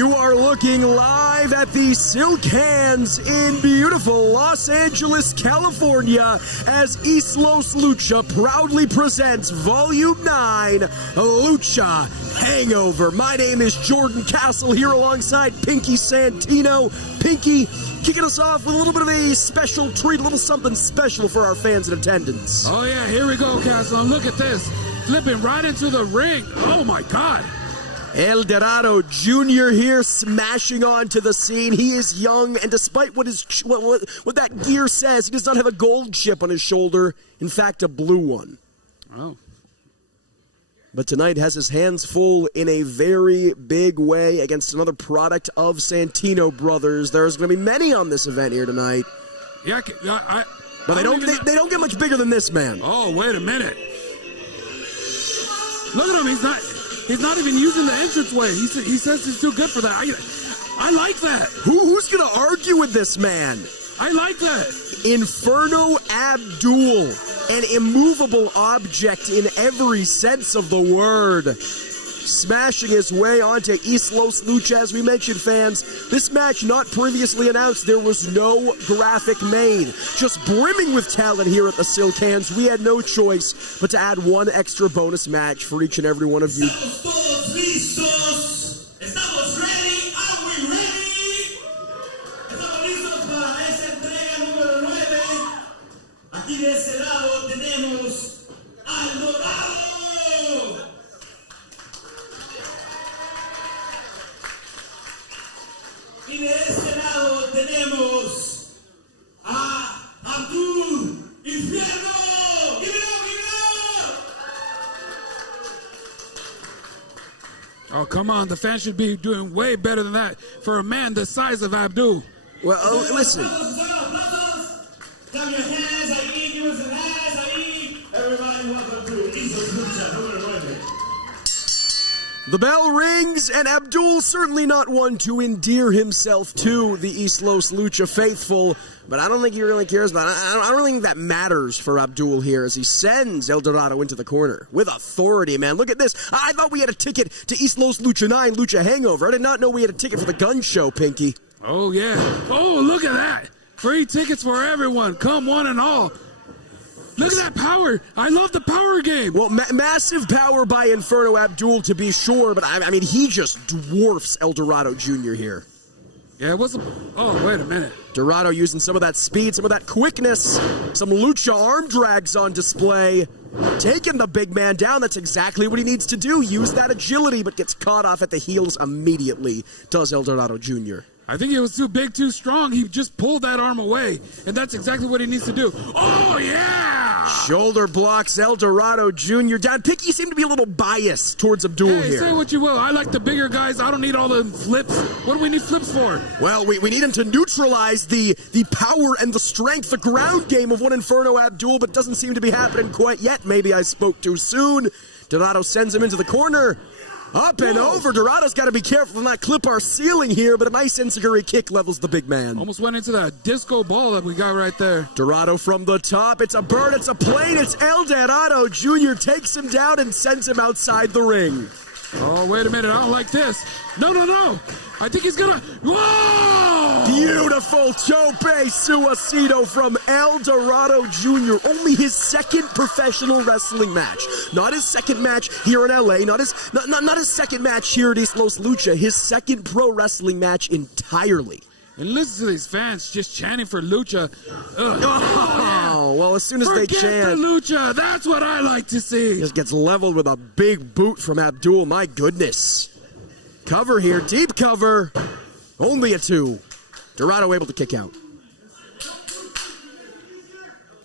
You are looking live at the Silk Hands in beautiful Los Angeles, California, as EastLos Lucha proudly presents Volume 9, Lucha Hangover. My name is Jordan Castle here alongside Pinky Santino. Pinky, kicking us off with a little bit of a special treat, a little something special for our fans in attendance. Oh yeah, here we go, Castle. Look at this. Flipping right into the ring. Oh my God. El Dorado Jr. here smashing onto the scene. He is young, and despite what that gear says, he does not have a gold chip on his shoulder. In fact, a blue one. Oh. But tonight has his hands full in a very big way against another product of Santino Brothers. There's going to be many on this event here tonight. Yeah, but they don't get much bigger than this man. Oh, wait a minute. Look at him. He's not even using the entranceway. He says he's too good for that. I like that. Who's going to argue with this man? I like that. Inferno Abdul, an immovable object in every sense of the word. Smashing his way onto EastLos Lucha. As we mentioned, fans, this match not previously announced. There was no graphic made. Just brimming with talent here at the Silk Hands. We had no choice but to add one extra bonus match for each and every one of you. Estamos listos. Estamos ready. Are we ready? Estamos listos para esa entrega número 9. Aquí de ese lado tenemos al Dorado. Y de este lado tenemos a Abdul Infierno. Give it up. Oh, come on. The fans should be doing way better than that for a man the size of Abdul. Well, listen. Clap your hands ahí, give us some hands ahí. Everybody welcome to EastLos Lucha número 9. The bell rings, and Abdul certainly not one to endear himself to the EastLos Lucha faithful, but I don't think he really cares about it. I don't really think that matters for Abdul here as he sends El Dorado into the corner with authority, man. Look at this. I thought we had a ticket to EastLos Lucha 9, Lucha Hangover. I did not know we had a ticket for the gun show, Pinky. Oh, yeah. Oh, look at that. Free tickets for everyone. Come one and all. Look at that power. I love the power game. Well, massive power by Inferno Abdul, to be sure, but I mean, he just dwarfs El Dorado Jr. here. Yeah, oh, wait a minute. Dorado using some of that speed, some of that quickness, some Lucha arm drags on display. Taking the big man down, that's exactly what he needs to do. Use that agility, but gets caught off at the heels immediately, does El Dorado Jr. I think he was too big, too strong. He just pulled that arm away, and that's exactly what he needs to do. Oh, yeah! Shoulder blocks El Dorado Jr. down. Pinky seemed to be a little biased towards Abdul hey, here. Say what you will. I like the bigger guys. I don't need all the flips. What do we need flips for? Well, we need him to neutralize the power and the strength, the ground game of one Inferno Abdul, but doesn't seem to be happening quite yet. Maybe I spoke too soon. Dorado sends him into the corner. Up and over. Dorado's got to be careful to not clip our ceiling here, but a nice enziguri kick levels the big man. Almost went into that disco ball that we got right there. Dorado from the top. It's a bird. It's a plane. It's El Dorado Jr. takes him down and sends him outside the ring. Oh, wait a minute. I don't like this. No. I think he's going to... Whoa! Beautiful tope suicida from El Dorado Jr. Only his second professional wrestling match. Not his second match here in LA. Not his second match here at EastLos Lucha. His second pro wrestling match entirely. And listen to these fans just chanting for Lucha. Oh, well, as soon as they chant. Forget the Lucha. That's what I like to see. Just gets leveled with a big boot from Abdul. My goodness. Cover here. Deep cover. Only a 2. Dorado able to kick out.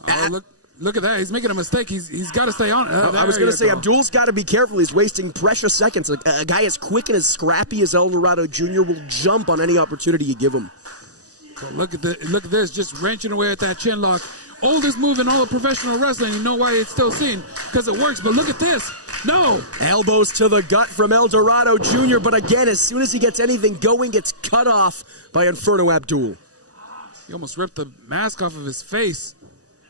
Oh, look at that. He's making a mistake. He's got to stay on. I was going to say, Abdul's got to be careful. He's wasting precious seconds. A guy as quick and as scrappy as El Dorado Jr. will jump on any opportunity you give him. Well, look at this. Just wrenching away at that chin lock. Oldest move in all of professional wrestling. You know why it's still seen? Because it works. But look at this. No. Elbows to the gut from El Dorado Jr. But again, as soon as he gets anything going, gets cut off by Inferno Abdul. He almost ripped the mask off of his face.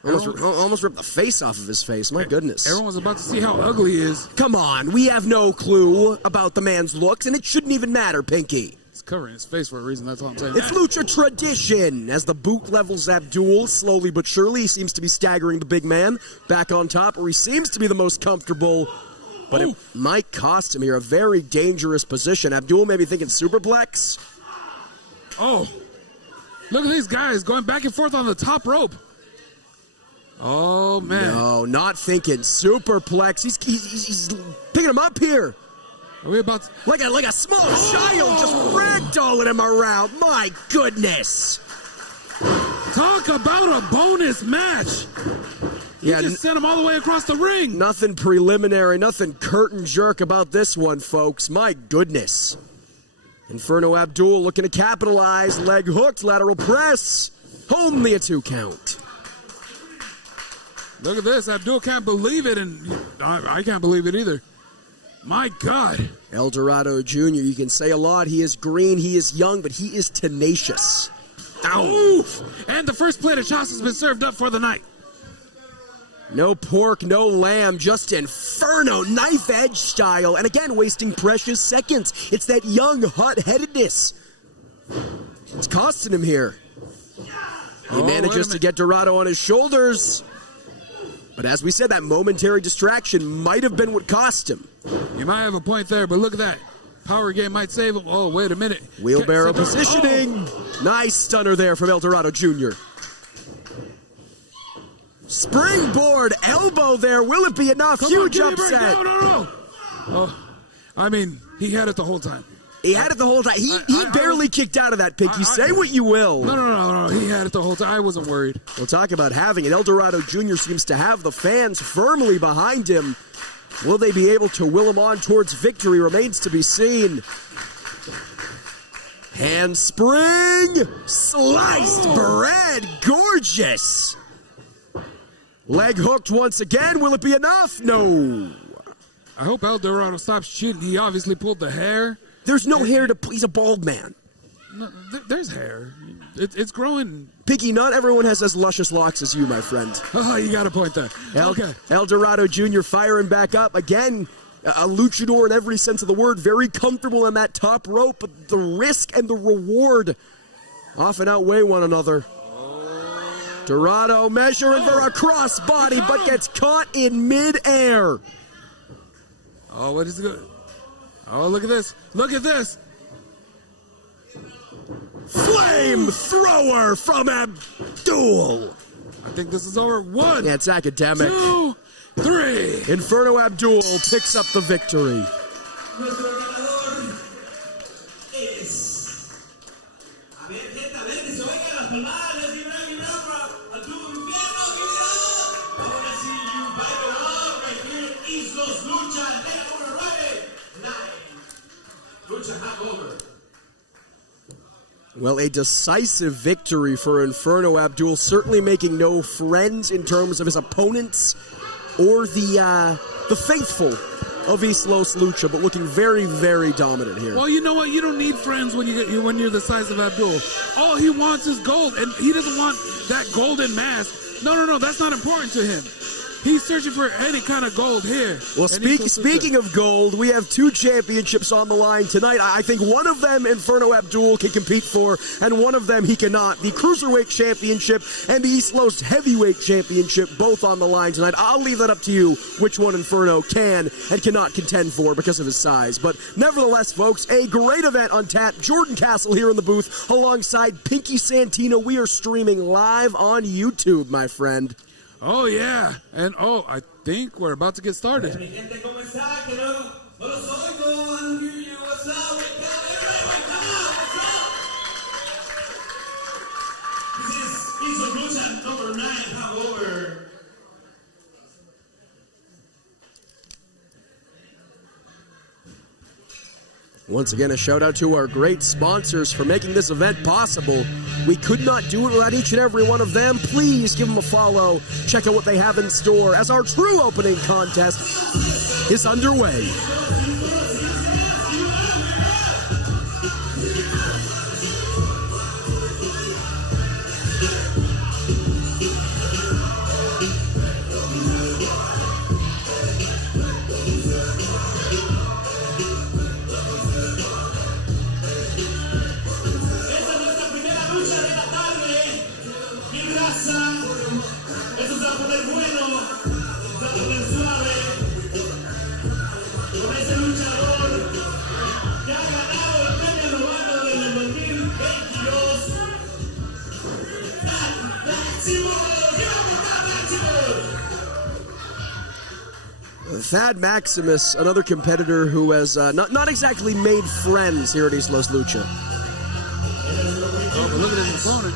Almost ripped the face off of his face. My goodness. Everyone's about to see how ugly he is. Come on. We have no clue about the man's looks, and it shouldn't even matter, Pinky. covering his face for a reason. That's all I'm saying. It's Lucha tradition as the boot levels Abdul slowly but surely. He seems to be staggering the big man back on top where he seems to be the most comfortable. But it might cost him here. A very dangerous position. Abdul may be thinking superplex. Oh, look at these guys going back and forth on the top rope. Oh, man. No, not thinking superplex. He's picking him up here. Are we about to... Like a small child just ragdolling him around. My goodness. Talk about a bonus match. He just sent him all the way across the ring. Nothing preliminary, nothing curtain jerk about this one, folks. My goodness. Inferno Abdul looking to capitalize. Leg hooked, lateral press. Only a 2 count. Look at this. Abdul can't believe it, and I can't believe it either. My God. El Dorado Jr., you can say a lot. He is green, he is young, but he is tenacious. Ow. Oof. And the first plate of chops has been served up for the night. No pork, no lamb, just Inferno, knife edge style. And again, wasting precious seconds. It's that young hot-headedness. It's costing him here. He manages to get Dorado on his shoulders. But as we said, that momentary distraction might have been what cost him. You might have a point there, but look at that. Power game might save him. Oh, wait a minute. Wheelbarrow positioning. Nice stunner there from El Dorado Jr. Springboard elbow there. Will it be enough? Huge upset. No. Oh, I mean, he had it the whole time. He had it the whole time. He barely kicked out of that, Pinky. Say what you will. No. He had it the whole time. I wasn't worried. We'll talk about having it. El Dorado Jr. seems to have the fans firmly behind him. Will they be able to will him on towards victory? Remains to be seen. Handspring. Sliced bread. Gorgeous. Leg hooked once again. Will it be enough? No. I hope El Dorado stops cheating. He obviously pulled the hair. There's no hair to... He's a bald man. No, there's hair. It's growing. Piggy, not everyone has as luscious locks as you, my friend. Oh, you got a point there. Okay. El Dorado Jr. firing back up. Again, a luchador in every sense of the word. Very comfortable on that top rope. But the risk and the reward often outweigh one another. Dorado measuring for a crossbody, but gets caught in midair. Oh, what is good? Oh, look at this. Look at this. Flamethrower from Abdul. I think this is over. 1. Yeah, it's academic. 2, 3. Inferno Abdul picks up the victory. Lucha Hangover. Well, a decisive victory for Inferno Abdul, certainly making no friends in terms of his opponents or the faithful of EastLos Lucha, but looking very, very dominant here. Well, you know what? You don't need friends when you're the size of Abdul. All he wants is gold, and he doesn't want that golden mask. No, that's not important to him. He's searching for any kind of gold here. Well, speaking of gold, we have 2 championships on the line tonight. I think one of them Inferno Abdul can compete for, and one of them he cannot. The Cruiserweight Championship and the EastLos Heavyweight Championship, both on the line tonight. I'll leave that up to you, which one Inferno can and cannot contend for because of his size. But nevertheless, folks, a great event on tap. Jordan Castle here in the booth alongside Pinky Santino. We are streaming live on YouTube, my friend. Oh, yeah. And, I think we're about to get started. This is Lucha number 9, Hangover. Once again, a shout out to our great sponsors for making this event possible. We could not do it without each and every one of them. Please give them a follow. Check out what they have in store as our true opening contest is underway. lucha de la tarde, mi raza, esto se va a poner bueno, se va a poner suave, con ese luchador que ha ganado el premio novano desde el 2022. Thad Maximus, another competitor who has not exactly made friends here at EastLos Lucha. Oh, but look at his opponent.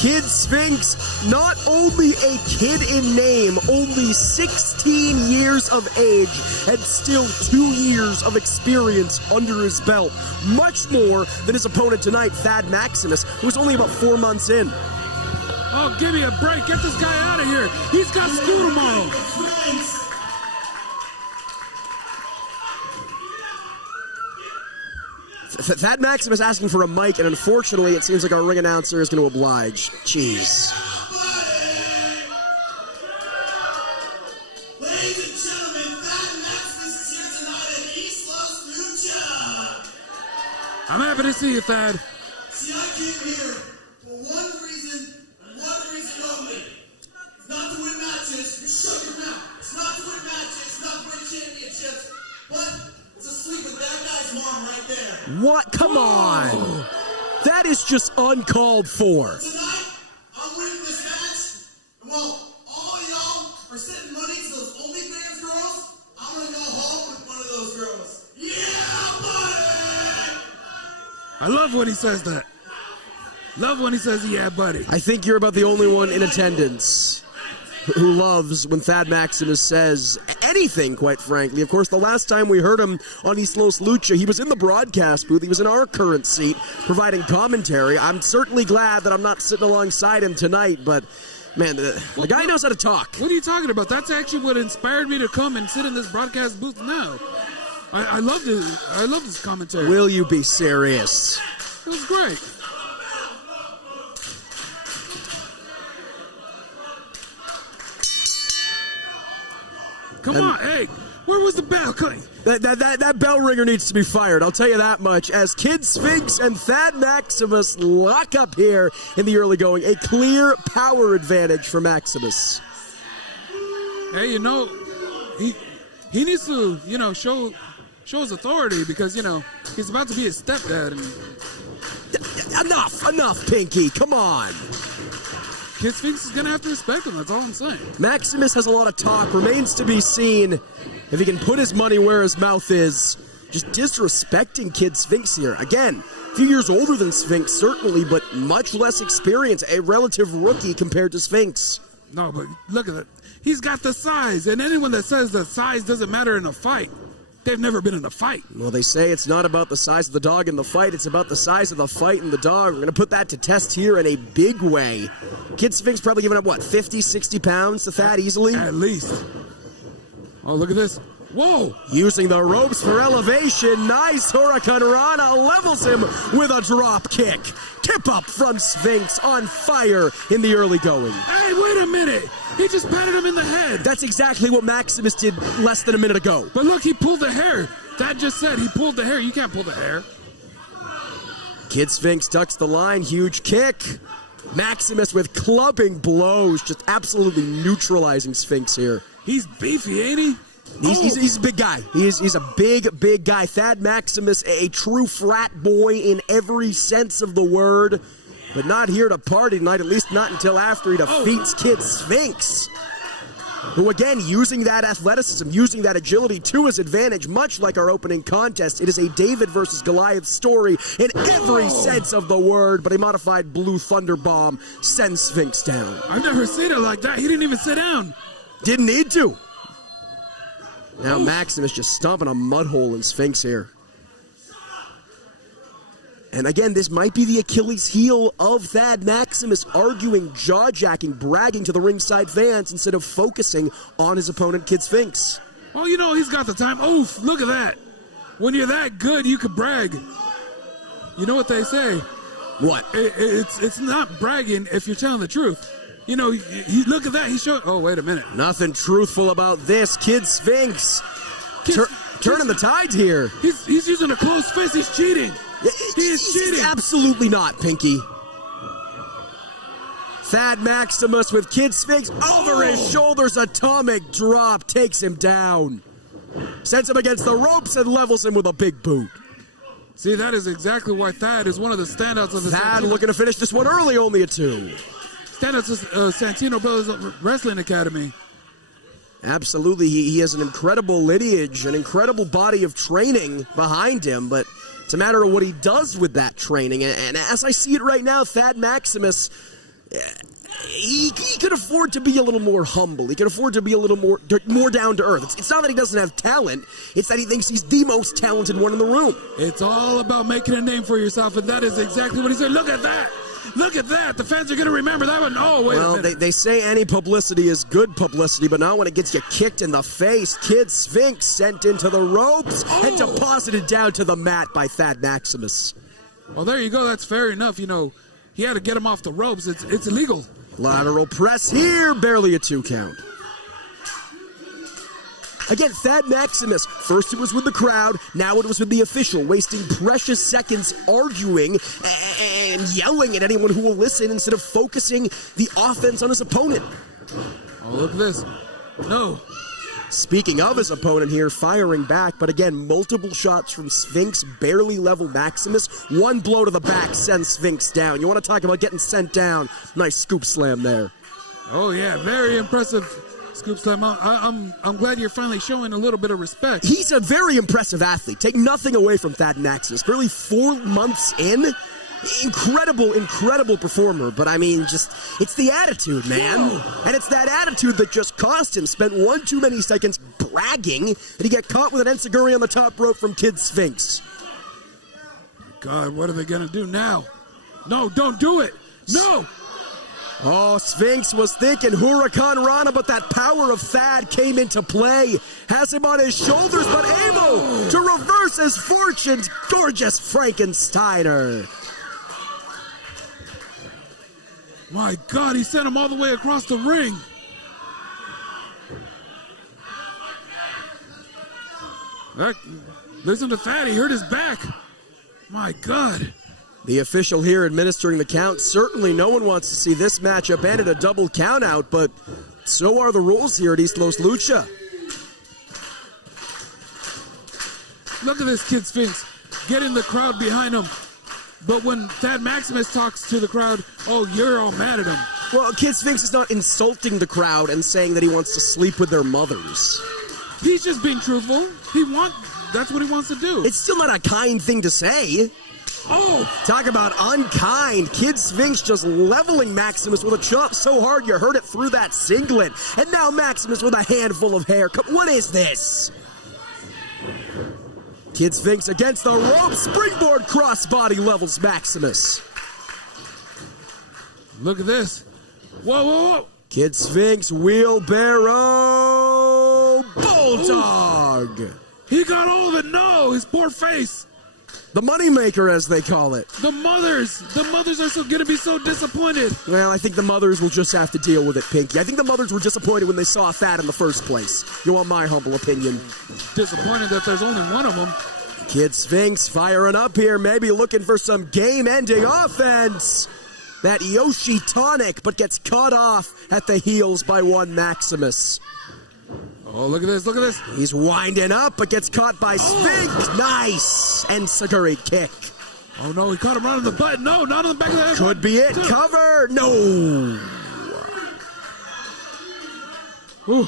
Kid Sphinx, not only a kid in name, only 16 years of age, and still 2 years of experience under his belt. Much more than his opponent tonight, Thad Maximus, who's only about 4 months in. Oh, give me a break. Get this guy out of here. He's got school tomorrow. Thad Maximus asking for a mic, and unfortunately, it seems like our ring announcer is going to oblige. Jeez. Ladies and gentlemen, Thad Maximus is here tonight at EastLos Lucha. I'm happy to see you, Thad. See, I came here for one reason and one reason only. It's not to win matches. You shut your mouth. It's not to win matches. It's not to win championships. But it's to sleep with that guy's mom right there. What? Come on. That is just uncalled for. Tonight, I'm winning this match. And while all y'all are sending money to those OnlyFans girls, I'm going to go home with one of those girls. Yeah, buddy! I love when he says that. Love when he says, yeah, buddy. I think you're about the only one in attendance who loves when Thad Maximus says anything, quite frankly. Of course, the last time we heard him on EastLos Lucha, he was in the broadcast booth. He was in our current seat, providing commentary. I'm certainly glad that I'm not sitting alongside him tonight, but, man, the guy knows how to talk. What are you talking about? That's actually what inspired me to come and sit in this broadcast booth now. I love this commentary. Will you be serious? It was great. Come on, hey, where was the bell? That bell ringer needs to be fired, I'll tell you that much. As Kid Sphinx and Thad Maximus lock up here in the early going, a clear power advantage for Maximus. Hey, you know, he needs to, you know, show his authority because, you know, he's about to be his stepdad. And Enough, Pinky, come on. Kid Sphinx is going to have to respect him, that's all I'm saying. Maximus has a lot of talk, remains to be seen if he can put his money where his mouth is. Just disrespecting Kid Sphinx here. Again, a few years older than Sphinx, certainly, but much less experience. A relative rookie compared to Sphinx. No, but look at that. He's got the size, and anyone that says that size doesn't matter in a fight, they've never been in a fight. Well, they say it's not about the size of the dog in the fight, it's about the size of the fight in the dog. We're going to put that to test here in a big way. Kid Sphinx probably giving up, what, 50, 60 pounds to Thad easily? At least. Oh, look at this. Whoa! Using the ropes for elevation. Nice Hurricane Rana levels him with a drop kick. Tip up from Sphinx on fire in the early going. Hey, wait a minute. He just patted him in the head. That's exactly what Maximus did less than a minute ago. But look, he pulled the hair. That just said he pulled the hair. You can't pull the hair. Kid Sphinx ducks the line. Huge kick. Maximus with clubbing blows. Just absolutely neutralizing Sphinx here. He's beefy, ain't he? He's a big guy. He's a big guy. Thad Maximus, a true frat boy in every sense of the word, but not here to party tonight, at least not until after he defeats Kid Sphinx, who, again, using that athleticism, using that agility to his advantage, much like our opening contest. It is a David versus Goliath story in every sense of the word, but a modified Blue Thunder Bomb sends Sphinx down. I've never seen it like that. He didn't even sit down. Didn't need to. Now Maximus just stomping a mud hole in Sphinx here. And again, this might be the Achilles heel of Thad Maximus, arguing, jaw-jacking, bragging to the ringside fans instead of focusing on his opponent, Kid Sphinx. Oh, you know, he's got the time. Oof, look at that. When you're that good, you could brag. You know what they say? What? It's not bragging if you're telling the truth. You know, look at that. He showed. Oh, wait a minute. Nothing truthful about this. Kid Sphinx turning the tide here. He's using a closed fist. He's cheating. He is cheating. Absolutely not, Pinky. Thad Maximus with Kid Sphinx over his shoulders. Atomic drop takes him down. Sends him against the ropes and levels him with a big boot. See, that is exactly why Thad is one of the standouts of the Thad looking to finish this one early, only a 2. Standouts of Santino Brothers Wrestling Academy. Absolutely. He has an incredible lineage, an incredible body of training behind him, but it's a matter of what he does with that training. And as I see it right now, Thad Maximus, he could afford to be a little more humble. He could afford to be a little more down to earth. It's not that he doesn't have talent. It's that he thinks he's the most talented one in the room. It's all about making a name for yourself, and that is exactly what he said. Look at that. Look at that. The fans are going to remember that one. Oh, wait a minute. Well, they say any publicity is good publicity, but not when it gets you kicked in the face. Kid Sphinx sent into the ropes and deposited down to the mat by Thad Maximus. Well, there you go. That's fair enough. You know, he had to get him off the ropes. It's illegal. Lateral press here, barely a 2 count. Again, Thad Maximus, first it was with the crowd, now it was with the official, wasting precious seconds arguing and yelling at anyone who will listen instead of focusing the offense on his opponent. Oh, look at this. No. Speaking of his opponent here, firing back, but again, multiple shots from Sphinx, barely level Maximus. One blow to the back sends Sphinx down. You want to talk about getting sent down? Nice scoop slam there. Oh, yeah, very impressive scoop slam. I'm glad you're finally showing a little bit of respect. He's a very impressive athlete. Take nothing away from Thad Maximus. Barely 4 months in. Incredible performer, but I mean, it's the attitude, man. Whoa. And it's that attitude that just cost him. Spent one too many seconds bragging that he got caught with an enziguri on the top rope from Kid Sphinx. God, what are they going to do now? No, don't do it. No. Oh, Sphinx was thinking Huracan Rana, but that power of Thad came into play. Has him on his shoulders, but able to reverse his fortunes. Gorgeous Frankensteiner. My God, he sent him all the way across the ring. Listen to Thad, he hurt his back. My God. The official here administering the count. Certainly no one wants to see this matchup end at a double count out, but so are the rules here at EastLos Lucha. Look at this Kid Sphinx getting the crowd behind him. But when Thad Maximus talks to the crowd, oh, you're all mad at him. Well, Kid Sphinx is not insulting the crowd and saying that he wants to sleep with their mothers. He's just being truthful. That's what he wants to do. It's still not a kind thing to say. Oh! Talk about unkind. Kid Sphinx just leveling Maximus with a chop so hard you heard it through that singlet. And now Maximus with a handful of hair. What is this? Kid Sphinx against the rope. Springboard crossbody levels Maximus. Look at this. Whoa. Kid Sphinx wheelbarrow bulldog. Ooh. He got all of it. No, his poor face. The moneymaker, as they call it. The mothers are going to be so disappointed. Well, I think the mothers will just have to deal with it, Pinky. I think the mothers were disappointed when they saw Thad in the first place. You want my humble opinion? Disappointed that there's only one of them. Kid Sphinx firing up here, maybe looking for some game-ending offense. That Yoshi tonic, but gets cut off at the heels by one Maximus. Oh, look at this. He's winding up, but gets caught by Sphinx. Nice. And Saguri kick. Oh, no, he caught him right on the butt. No, not on the back of the head. Could be it. Cover. No. Ooh.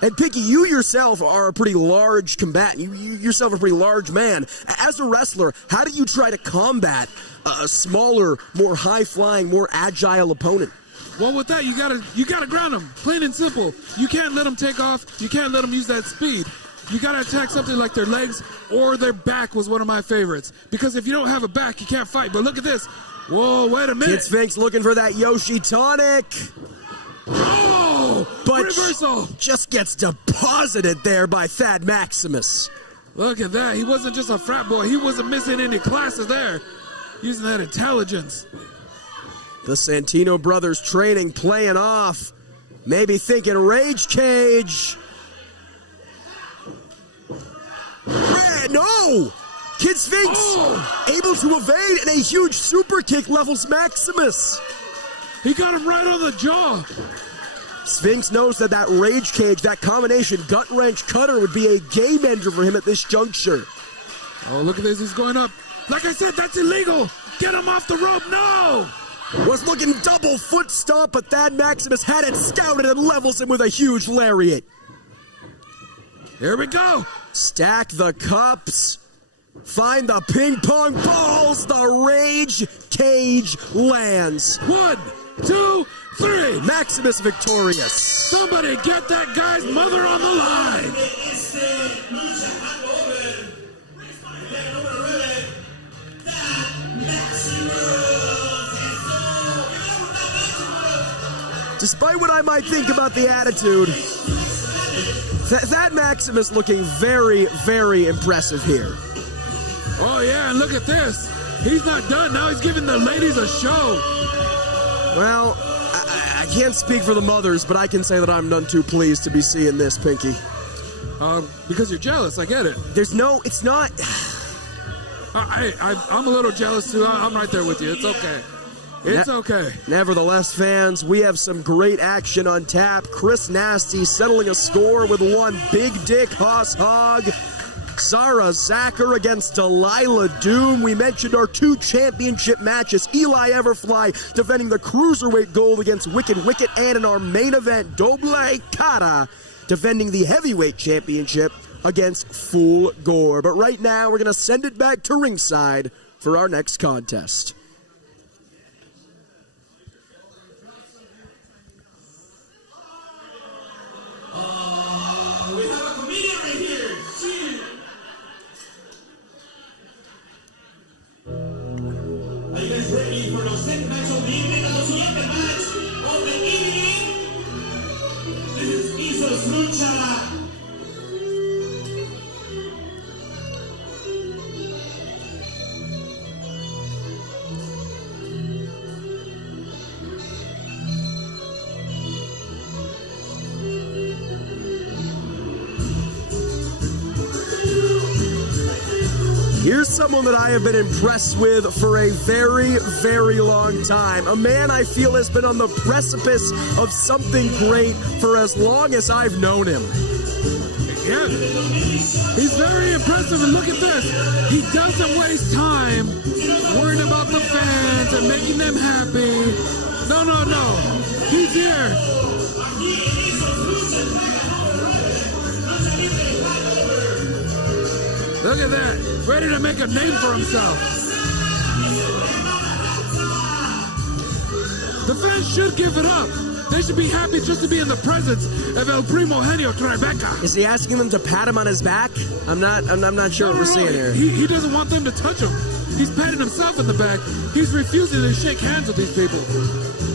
And Pinky, you yourself are a pretty large combatant. You yourself are a pretty large man. As a wrestler, how do you try to combat a smaller, more high-flying, more agile opponent? Well, with that, you gotta ground him, plain and simple. You can't let him take off. You can't let him use that speed. you got to attack something like their legs or their back was one of my favorites. Because if you don't have a back, you can't fight. But look at this. Whoa, wait a minute. Kid Sphinx looking for that Yoshi tonic. Oh, but reversal. Just gets deposited there by Thad Maximus. Look at that. He wasn't just a frat boy. He wasn't missing any classes there. Using that intelligence. The Santino brothers training, playing off. Maybe thinking Rage Cage. No! Kid Sphinx able to evade, and a huge super kick levels Maximus. He got him right on the jaw. Sphinx knows that Rage Cage, that combination gut wrench cutter would be a game ender for him at this juncture. Oh, look at this. He's going up. Like I said, that's illegal. Get him off the rope. No! Was looking double foot stomp, but Thad Maximus had it scouted and levels him with a huge lariat. Here we go. Stack the cups. Find the ping pong balls. The Rage Cage lands. 1, 2, 3. Maximus victorious. Somebody get that guy's mother on the line. Despite what I might think about the attitude, that Maximus looking very, very impressive here. Oh, yeah, and look at this. He's not done. Now he's giving the ladies a show. Well, I can't speak for the mothers, but I can say that I'm none too pleased to be seeing this, Pinky. Because you're jealous. I get it. It's not... I'm a little jealous, too. I'm right there with you. It's okay. It's okay. Nevertheless, fans, we have some great action on tap. Chris Nasty settling a score with one big dick Hoss Hog. Sarah Zacher against Delilah Doom. We mentioned our 2 championship matches. Eli Everfly defending the cruiserweight gold against Wicked Wicket, and in our main event, Doble Cara defending the heavyweight championship against Full Gore. But right now, we're going to send it back to ringside for our next contest. We have a comedian right here. Are you guys ready for the second match of the evening? The second match of the evening. This is EastLos Lucha. Here's someone that I have been impressed with for a very, very long time. A man I feel has been on the precipice of something great for as long as I've known him. Yeah, he's very impressive, and look at this. He doesn't waste time worrying about the fans and making them happy. No. He's here. Look at that. Ready to make a name for himself. The fans should give it up. They should be happy just to be in the presence of El Primo Genio Tribeca. Is he asking them to pat him on his back? I'm not sure what we're seeing here. He doesn't want them to touch him. He's patting himself in the back. He's refusing to shake hands with these people.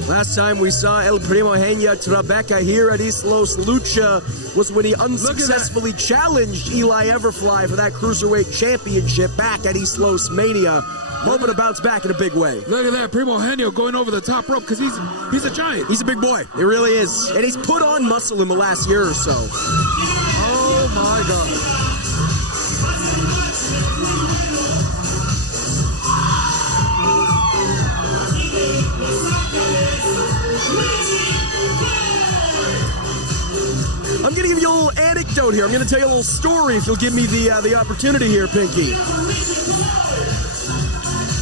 Last time we saw El Primo Genio Tribeca here at EastLos Lucha was when he unsuccessfully challenged Eli Everfly for that Cruiserweight Championship back at EastLos Mania. Hoping to bounce back in a big way. Look at that, Primo Genio going over the top rope because he's a giant. He's a big boy. He really is. And he's put on muscle in the last year or so. Oh my God. I'm going to give you a little anecdote here. I'm going to tell you a little story if you'll give me the opportunity here, Pinky.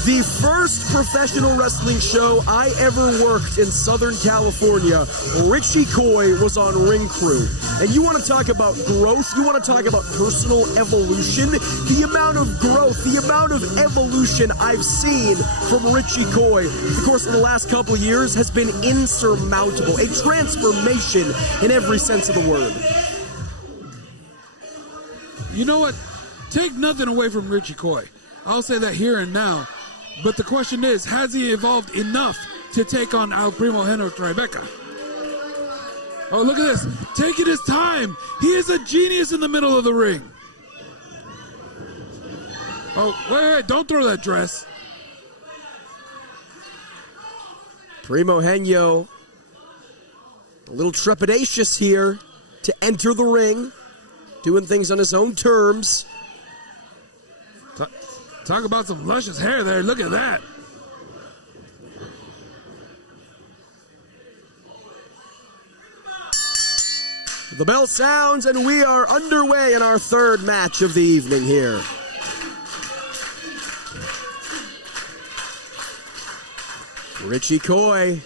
The first professional wrestling show I ever worked in Southern California, Richie Coy was on Ring Crew. And you want to talk about growth, you want to talk about personal evolution, the amount of growth, the amount of evolution I've seen from Richie Coy, of course, in the last couple of years has been insurmountable. A transformation in every sense of the word. You know what? Take nothing away from Richie Coy. I'll say that here and now. But the question is, has he evolved enough to take on El Primo Henry Tribeca? Oh, look at this. Taking his time. He is a genius in the middle of the ring. Oh, wait, don't throw that dress. Primo Henyo, a little trepidatious here to enter the ring, doing things on his own terms. Talk about some luscious hair there. Look at that. The bell sounds, and we are underway in our third match of the evening here. Richie Coy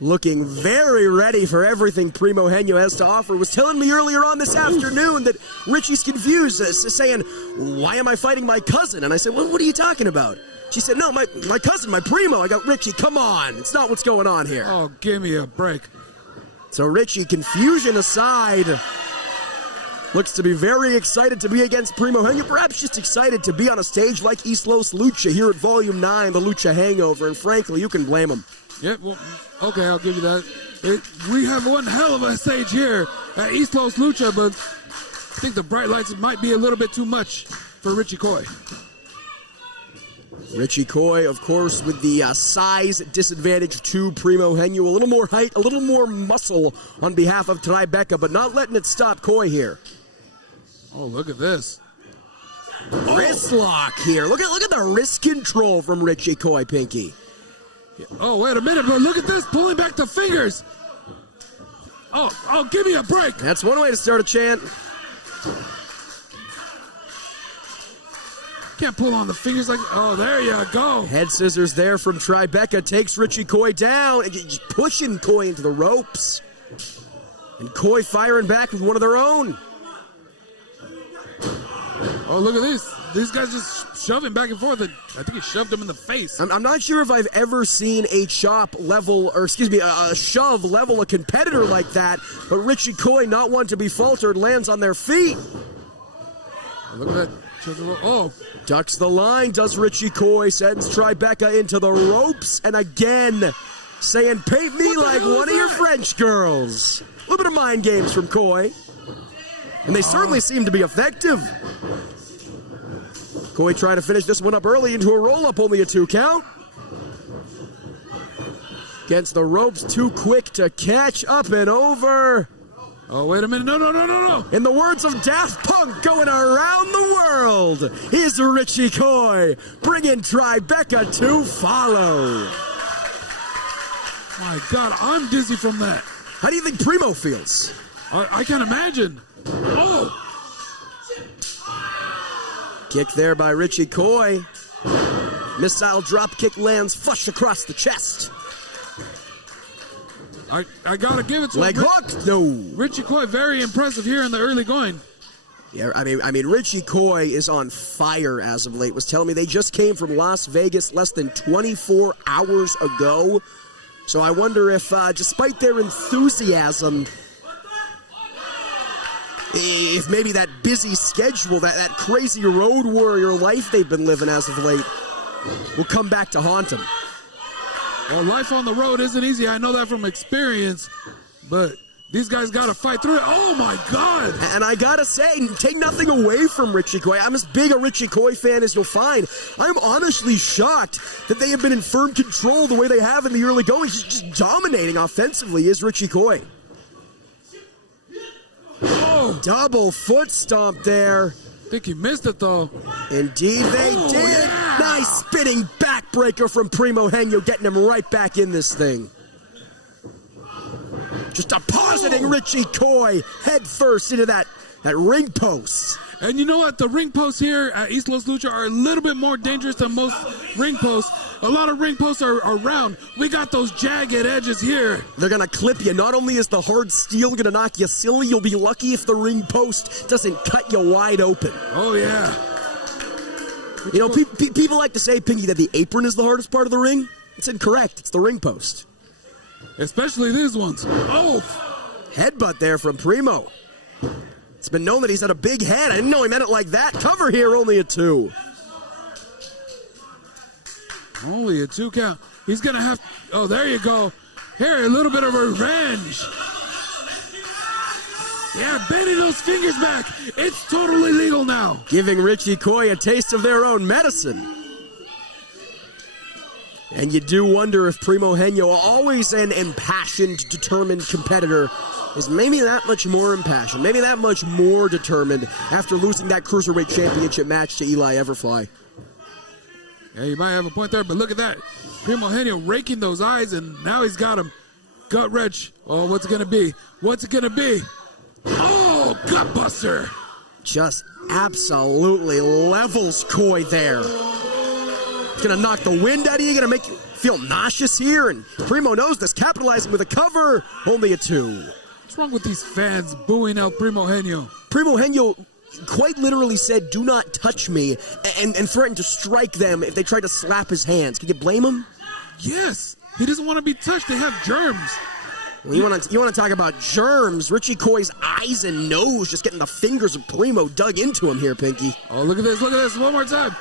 looking very ready for everything Primo Henyo has to offer. Was telling me earlier on this afternoon that Richie's confused, saying, "Why am I fighting my cousin?" And I said, "Well, what are you talking about?" She said, "No, my cousin, my Primo." I go, "Richie, come on. It's not what's going on here." Oh, give me a break. So Richie, confusion aside, looks to be very excited to be against Primo Henyo. Perhaps just excited to be on a stage like EastLos Lucha here at Volume 9, the Lucha Hangover. And frankly, you can blame him. Yeah, well, okay, I'll give you that. We have one hell of a stage here at EastLos Lucha, but I think the bright lights might be a little bit too much for Richie Coy. Richie Coy, of course, with the size disadvantage to Primo Henyo. A little more height, a little more muscle on behalf of Tribeca, but not letting it stop Coy here. Oh, look at this. Wrist lock here. Look at the wrist control from Richie Coy, Pinky. Oh, wait a minute, but look at this, pulling back the fingers. Oh, give me a break. That's one way to start a chant. Can't pull on the fingers like, oh, there you go. Head scissors there from Tribeca, takes Richie Coy down, and just pushing Coy into the ropes. And Coy firing back with one of their own. Oh, look at this. These guys just shoving back and forth. And I think he shoved him in the face. I'm not sure if I've ever seen a chop level, or excuse me, a shove level a competitor like that, but Richie Coy, not one to be faltered, lands on their feet. Oh, look at that. Oh. Ducks the line, does Richie Coy, sends Tribeca into the ropes, and again, saying, paint me like one of your French girls. A little bit of mind games from Coy. And they certainly seem to be effective. Coy trying to finish this one up early into a roll-up, only a 2 count. Against the ropes, too quick to catch, up and over. Oh, wait a minute. No. In the words of Daft Punk, going around the world, is Richie Coy, bringing Tribeca to follow. My God, I'm dizzy from that. How do you think Primo feels? I can't imagine. Oh! Kick there by Richie Coy. Missile drop kick lands flush across the chest. I gotta give it to leg him. hook? No. Richie Coy, very impressive here in the early going. Yeah, I mean, Richie Coy is on fire as of late. Was telling me they just came from Las Vegas less than 24 hours ago. So I wonder if, despite their enthusiasm, if maybe that busy schedule, that crazy road warrior life they've been living as of late, will come back to haunt them. Well, life on the road isn't easy. I know that from experience, but these guys got to fight through it. Oh, my God. And I got to say, take nothing away from Richie Coy. I'm as big a Richie Coy fan as you'll find. I'm honestly shocked that they have been in firm control the way they have in the early going. Just dominating offensively is Richie Coy. Oh. Double foot stomp there. I think he missed it, though. Indeed they did. Yeah. Nice spinning backbreaker from Primo Henyo, getting him right back in this thing. Just depositing Richie Coy head first into that ring post. And you know what? The ring posts here at EastLos Lucha are a little bit more dangerous than most ring posts. A lot of ring posts are round. We got those jagged edges here. They're going to clip you. Not only is the hard steel going to knock you silly, you'll be lucky if the ring post doesn't cut you wide open. Oh, yeah. You know, people like to say, Pinky, that the apron is the hardest part of the ring. It's incorrect. It's the ring post. Especially these ones. Oh! Headbutt there from Primo. It's been known that he's had a big head. I didn't know he meant it like that. Cover here, only a 2. Only a 2 count. He's going to have... Oh, there you go. Here, a little bit of revenge. Yeah, bending those fingers back. It's totally legal now. Giving Richie Coy a taste of their own medicine. And you do wonder if Primo Henyo, always an impassioned, determined competitor, is maybe that much more impassioned, maybe that much more determined after losing that Cruiserweight Championship match to Eli Everfly. Yeah, you might have a point there, but look at that. Primo Henyo raking those eyes, and now he's got him gut wrench. Oh, what's it going to be? What's it going to be? Oh, gutbuster. Just absolutely levels Coy there. It's going to knock the wind out of you, going to make you feel nauseous here, and Primo knows this, capitalizing with a cover, only a 2. What's wrong with these fans booing out Primo Henyo? Primo Henyo quite literally said, "Do not touch me," and threatened to strike them if they tried to slap his hands. Can you blame him? Yes, he doesn't want to be touched. They have germs. Well, you want to talk about germs? Richie Coy's eyes and nose just getting the fingers of Primo dug into him here, Pinky. Oh, look at this, one more time.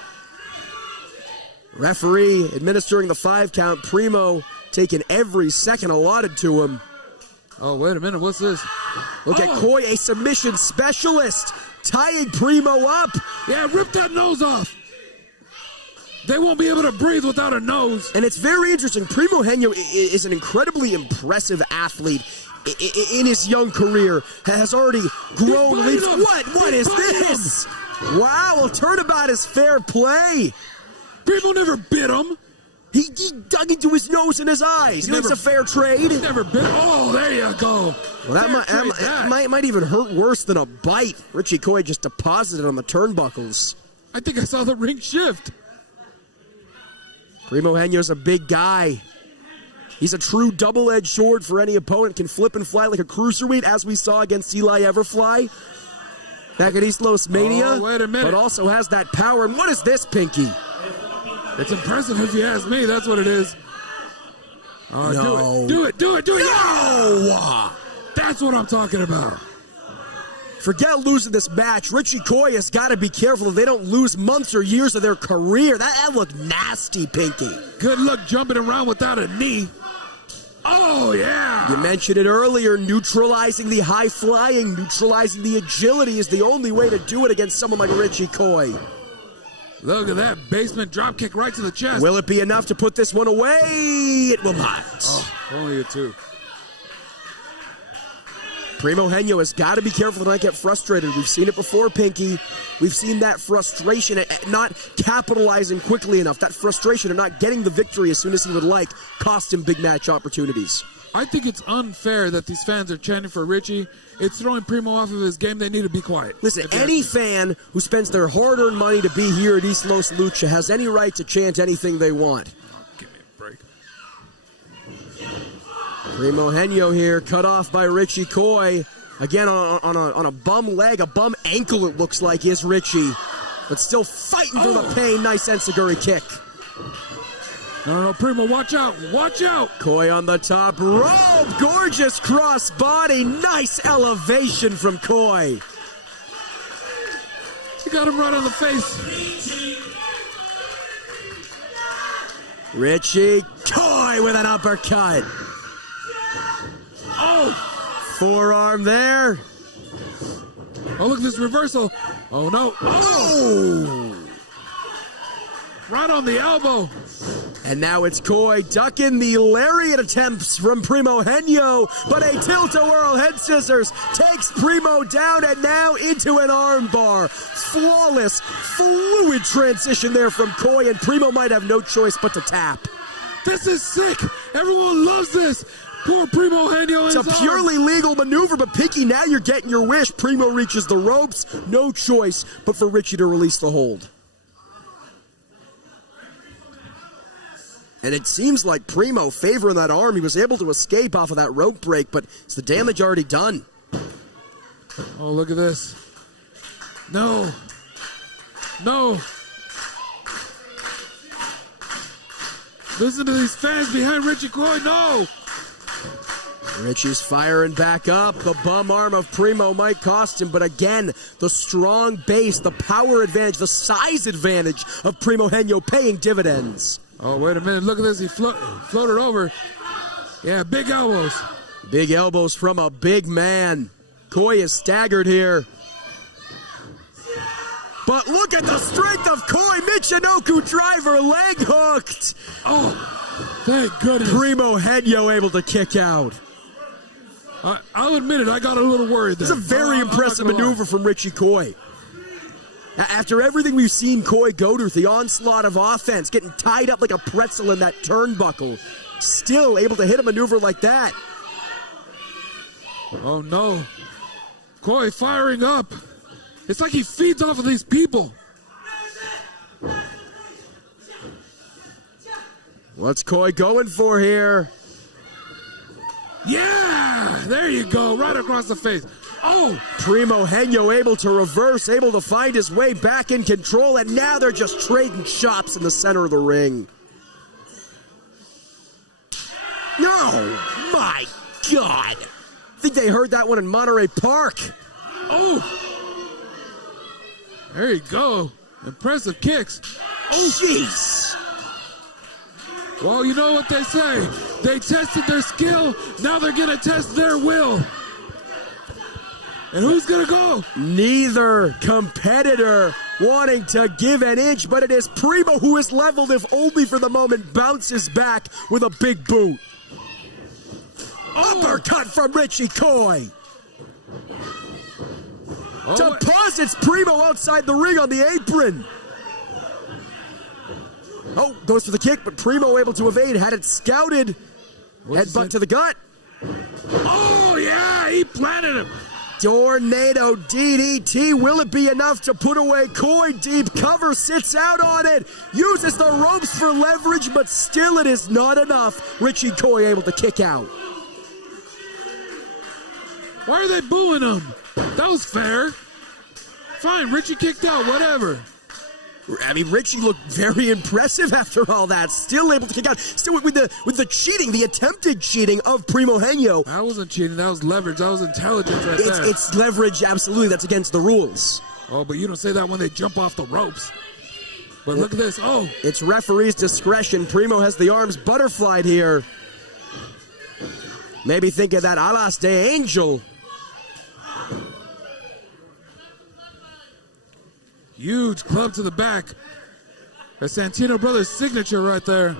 Referee administering the 5 count. Primo taking every second allotted to him. Oh, wait a minute, what's this? Look at Coy, a submission specialist, tying Primo up. Yeah, rip that nose off. They won't be able to breathe without a nose. And it's very interesting. Primo Henyo is an incredibly impressive athlete in his young career. Has already grown leaps. What is this? Wow, well, turnabout is fair play. Primo never bit him. He dug into his nose and his eyes. It's a fair trade. He never bit. Oh, there you go. Well, that might even hurt worse than a bite. Richie Coy just deposited on the turnbuckles. I think I saw the ring shift. Primo Henyo's a big guy. He's a true double-edged sword for any opponent. Can flip and fly like a cruiserweight, as we saw against Eli Everfly back at EastLos Mania. Oh, wait a minute. But also has that power. And what is this, Pinky? It's impressive if you ask me. That's what it is. No. Do it. No! That's what I'm talking about. Forget losing this match. Richie Coy has got to be careful that they don't lose months or years of their career. That looked nasty, Pinky. Good luck jumping around without a knee. Oh, yeah. You mentioned it earlier, neutralizing the high flying, neutralizing the agility is the only way to do it against someone like Richie Coy. Look at that basement drop kick right to the chest. Will it be enough to put this one away? It will not. Oh, only a 2. Primo Henyo has got to be careful to not get frustrated. We've seen it before, Pinky. We've seen that frustration at not capitalizing quickly enough. That frustration of not getting the victory as soon as he would like cost him big match opportunities. I think it's unfair that these fans are chanting for Richie. It's throwing Primo off of his game. They need to be quiet. Listen, any fan who spends their hard-earned money to be here at EastLos Lucha has any right to chant anything they want. Oh, give me a break. Primo Henyo here, cut off by Richie Coy. Again, on a bum leg, a bum ankle it looks like is Richie. But still fighting through the pain. Nice enziguri kick. No, Primo, watch out. Watch out. Coy on the top rope. Gorgeous cross body. Nice elevation from Coy. You got him right on the face. Richie Coy with an uppercut. Oh. Forearm there. Oh, look at this reversal. Oh, no. Oh. Right on the elbow. And now it's Coy ducking the lariat attempts from Primo Henyo, but a tilt-a-whirl head scissors takes Primo down and now into an armbar. Flawless, fluid transition there from Coy, and Primo might have no choice but to tap. This is sick. Everyone loves this. Poor Primo Henyo. It's a purely legal maneuver, but Pinky, now you're getting your wish. Primo reaches the ropes. No choice but for Richie to release the hold. And it seems like Primo favoring that arm. He was able to escape off of that rope break, but is the damage already done? Oh, look at this. No. No. Listen to these fans behind Richie Coy. No. Richie's firing back up. The bum arm of Primo might cost him, but again, the strong base, the power advantage, the size advantage of Primo Henyo paying dividends. Oh, wait a minute. Look at this. He floated over. Yeah, big elbows. Big elbows from a big man. Koi is staggered here. But look at the strength of Koi. Michinoku driver leg hooked. Oh, thank goodness. Primo Henyo able to kick out. I'll admit it, I got a little worried there. It's a very impressive maneuver from Richie Koi. After everything we've seen Koi go to, the onslaught of offense, getting tied up like a pretzel in that turnbuckle, still able to hit a maneuver like that. Oh no. Koi firing up. It's like he feeds off of these people. What's Koi going for here? Yeah! There you go, right across the face. Oh! Primo Henyo able to reverse, able to find his way back in control, and now they're just trading chops in the center of the ring. Oh, my God! I think they heard that one in Monterey Park. Oh! There you go. Impressive kicks. Oh, jeez! Well, you know what they say. They tested their skill, now they're gonna test their will. And who's gonna go? Neither competitor wanting to give an inch, but it is Primo who is leveled, if only for the moment, bounces back with a big boot. Uppercut from Richie Koi. Deposits Primo outside the ring on the apron. Oh, goes for the kick, but Primo able to evade. Had it scouted. Headbutt to the gut. Oh, yeah, he planted him. Tornado DDT. Will it be enough to put away Koi? Deep cover, sits out on it. Uses the ropes for leverage, but still it is not enough. Richie Koi able to kick out. Why are they booing him? That was fair. Fine, Richie kicked out, whatever. I mean, Richie looked very impressive after all that. Still able to kick out. Still with the cheating, the attempted cheating of Primo Henyo. That wasn't cheating. That was leverage. That was intelligence right there. It's leverage, absolutely. That's against the rules. Oh, but you don't say that when they jump off the ropes. But look at this. Oh. It's referee's discretion. Primo has the arms butterflied here. Maybe think of that Alas de Angel. Huge club to the back. A Santino Brothers signature right there.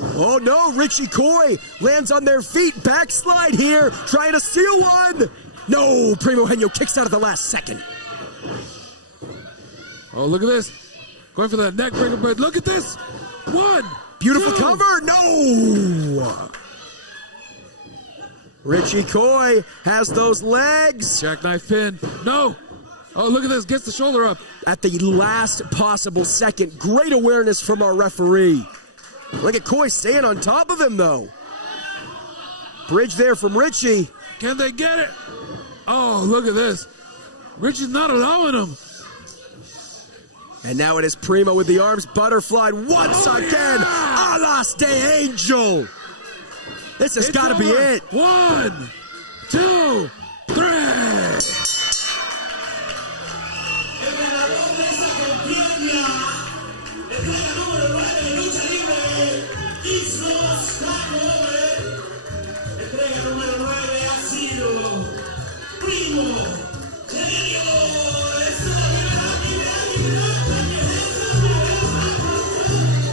Oh no, Richie Koi lands on their feet. Backslide here, trying to steal one. No, Primo Henyo kicks out at the last second. Oh, look at this. Going for that neck breaker, but look at this. One. Beautiful two. cover. No. Richie Koi has those legs. Jackknife pin. No. Oh, look at this. Gets the shoulder up. At the last possible second. Great awareness from our referee. Look at Koi staying on top of him, though. Bridge there from Richie. Can they get it? Oh, look at this. Richie's not allowing him. And now it is Primo with the arms butterflied once again. Yeah! Alas de Angel. This has got to be it. 1, 2, 3. El ganador de esa contienda es la número 9 de lucha libre, EastLos Hangover. Entrega número 9 ha sido Primo Henyo.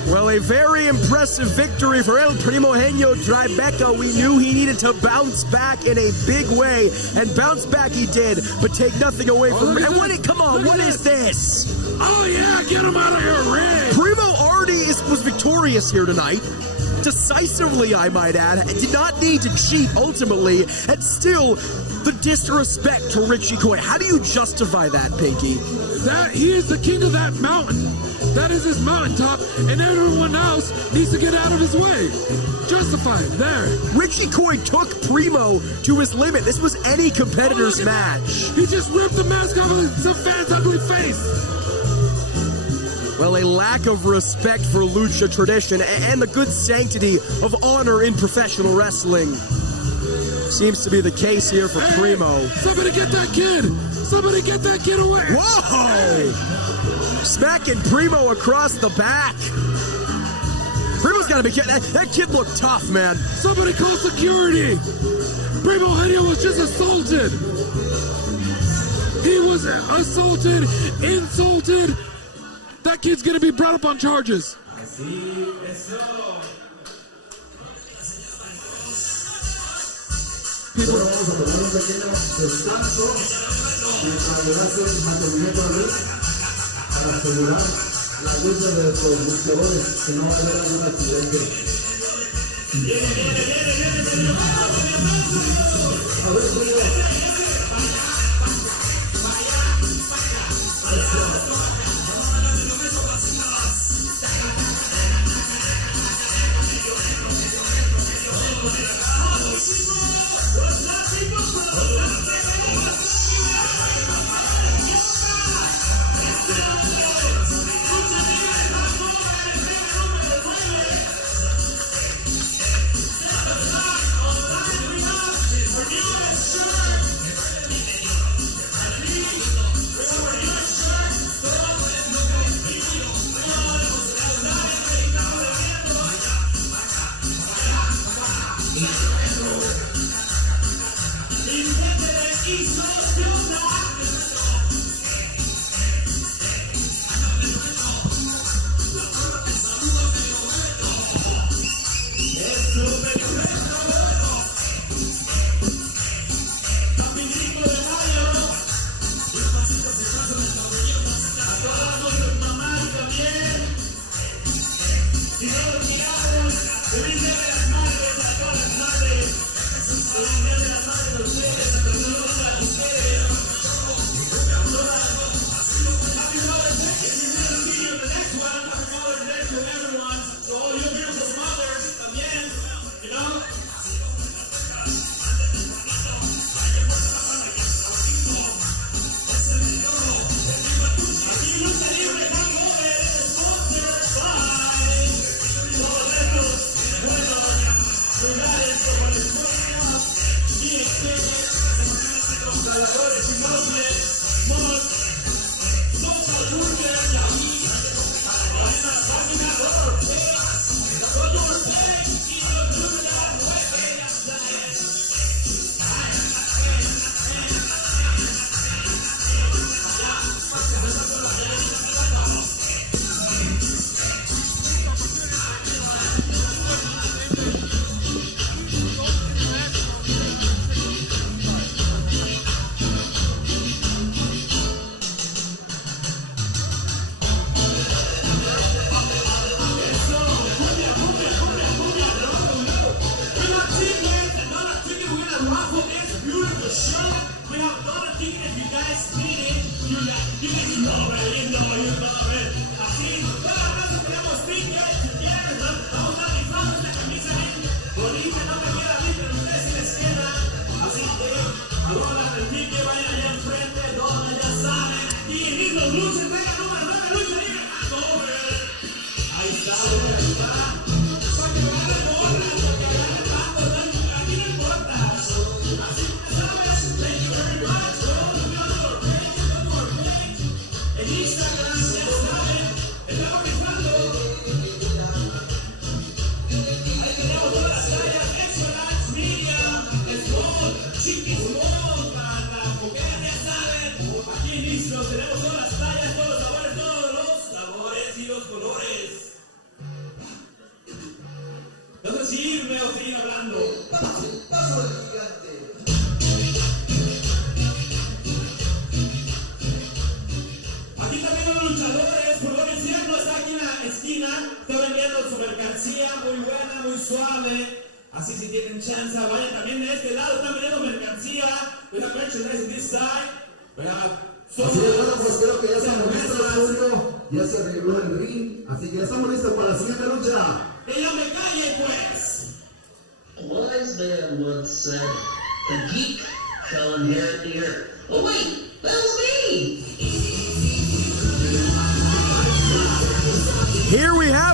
Well, a very impressive victory for El Primo Henyo Tribeca. We knew he needed to bounce back in a big way, and bounce back he did, but take nothing away from him. And what is this? Oh, yeah, get him out of your ring. Primo already was victorious here tonight. Decisively, I might add. Did not need to cheat ultimately, and still the disrespect to Richie Koi. How do you justify that, Pinky? That he is the king of that mountain. That is his mountaintop, and everyone else needs to get out of his way. Justified there. Richie Koi took Primo to his limit. This was any competitor's match. He just ripped the mask off of some fan's ugly face. Well, a lack of respect for Lucha tradition and the good sanctity of honor in professional wrestling seems to be the case here for Primo. Somebody get that kid! Somebody get that kid away! Whoa! Smacking Primo across the back. Primo's got to be kidding. That kid looked tough, man. Somebody call security! Primo Henio was just assaulted! He was assaulted, insulted. That kid's gonna be brought up on charges. Ahora vamos a tomar un pequeño descanso mientras le hacen mantenimiento de luz para asegurar la lucha de los luchadores, que no va a haber algún accidente. A ver,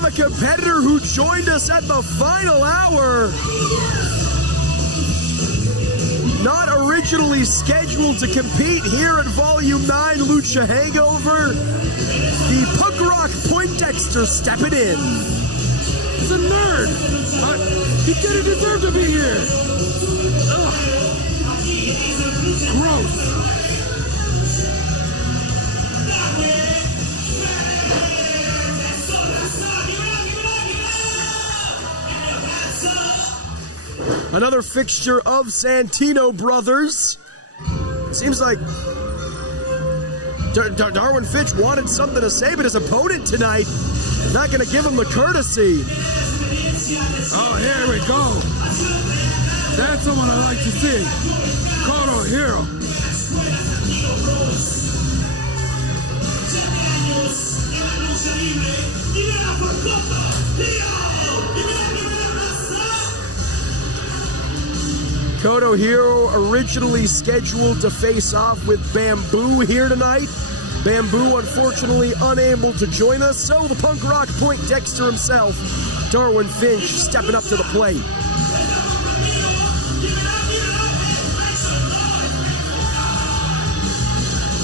have a competitor who joined us at the final hour. Not originally scheduled to compete here at Volume 9 Lucha Hangover. The punk rock Poindexter stepping in. He's a nerd. He didn't deserve to be here. Ugh. Gross. Another fixture of Santino Brothers. Seems like Darwin Finch wanted something to say, but his opponent tonight not going to give him the courtesy. Oh, here we go. That's someone I like to see. Kodo Hero. Kodo Hero originally scheduled to face off with Bamboo here tonight. Bamboo unfortunately unable to join us, so the punk rock Poindexter himself, Darwin Finch, stepping up to the plate.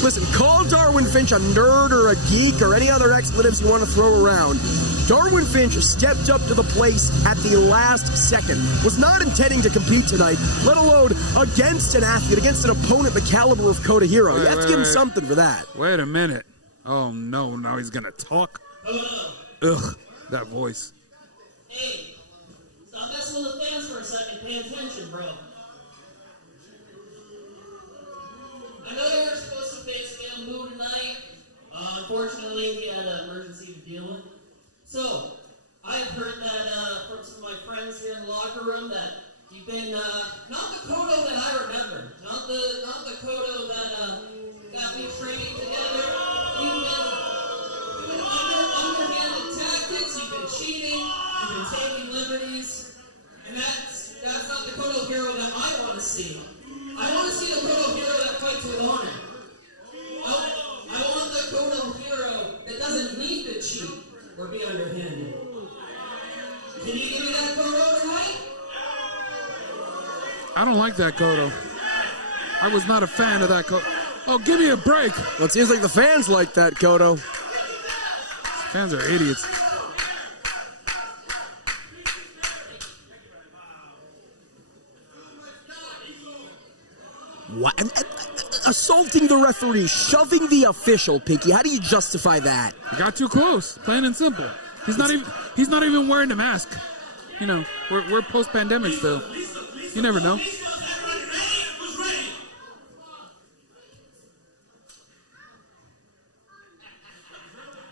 Listen, call Darwin Finch a nerd or a geek or any other expletives you want to throw around. Darwin Finch stepped up to the plate at the last second. Was not intending to compete tonight, let alone against an athlete, against an opponent the caliber of Kodo Hero. You have to give him something for that. Wait a minute. Oh no, now he's gonna talk. Ugh, that voice. Hey, stop messing with the fans for a second. Pay attention, bro. I know you were supposed to face Bamboo tonight. Unfortunately, he had an emergency to deal with. So, I have heard that from some of my friends here in the locker room that you've been not the Kodo that I remember, not the Kodo that we training together. You've been underhanded tactics. You've been cheating. You've been taking liberties, and that's not the Kodo Hero that I want to see. I want to see the Kodo Hero that fights with honor. I want the Kodo Hero that doesn't need to cheat or be underhanded. Can you give me that Kodo tonight? I don't like that Kodo. I was not a fan of that Kodo. Oh, give me a break. Well, it seems like the fans like that, Kodo. Fans are idiots. What? Assaulting the referee, shoving the official, Pinky. How do you justify that? He got too close, plain and simple. He's not even wearing a mask. You know, we're post-pandemic still. You never know.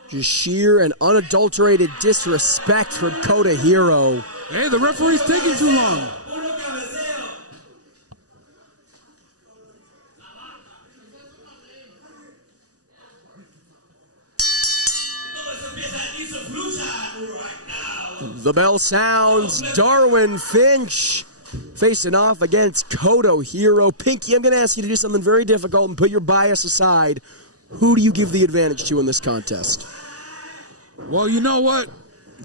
Just sheer and unadulterated disrespect from Kodo Hero. Hey, the referee's taking too long. The bell sounds. Darwin Finch facing off against Kodo Hero. Pinky, I'm going to ask you to do something very difficult and put your bias aside. Who do you give the advantage to in this contest? Well, you know what?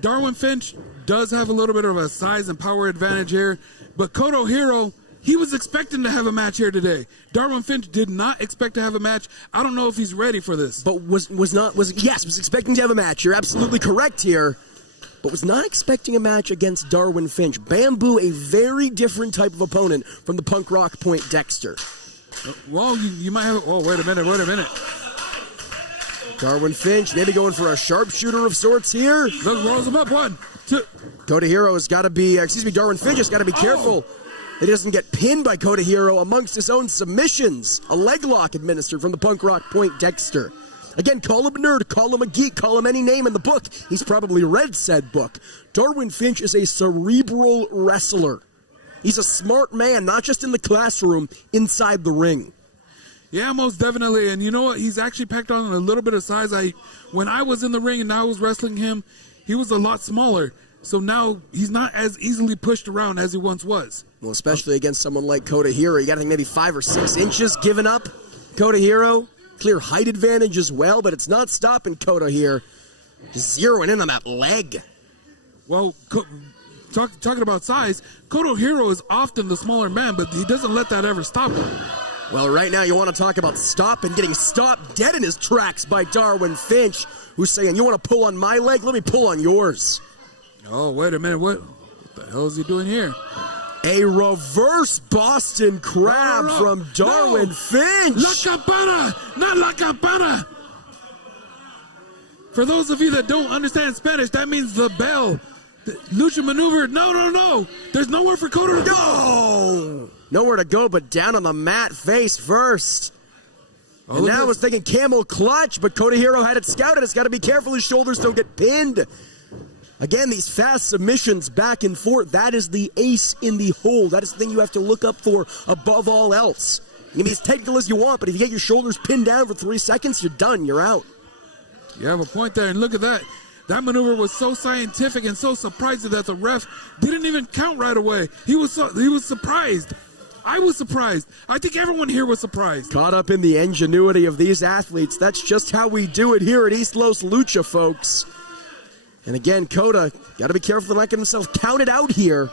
Darwin Finch does have a little bit of a size and power advantage here, but Kodo Hero, he was expecting to have a match here today. Darwin Finch did not expect to have a match. I don't know if he's ready for this. But was expecting to have a match. You're absolutely correct here. But was not expecting a match against Darwin Finch. Bamboo, a very different type of opponent from the punk rock Poindexter. Well, you might have... Oh, wait a minute. Darwin Finch maybe going for a sharpshooter of sorts here. Look, rolls him up. 1, 2. Kodo Hero has got to be... Darwin Finch has got to be careful that he doesn't get pinned by Kodo Hero amongst his own submissions. A leg lock administered from the punk rock Poindexter. Again, call him a nerd, call him a geek, call him any name in the book. He's probably read said book. Darwin Finch is a cerebral wrestler. He's a smart man, not just in the classroom, inside the ring. Yeah, most definitely. And you know what? He's actually packed on a little bit of size. When I was in the ring and I was wrestling him, he was a lot smaller. So now he's not as easily pushed around as he once was. Well, especially against someone like Kodo Hero. You got to think maybe 5 or 6 inches given up. Kodo Hero. Clear height advantage as well, but it's not stopping Kodo here. Just zeroing in on that leg. Well, talking about size, Koto Hiro is often the smaller man, but he doesn't let that ever stop him. Well, right now you want to talk about stopping, getting stopped dead in his tracks by Darwin Finch, who's saying, you want to pull on my leg? Let me pull on yours. Oh, wait a minute. What the hell is he doing here? A reverse Boston Crab from Darwin Finch. La Campana, not La Campana. For those of you that don't understand Spanish, that means the bell. The Lucha maneuver. No. There's nowhere for Koto to go. No! Nowhere to go but down on the mat face first. And now I was thinking camel clutch, but Koto Hiro had it scouted. It's got to be careful his shoulders don't get pinned. Again, these fast submissions back and forth, that is the ace in the hole. That is the thing you have to look up for above all else. You can be as technical as you want, but if you get your shoulders pinned down for 3 seconds, you're done. You're out. You have a point there, and look at that. That maneuver was so scientific and so surprising that the ref didn't even count right away. He was surprised. I was surprised. I think everyone here was surprised. Caught up in the ingenuity of these athletes. That's just how we do it here at EastLos Lucha, folks. And again, Koto, got to be careful to not get himself counted out here.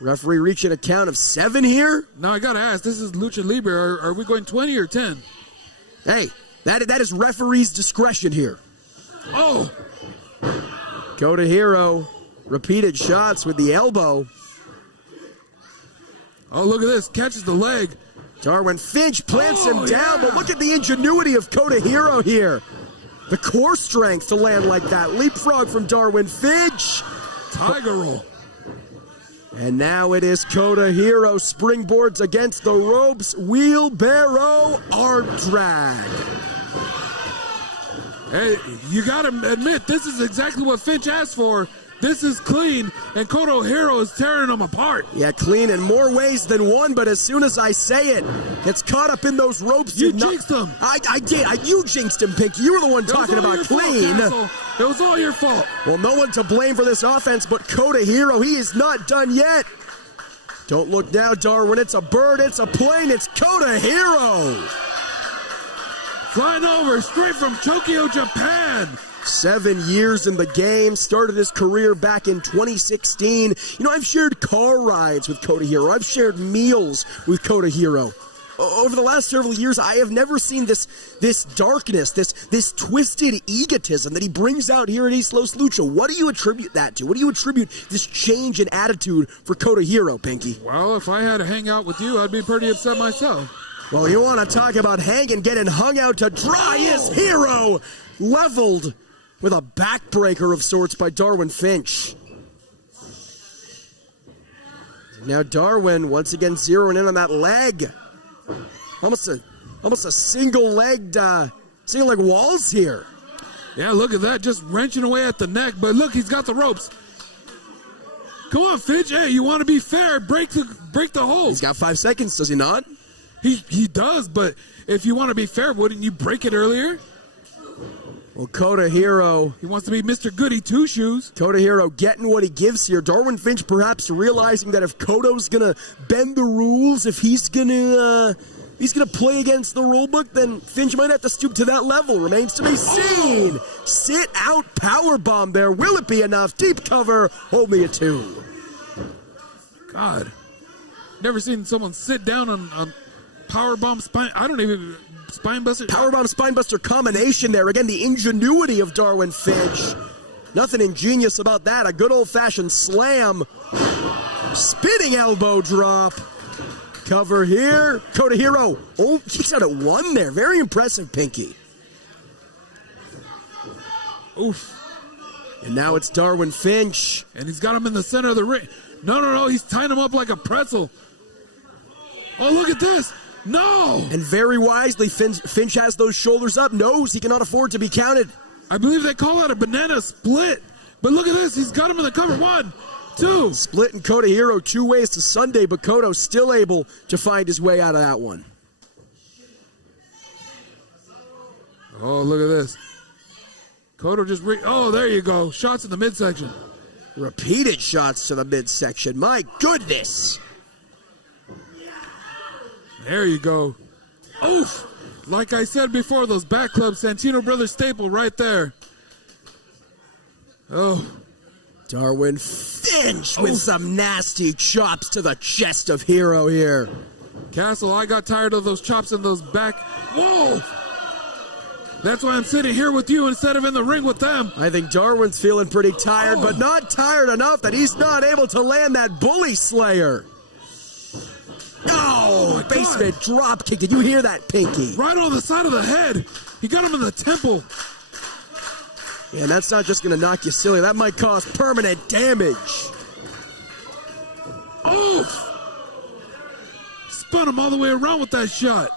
Referee reaching a count of 7 here. Now I got to ask, this is Lucha Libre. Are we going 20 or 10? Hey, that is referee's discretion here. Oh. Koto Hiro, repeated shots with the elbow. Oh, look at this. Catches the leg. Darwin Finch plants him down, but look at the ingenuity of Koto Hiro here. The core strength to land like that. Leapfrog from Darwin Finch. Tiger roll. And now it is Koto Hiro springboards against the ropes. Wheelbarrow arm drag. Hey, you got to admit, this is exactly what Finch asked for. This is clean, and Koto Hiro is tearing them apart. Yeah, clean in more ways than one, but as soon as I say it, it's caught up in those ropes. You jinxed him. I did. You jinxed him, Pinky. You were the one talking about clean. It was all your fault. Well, no one to blame for this offense but Koto Hiro. He is not done yet. Don't look now, Darwin. It's a bird. It's a plane. It's Koto Hiro. Flying over straight from Tokyo, Japan. 7 years in the game, started his career back in 2016. You know, I've shared car rides with Koto Hiro. I've shared meals with Koto Hiro. Over the last several years, I have never seen this darkness, this twisted egotism that he brings out here at EastLos Lucha. What do you attribute that to? What do you attribute this change in attitude for Koto Hiro, Pinky? Well, if I had to hang out with you, I'd be pretty upset myself. Well, you want to talk about hanging, getting hung out to dry is Hiro, leveled with a backbreaker of sorts by Darwin Finch. Now Darwin once again zeroing in on that leg. Almost a single-legged walls here. Yeah, look at that, just wrenching away at the neck. But look, he's got the ropes. Come on, Finch. Hey, you want to be fair? Break the hold. He's got 5 seconds, does he not? He does, but if you want to be fair, wouldn't you break it earlier? Well, Koto Hiro. He wants to be Mr. Goody Two-Shoes. Koto Hiro getting what he gives here. Darwin Finch perhaps realizing that if Koto's going to bend the rules, if he's going to play against the rule book, then Finch might have to stoop to that level. Remains to be seen. Sit out powerbomb there. Will it be enough? Deep cover. Only a 2. God. Never seen someone sit down on powerbomb spine. I don't even... Spinebuster. Powerbomb spinebuster combination there. Again, the ingenuity of Darwin Finch. Nothing ingenious about that. A good old-fashioned slam. Spinning elbow drop. Cover here. Koto Hiro. Oh, kicks out at 1 there. Very impressive, Pinky. Oof. And now it's Darwin Finch. And he's got him in the center of the ring. No. He's tying him up like a pretzel. Oh, look at this. No! And very wisely, Finch has those shoulders up, knows he cannot afford to be counted. I believe they call that a banana split. But look at this, he's got him in the cover. 1, 2. Split and Koto Hiro 2 ways to Sunday, but Koto's still able to find his way out of that one. Oh, look at this. Koto just oh, there you go. Shots in the midsection. Repeated shots to the midsection. My goodness. There you go. Oof! Like I said before, those back clubs, Santino Brothers staple right there. Oh. Darwin Finch with some nasty chops to the chest of Hero here. Castle, I got tired of those chops in those back. Whoa! That's why I'm sitting here with you instead of in the ring with them. I think Darwin's feeling pretty tired, but not tired enough that he's not able to land that bully slayer. Oh, basement drop kick. Did you hear that, Pinky? Right on the side of the head. He got him in the temple. And that's not just going to knock you silly. That might cause permanent damage. Oh! Spun him all the way around with that shot.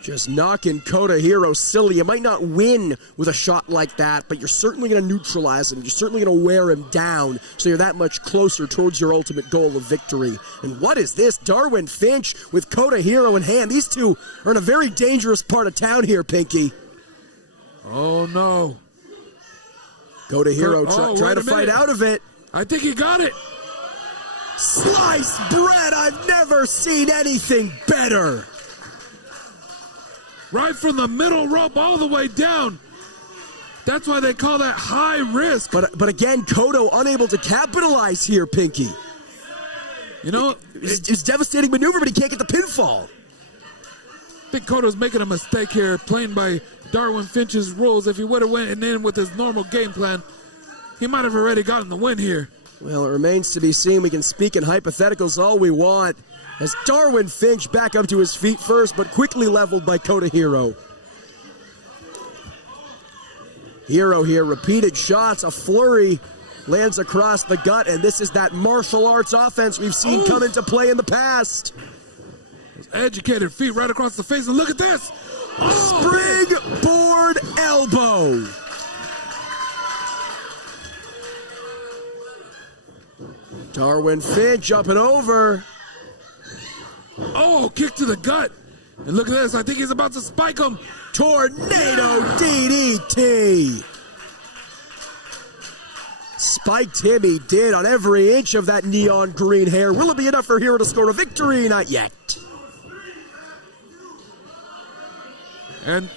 Just knocking Kota Hero silly. You might not win with a shot like that, but you're certainly going to neutralize him. You're certainly going to wear him down, so you're that much closer towards your ultimate goal of victory. And what is this? Darwin Finch with Kota Hero in hand. These two are in a very dangerous part of town here, Pinky. Oh, no. Kota Hero trying to fight out of it. I think he got it. Sliced bread. I've never seen anything better. Right from the middle rope all the way down. That's why they call that high risk. But again, Kodo unable to capitalize here, Pinky. You know, it's a devastating maneuver, but he can't get the pinfall. I think Kodo's making a mistake here, playing by Darwin Finch's rules. If he would have went in with his normal game plan, he might have already gotten the win here. Well, it remains to be seen. We can speak in hypotheticals all we want. As Darwin Finch back up to his feet first, but quickly leveled by Kota Hero. Hero here, repeated shots, a flurry lands across the gut, and this is that martial arts offense we've seen come into play in the past. Educated feet right across the face, and look at this! Springboard elbow. Darwin Finch up and over. Oh, kick to the gut. And look at this. I think he's about to spike him. Tornado DDT. Spiked him, he did, on every inch of that neon green hair. Will it be enough for Hero to score a victory? Not yet. And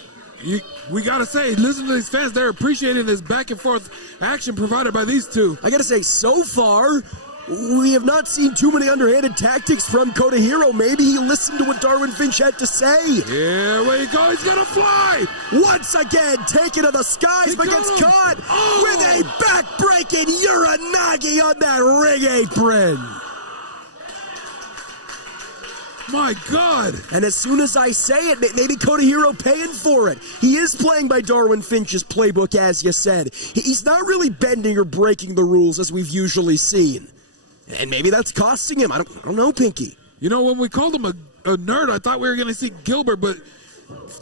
we got to say, listen to these fans. They're appreciating this back and forth action provided by these two. I got to say, so far, we have not seen too many underhanded tactics from Kota Hero. Maybe he listened to what Darwin Finch had to say. Yeah, where you go? He's going to fly. Once again, taken to the skies, but gets caught with a back-breaking Uranagi on that ring apron. My God. And as soon as I say it, maybe Kota Hero paying for it. He is playing by Darwin Finch's playbook, as you said. He's not really bending or breaking the rules as we've usually seen. And maybe that's costing him. I don't know, Pinky. You know, when we called him a nerd, I thought we were going to see Gilbert, but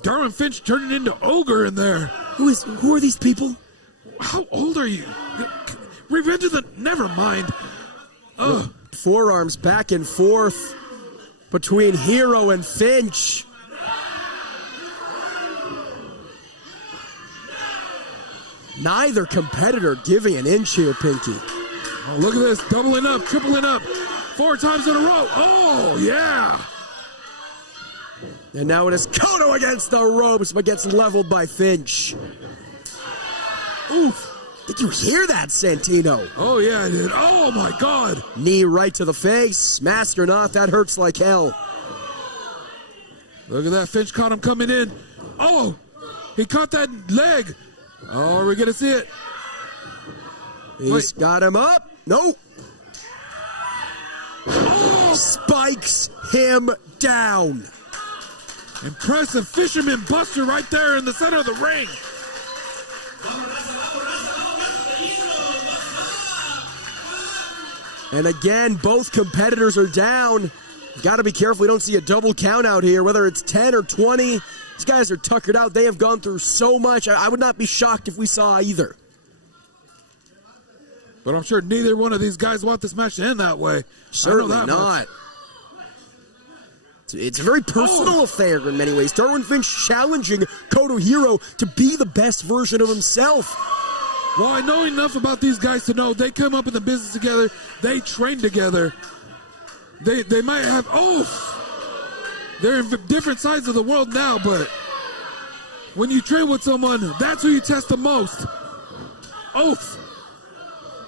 Darwin Finch turned it into Ogre in there. Who are these people? How old are you? Revenge of the... Never mind. Ugh. Forearms back and forth between Hero and Finch. Neither competitor giving an inch here, Pinky. Oh, look at this. Doubling up, tripling up. 4 times in a row. Oh, yeah. And now it is Kodo against the ropes, but gets leveled by Finch. Oof. Did you hear that, Santino? Oh, yeah, I did. Oh, my God. Knee right to the face. Mask or not, that hurts like hell. Look at that. Finch caught him coming in. Oh, he caught that leg. Oh, are we going to see it? He's got him up. Nope. Oh! Spikes him down. Impressive fisherman buster right there in the center of the ring. And again, both competitors are down. Got to be careful we don't see a double count out here, whether it's 10 or 20. These guys are tuckered out. They have gone through so much. I would not be shocked if we saw either. But I'm sure neither one of these guys want this match to end that way. Certainly not. It's a very personal affair in many ways. Darwin Finch challenging Kota Hero to be the best version of himself. Well, I know enough about these guys to know they come up in the business together. They train together. They might have, they're in different sides of the world now, but when you train with someone, that's who you test the most.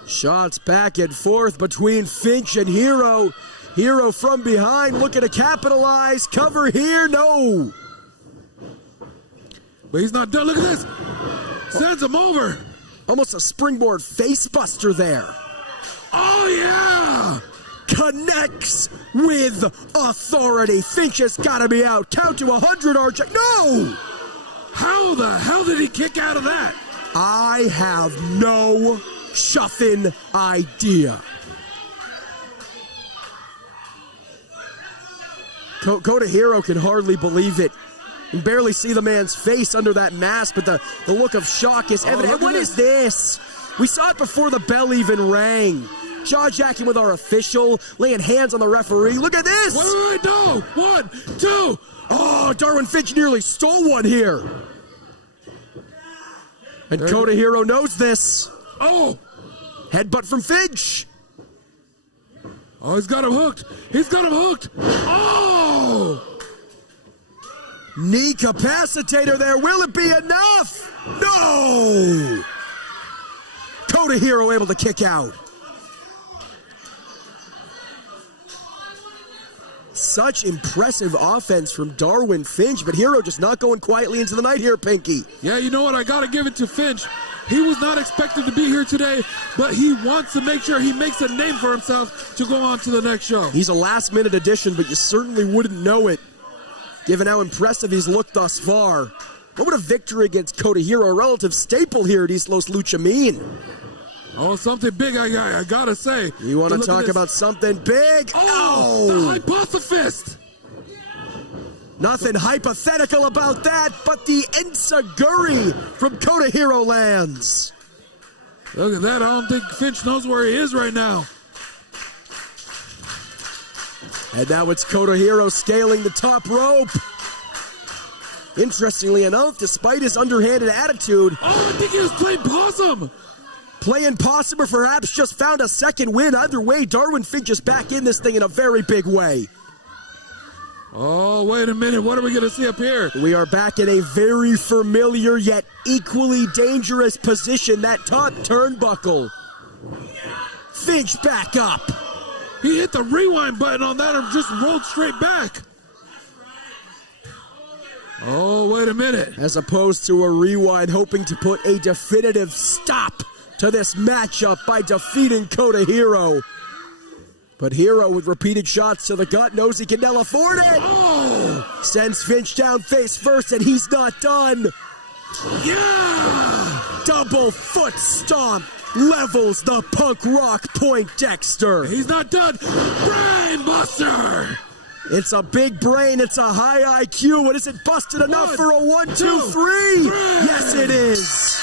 Shots back and forth between Finch and Hero. Hero from behind looking to capitalize. Cover here, no. But he's not done. Look at this. Sends him over. Almost a springboard facebuster there. Oh, yeah. Connects with authority. Finch has got to be out. Count to 100, RJ. No! How the hell did he kick out of that? I have no chuffing idea. Kota Hero can hardly believe it. You can barely see the man's face under that mask, but the look of shock is evident. What is this? We saw it before the bell even rang. Jaw-jacking with our official, laying hands on the referee. Look at this! What do I know? 1, 2. Oh, Darwin Finch nearly stole one here. And Kota Hero knows this. Oh! Headbutt from Finch. Oh, he's got him hooked. He's got him hooked. Oh! Knee capacitator there. Will it be enough? No! Kota Hero able to kick out. Such impressive offense from Darwin Finch, but Hero just not going quietly into the night here, Pinky. Yeah, you know what? I got to give it to Finch. He was not expected to be here today, but he wants to make sure he makes a name for himself to go on to the next show. He's a last-minute addition, but you certainly wouldn't know it, given how impressive he's looked thus far. What would a victory against Kota Hero, a relative staple here at EastLos Lucha, mean? Oh, something big, I gotta say. You want to talk about something big? Oh, the hypothesis. Nothing hypothetical about that, but the Ensaguri from Kota Hero lands. Look at that. I don't think Finch knows where he is right now. And now it's Kota Hero scaling the top rope. Interestingly enough, despite his underhanded attitude. Oh, I think he was playing possum. Playing possum or perhaps just found a second win. Either way, Darwin Finch is back in this thing in a very big way. Oh, wait a minute. What are we going to see up here? We are back in a very familiar yet equally dangerous position, that top turnbuckle. Finch back up. He hit the rewind button on that and just rolled straight back. Oh, wait a minute. As opposed to a rewind, hoping to put a definitive stop to this matchup by defeating Kota Hero. But Hero, with repeated shots to the gut, knows he can now afford it. Oh! Sends Finch down face first, and he's not done. Yeah! Double foot stomp levels the punk rock point Dexter. He's not done. Brain buster! It's a big brain. It's a high IQ. What is it busted enough for a 1, 2, 3? Yes, it is.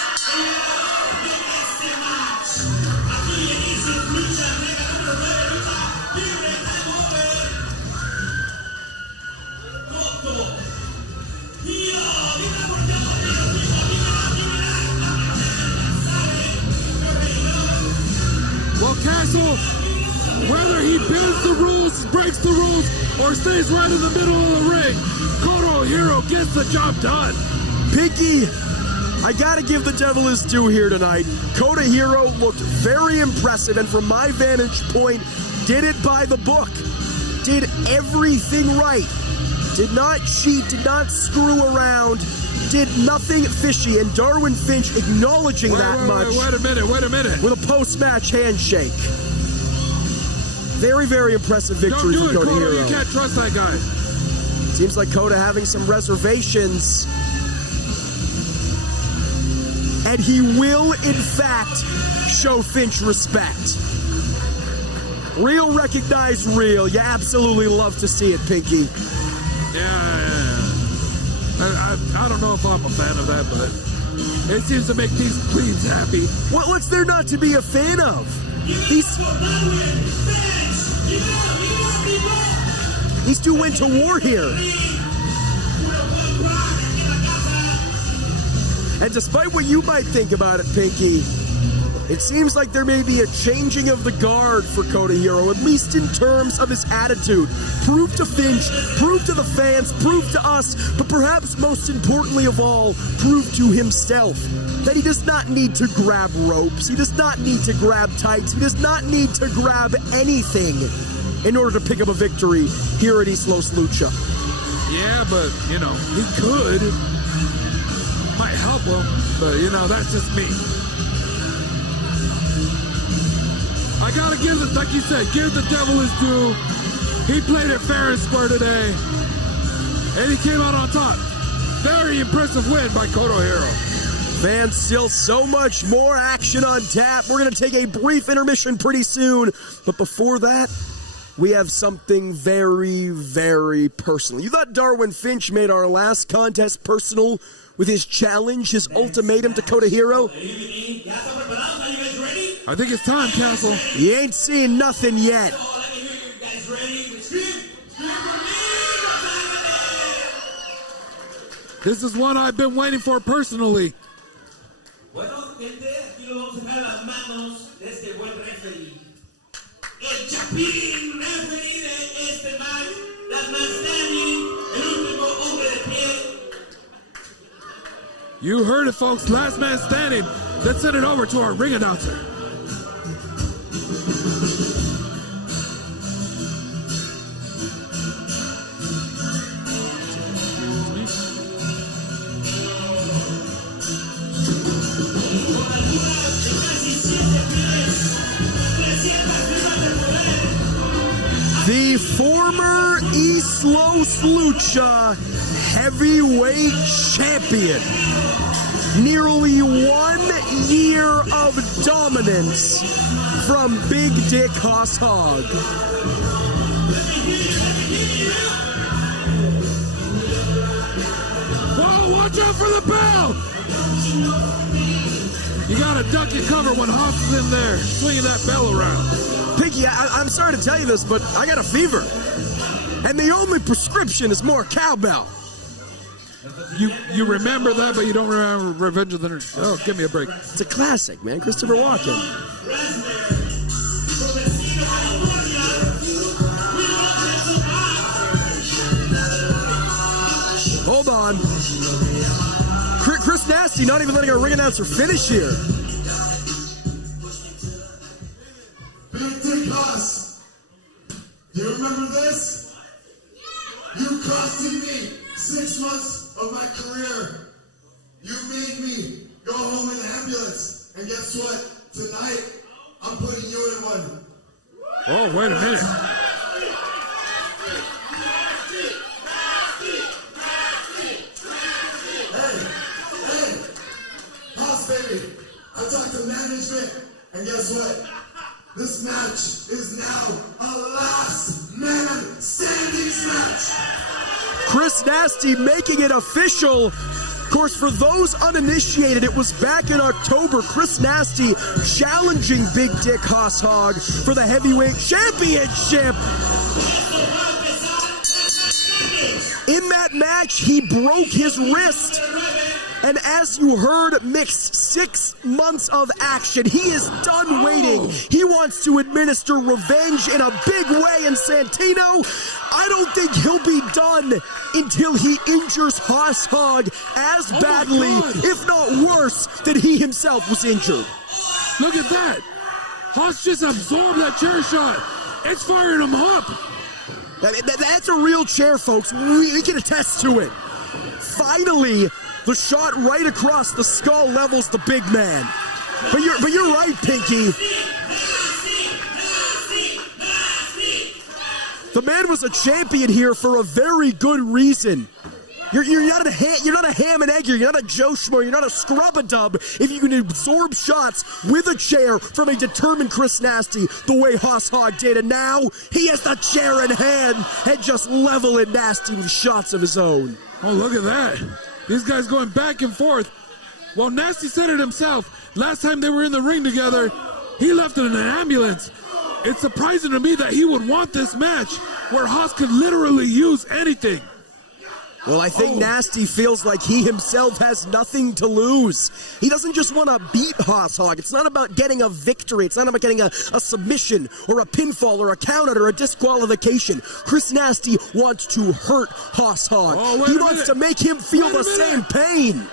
Well, Castle, whether he bends the rules, breaks the rules, or stays right in the middle of the ring, Kota Hero gets the job done. Pinky, I gotta give the devil his due here tonight. Kota Hero looked very impressive, and from my vantage point, did it by the book. Did everything right. Did not cheat, did not screw around, did nothing fishy, and Darwin Finch acknowledging that much. Wait a minute. With a post-match handshake. Very, very impressive victory Don't from do it, Kota Hero. You can't trust that guy. Seems like Kota having some reservations. And he will, in fact, show Finch respect. Real recognize real. You absolutely love to see it, Pinky. Yeah. I don't know if I'm a fan of that, but it seems to make these plebes happy. What's there not to be a fan of? These two went to war here. And despite what you might think about it, Pinky, It seems like there may be a changing of the guard for Kota Hiro, at least in terms of his attitude. Prove to Finch, prove to the fans, prove to us, but perhaps most importantly of all, prove to himself that he does not need to grab ropes, he does not need to grab tights, he does not need to grab anything in order to pick up a victory here at EastLos Lucha. Yeah, but, you know, he could. Might help him, but, you know, that's just me. I gotta give it, like you said, give the devil his due. He played it fair and square today, and he came out on top. Very impressive win by Kota Hiro. Fans, still so much more action on tap. We're going to take a brief intermission pretty soon, but before that, we have something very, very personal. You thought Darwin Finch made our last contest personal with his challenge, his ultimatum to Kota Hiro? I think it's time, Castle. You ain't seeing nothing yet. This is one I've been waiting for personally. Bueno, gente, aquí lo vamos a dejar las manos de este buen referee. El Chapín, referee de este match, las man standing, el último hombre de pie. You heard it, folks. Last man standing. Let's send it over to our ring announcer. The former EastLos Lucha heavyweight champion. Nearly 1 year of dominance from Big Dick Hoss Hog. Whoa, watch out for the bell! You gotta duck and cover when Hoss is in there, swinging that bell around. Pinky, I'm sorry to tell you this, but I got a fever. And the only prescription is more cowbell. You remember that, but you don't remember Revenge of the Nerds. Oh, give me a break. It's a classic, man. Christopher Walken. Hold on. Chris Nasty not even letting our ring announcer finish here. Big Dick Hoss, you remember this? You costed me 6 months of my career. You made me go home in an ambulance. And guess what? Tonight, I'm putting you in one. Oh, wait a minute. Hey, Hoss baby, I talked to management, and guess what? This match is now a last man standing match. Chris Nasty making it official. Of course, for those uninitiated, it was back in October. Chris Nasty challenging Big Dick Hoss Hog for the heavyweight championship. In that match, he broke his wrist. And as you heard, mixed 6 months of action. He is done waiting. He wants to administer revenge in a big way in Santino. I don't think he'll be done until he injures Hoss Hog as badly, if not worse, than he himself was injured. Look at that. Hoss just absorbed that chair shot. It's firing him up. That's a real chair, folks. We can attest to it. Finally, the shot right across the skull levels the big man. But you're right, Pinky. The man was a champion here for a very good reason. You're not a ham and egger. You're not a Joe Schmo. You're not a scrub-a-dub if you can absorb shots with a chair from a determined Chris Nasty the way Hoss Hog did. And now he has the chair in hand and just leveling Nasty with shots of his own. Oh, look at that. These guys going back and forth. Well, Nasty said it himself. Last time they were in the ring together, he left in an ambulance. It's surprising to me that he would want this match where Hoss could literally use anything. Well, I think Nasty feels like he himself has nothing to lose. He doesn't just want to beat Hoss Hogg. It's not about getting a victory. It's not about getting a submission or a pinfall or a countout or a disqualification. Chris Nasty wants to hurt Hoss Hogg. He wants to make him feel the same pain.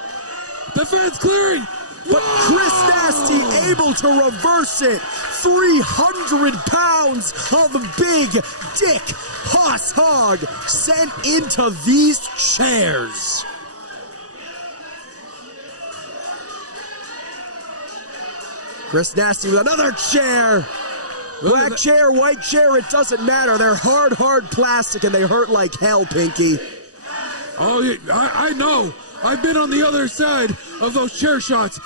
The fans clearing. But Chris Nasty able to reverse it. 300 pounds of big dick Hoss Hogg sent into these chairs. Chris Nasty with another chair. Black chair, white chair, it doesn't matter. They're hard plastic and they hurt like hell, Pinky. Oh, yeah, I know. I've been on the other side of those chair shots.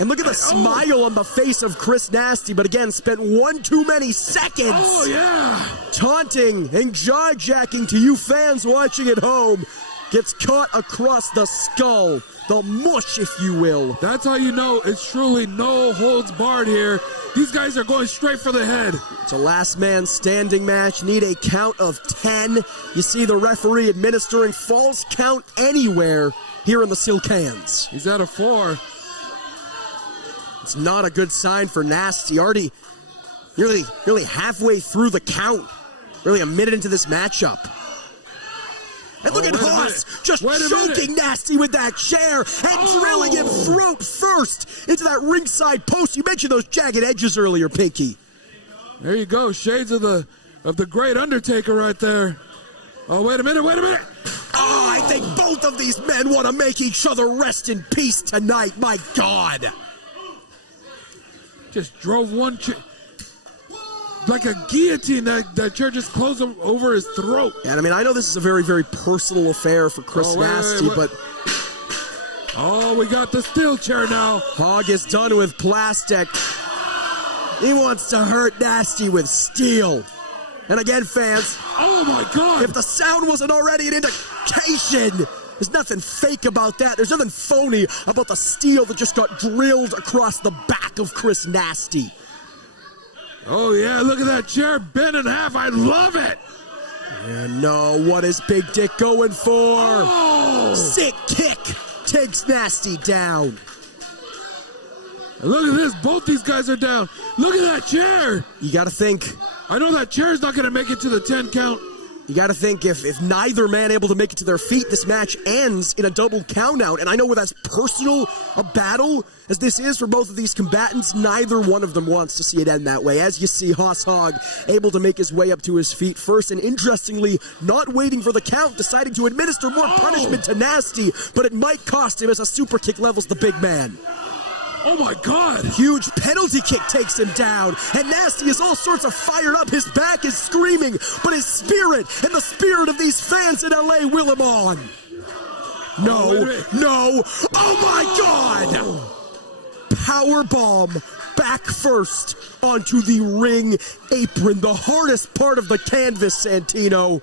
And look at the smile on the face of Chris Nasty, but again, spent one too many seconds. Oh, yeah. Taunting and jaw-jacking to you fans watching at home. Gets caught across the skull. The mush, if you will. That's how you know it's truly no holds barred here. These guys are going straight for the head. It's a last man standing match. Need a count of 10. You see the referee administering false count anywhere here in the Silk Hands. He's at a 4. It's not a good sign for Nasty. Already nearly halfway through the count. Really a minute into this matchup. And look at Hoss just choking Nasty with that chair and drilling him throat first into that ringside post. You mentioned those jagged edges earlier, Pinky. There you go. Shades of the great Undertaker right there. Oh, wait a minute. Oh, I think both of these men want to make each other rest in peace tonight. My God. Just drove one like a guillotine. That chair just closed over his throat. And I mean, I know this is a very, very personal affair for Chris Nasty, but... Oh, we got the steel chair now. Hogg is done with plastic. He wants to hurt Nasty with steel. And again, fans... Oh, my God. If the sound wasn't already an indication... There's nothing fake about that. There's nothing phony about the steel that just got drilled across the back of Chris Nasty. Oh, yeah, look at that chair bent in half. I love it. And no, what is Big Dick going for? Oh. Sick kick takes Nasty down. And look at this. Both these guys are down. Look at that chair. You got to think. I know that chair's not going to make it to the 10 count. You got to think if neither man able to make it to their feet, this match ends in a double countout. And I know with as personal a battle as this is for both of these combatants, neither one of them wants to see it end that way. As you see, Hoss Hogg able to make his way up to his feet first, and interestingly, not waiting for the count, deciding to administer more punishment to Nasty, but it might cost him as a super kick levels the big man. Oh my God! Huge penalty kick takes him down, and Nasty is all sorts of fired up. His back is screaming, but his spirit and the spirit of these fans in LA will him on. No! Oh my God! Power bomb back first onto the ring apron, the hardest part of the canvas, Santino.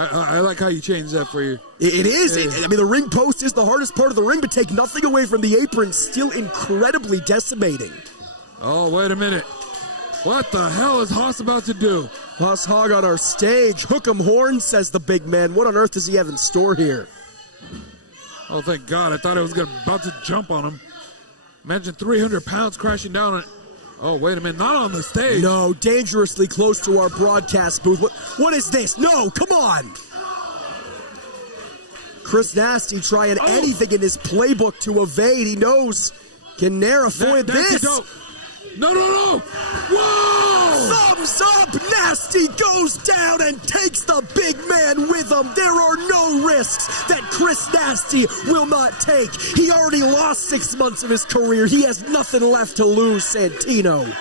I like how you changed that for you. It is. Yeah. I mean, the ring post is the hardest part of the ring, but take nothing away from the apron, still incredibly decimating. Oh, wait a minute. What the hell is Hoss about to do? Hoss Hogg on our stage. Hook 'em horn, says the big man. What on earth does he have in store here? Oh, thank God. I thought I was about to jump on him. Imagine 300 pounds crashing down on it. Oh, wait a minute. Not on the stage. No, dangerously close to our broadcast booth. What is this? No, come on. Chris Nasty trying anything in his playbook to evade. He knows can ne'er avoid this. No. Whoa! Thumbs up. Nasty goes down and takes the big man with him. There are no risks that Chris Nasty will not take. He already lost 6 months of his career. He has nothing left to lose, Santino.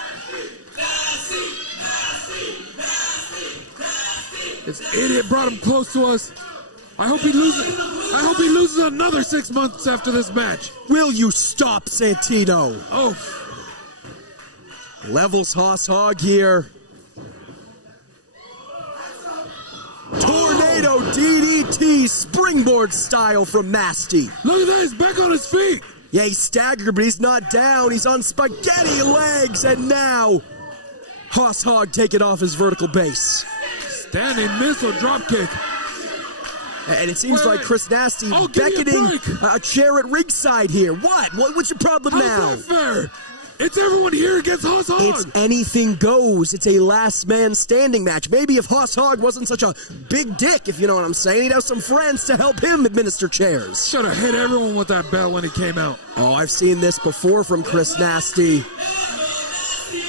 This idiot brought him close to us. I hope he loses another 6 months after this match. Will you stop, Santino? Oh. Levels Hoss Hogg here. Tornado DDT springboard style from Nasty. Look at that, he's back on his feet. Yeah, he's staggered, but he's not down. He's on spaghetti legs, and now Hoss Hogg taking off his vertical base. Standing missile drop kick. And it seems like Chris Nasty Oh, give me a beckoning break. a chair at ringside here. What's your problem now? How's that fair? It's everyone here against Hoss Hog. It's anything goes. It's a last man standing match. Maybe if Hoss Hog wasn't such a big dick, if you know what I'm saying, he'd have some friends to help him administer chairs. Should have hit everyone with that bell when he came out. Oh, I've seen this before from Chris Nasty.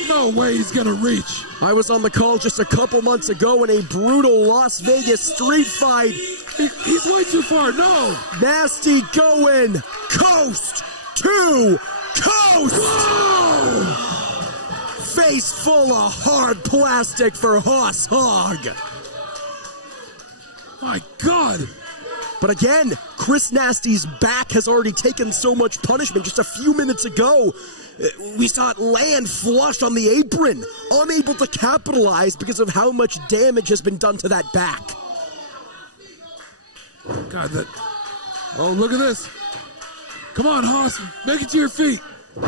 No way he's gonna reach. I was on the call just a couple months ago in a brutal Las Vegas street fight. He's way too far. No. Nasty going coast to coast. Whoa! Face full of hard plastic for Hoss Hog. My God. But again, Chris Nasty's back has already taken so much punishment. Just a few minutes ago, we saw it land flush on the apron, unable to capitalize because of how much damage has been done to that back. God, that. Oh, look at this. Come on, Hoss. Make it to your feet.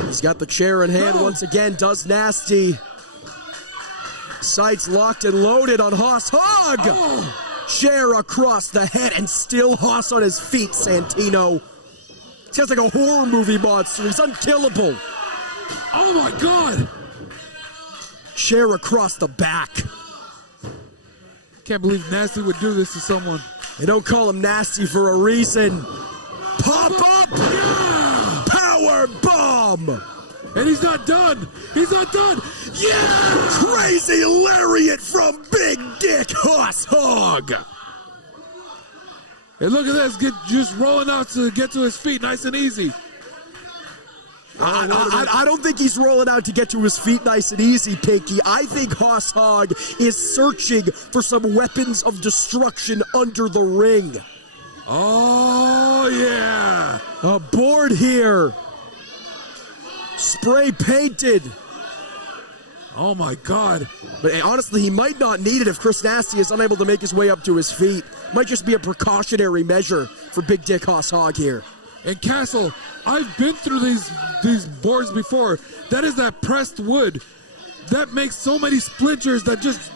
He's got the chair in hand once again, does Nasty. Sights locked and loaded on Hoss Hog. Oh. Chair across the head and still Hoss on his feet, Santino. He sounds like a horror movie monster. He's unkillable. Oh, my God. Chair across the back. Can't believe Nasty would do this to someone. They don't call him Nasty for a reason. Pop up! Yeah! Power bomb! And he's not done. He's not done. Yeah! Crazy lariat from Big Dick Hoss Hog! Hey, look at this. Just rolling out to get to his feet nice and easy. I don't think he's rolling out to get to his feet nice and easy, Pinky. I think Hoss Hog is searching for some weapons of destruction under the ring. Oh, yeah. A board here. Spray painted. Oh, my God. But honestly, he might not need it if Chris Nasty is unable to make his way up to his feet. Might just be a precautionary measure for Big Dick Hoss Hog here. And Castle, I've been through these boards before. That is that pressed wood. That makes so many splinters that just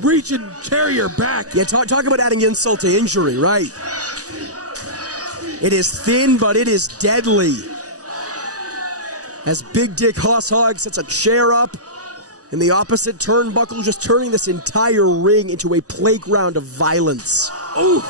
reach and carry your back. Yeah, talk about adding insult to injury, right? It is thin, but it is deadly. As Big Dick Hoss Hog sets a chair up in the opposite turnbuckle, just turning this entire ring into a playground of violence. Ooh.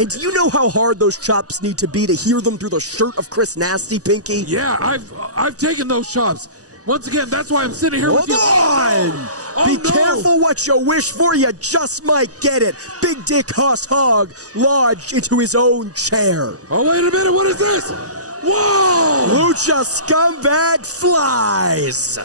And do you know how hard those chops need to be to hear them through the shirt of Chris Nasty, Pinky? Yeah, I've taken those chops. Once again, that's why I'm sitting here with you. Hold on! Oh, Be no. careful what you wish for, you just might get it. Big Dick Hoss Hog lodged into his own chair. Oh, wait a minute, what is this? Whoa! Lucha scumbag flies.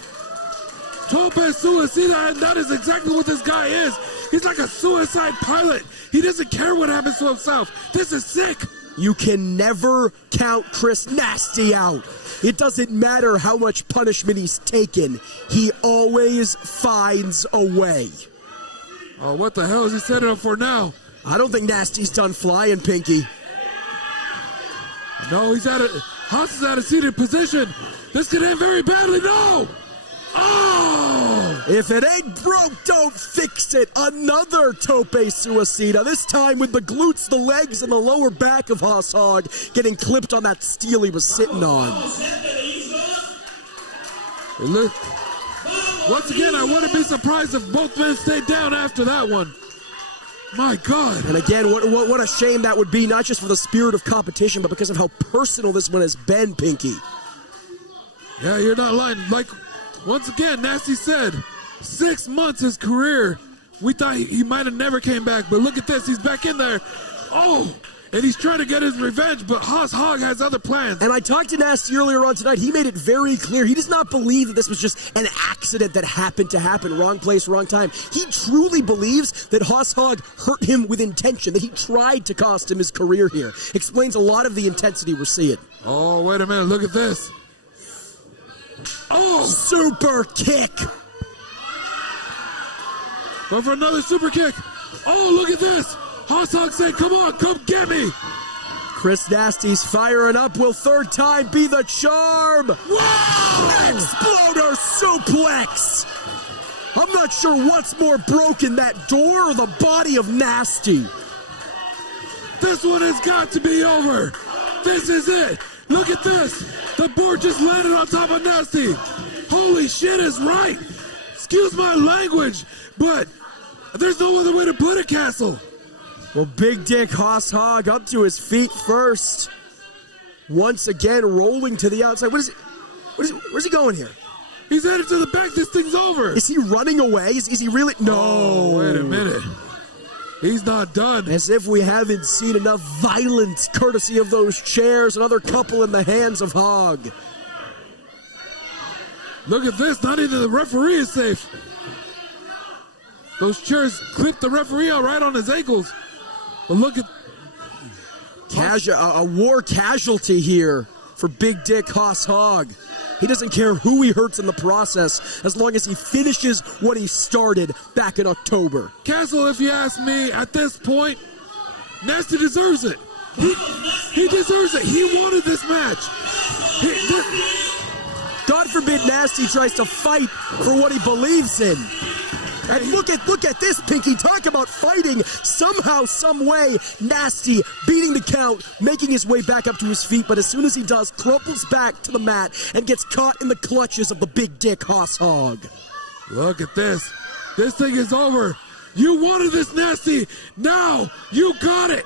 Tope suicida, and that is exactly what this guy is. He's like a suicide pilot. He doesn't care what happens to himself. This is sick. You can never count Chris Nasty out. It doesn't matter how much punishment he's taken. He always finds a way. Oh, what the hell is he setting up for now? I don't think Nasty's done flying, Pinky. No, Hoss is at a seated position. This could end very badly. No! Oh! If it ain't broke, don't fix it. Another tope suicida, this time with the glutes, the legs, and the lower back of Hoss Hog getting clipped on that steel he was sitting on. Look, once again, I wouldn't be surprised if both men stayed down after that one. My God. And again, what a shame that would be, not just for the spirit of competition, but because of how personal this one has been, Pinky. Yeah, you're not lying. Like, once again, Nasty said, 6 months his career. We thought he might have never came back, but look at this. He's back in there. Oh, and he's trying to get his revenge, but Hoss Hog has other plans. And I talked to Nasty earlier on tonight. He made it very clear. He does not believe that this was just an accident that happened to happen. Wrong place, wrong time. He truly believes that Hoss Hog hurt him with intention, that he tried to cost him his career here. Explains a lot of the intensity we're seeing. Oh, wait a minute. Look at this. Oh! Super kick! But for another super kick. Oh, look at this. Hoss Hog said, come on, come get me. Chris Nasty's firing up. Will third time be the charm? Whoa! Exploder suplex! I'm not sure what's more broken, that door or the body of Nasty. This one has got to be over. This is it. Look at this. The board just landed on top of Nasty. Holy shit is right. Excuse my language, but there's no other way to put it, Castle. Well, Big Dick Hoss Hogg up to his feet first. Once again, rolling to the outside. Where's he going here? He's headed to the back. This thing's over. Is he running away? Is he really? No. Oh, wait a minute. He's not done. As if we haven't seen enough violence courtesy of those chairs. Another couple in the hands of Hogg. Look at this. Not even the referee is safe. Those chairs clipped the referee out right on his ankles. But look at... A war casualty here for Big Dick Hoss Hogg. He doesn't care who he hurts in the process as long as he finishes what he started back in October. Castle, if you ask me, at this point, Nasty deserves it. He deserves it. He wanted this match. God forbid Nasty tries to fight for what he believes in. And look at this, Pinky. Talk about fighting. Somehow, some way, Nasty beating the count, making his way back up to his feet, but as soon as he does, crumples back to the mat and gets caught in the clutches of the Big Dick Hoss Hogg. Look at this. This thing is over. You wanted this, Nasty. Now you got it.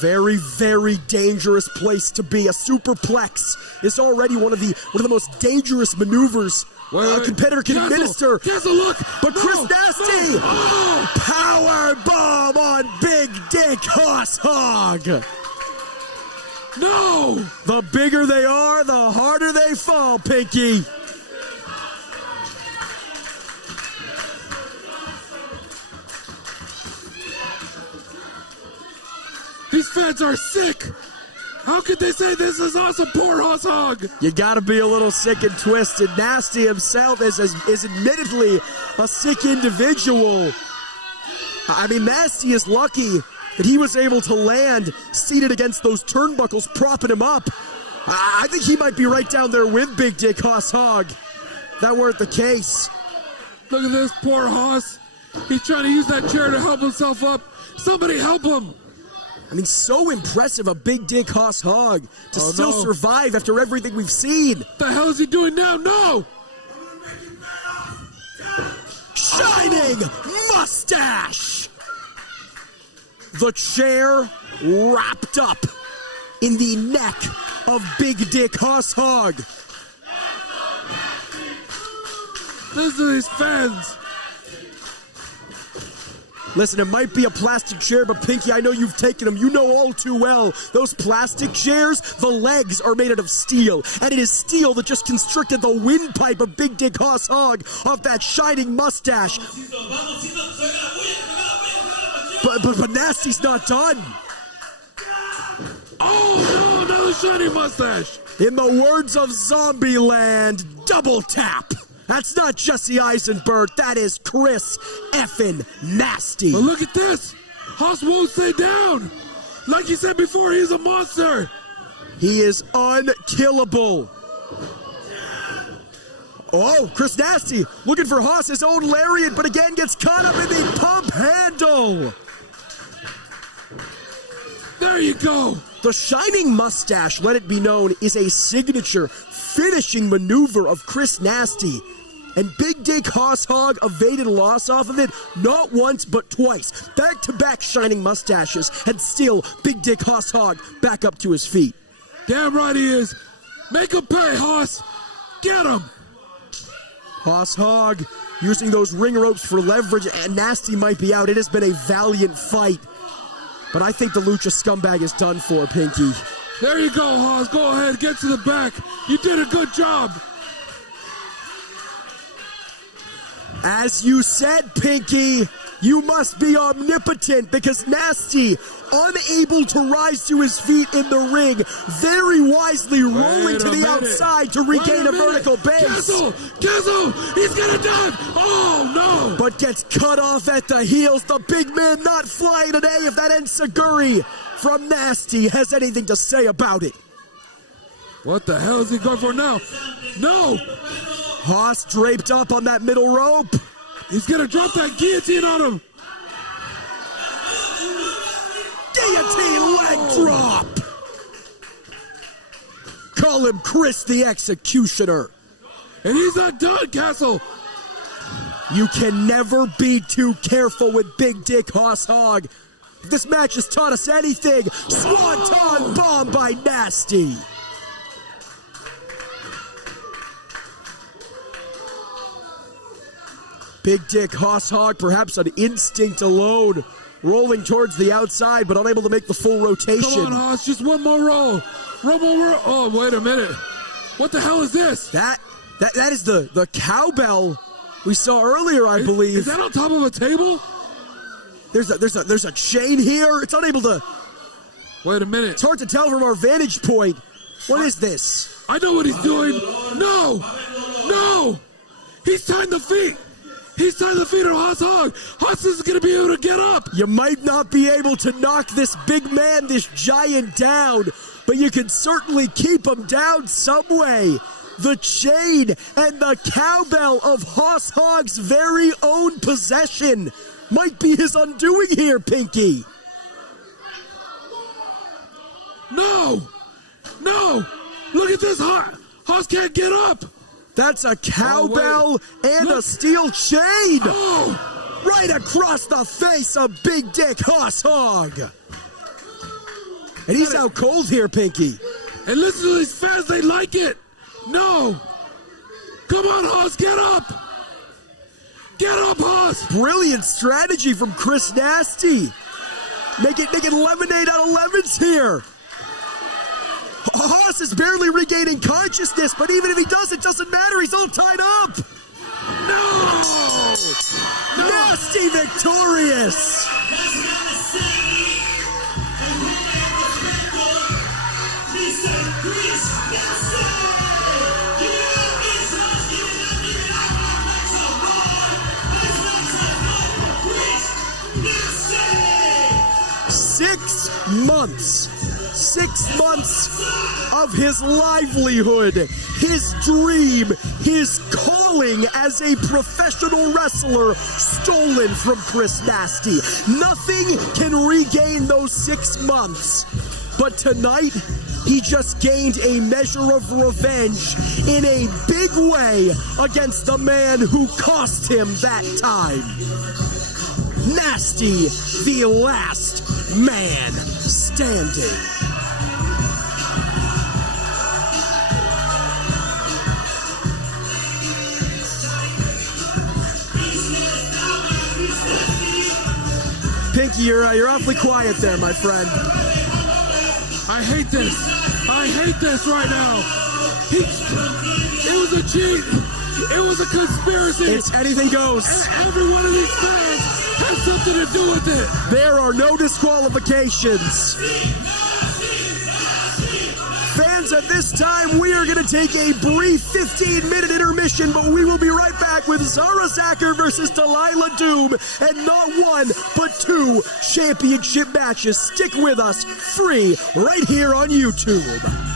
Very, very dangerous place to be. A superplex is already one of the most dangerous maneuvers a competitor can administer. Castle, look! But Chris Nasty! Power bomb on Big Dick Hoss Hogg! No! The bigger they are, the harder they fall, Pinky. These fans are sick! How could they say this is awesome? Poor Hoss Hogg. You gotta be a little sick and twisted. Nasty himself is admittedly a sick individual. I mean, Nasty is lucky that he was able to land seated against those turnbuckles, propping him up. I think he might be right down there with Big Dick Hoss Hogg. If that weren't the case. Look at this poor Hoss. He's trying to use that chair to help himself up. Somebody help him. I mean, so impressive of Big Dick Hoss Hogg to still survive after everything we've seen. What the hell is he doing now? No! Shining mustache! The chair wrapped up in the neck of Big Dick Hoss Hogg. Listen to these fans. Listen, it might be a plastic chair, but Pinky, I know you've taken them. You know all too well. Those plastic chairs, the legs are made out of steel. And it is steel that just constricted the windpipe of Big Dick Hoss Hogg off that shining mustache. But Nasty's not done. Oh, no, another shining mustache. In the words of Zombieland, double tap. That's not Jesse Eisenberg. That is Chris effing Nasty. But look at this. Hoss won't stay down. Like he said before, he's a monster. He is unkillable. Oh, Chris Nasty looking for Hoss's own lariat, but again gets caught up in the pump handle. There you go. The shining mustache, let it be known, is a signature finishing maneuver of Chris Nasty. And Big Dick Hoss Hogg evaded loss off of it not once but twice. Back-to-back shining mustaches, and still Big Dick Hoss Hogg back up to his feet. Damn right he is. Make him pay, Hoss. Get him. Hoss Hogg using those ring ropes for leverage, and Nasty might be out. It has been a valiant fight. But I think the Lucha scumbag is done for, Pinky. There you go, Hoss. Go ahead, get to the back. You did a good job. As you said, Pinky, you must be omnipotent because Nasty, unable to rise to his feet in the ring, very wisely rolling to the outside to regain a vertical base. Kessel, he's gonna dive. Oh, no. But gets cut off at the heels. The big man not flying today if that Enziguri from Nasty has anything to say about it. What the hell is he going for now? No. Hoss draped up on that middle rope. He's gonna drop that guillotine on him. Guillotine leg drop. Call him Chris the Executioner. And he's not done, Castle. You can never be too careful with Big Dick Hoss Hogg. If this match has taught us anything, Swanton Bomb by Nasty. Big Dick Hoss Hogg, perhaps on instinct alone, rolling towards the outside, but unable to make the full rotation. Come on, Hoss, just one more roll. One more roll. Oh, wait a minute. What the hell is this? That is the cowbell we saw earlier, I believe. Is that on top of a table? There's a chain here. It's unable to. Wait a minute. It's hard to tell from our vantage point. What is this? I know what he's doing. No! No! He's tying the feet. He's tying the feet of Hoss Hogg. Hoss isn't going to be able to get up. You might not be able to knock this big man, this giant down, but you can certainly keep him down some way. The chain and the cowbell of Hoss Hogg's very own possession might be his undoing here, Pinky. No! No! Look at this. Hoss can't get up. That's a cowbell and a steel chain. Oh! Right across the face of Big Dick Hoss Hogg. And he's out cold here, Pinky. And listen to these fans, they like it. No! Come on, Hoss, get up! Get up, Hoss! Brilliant strategy from Chris Nasty. Making lemonade out of lemons here. Hoss is barely regaining consciousness, but even if he does, it doesn't matter. He's all tied up. No! Nasty victorious. Six months of his livelihood, his dream, his calling as a professional wrestler stolen from Chris Nasty. Nothing can regain those 6 months. But tonight, he just gained a measure of revenge in a big way against the man who cost him that time. Nasty, the last man standing. Pinky, you're awfully quiet there, my friend. I hate this. I hate this right now. It was a cheat. It was a conspiracy. It's anything goes. And every one of these fans has something to do with it. There are no disqualifications. Fans, at this time, we are going to take a brief 15-minute intermission, but we will be right back with Zara Zacher versus Delilah Doom, and not one, but 2 championship matches. Stick with us, free, right here on YouTube.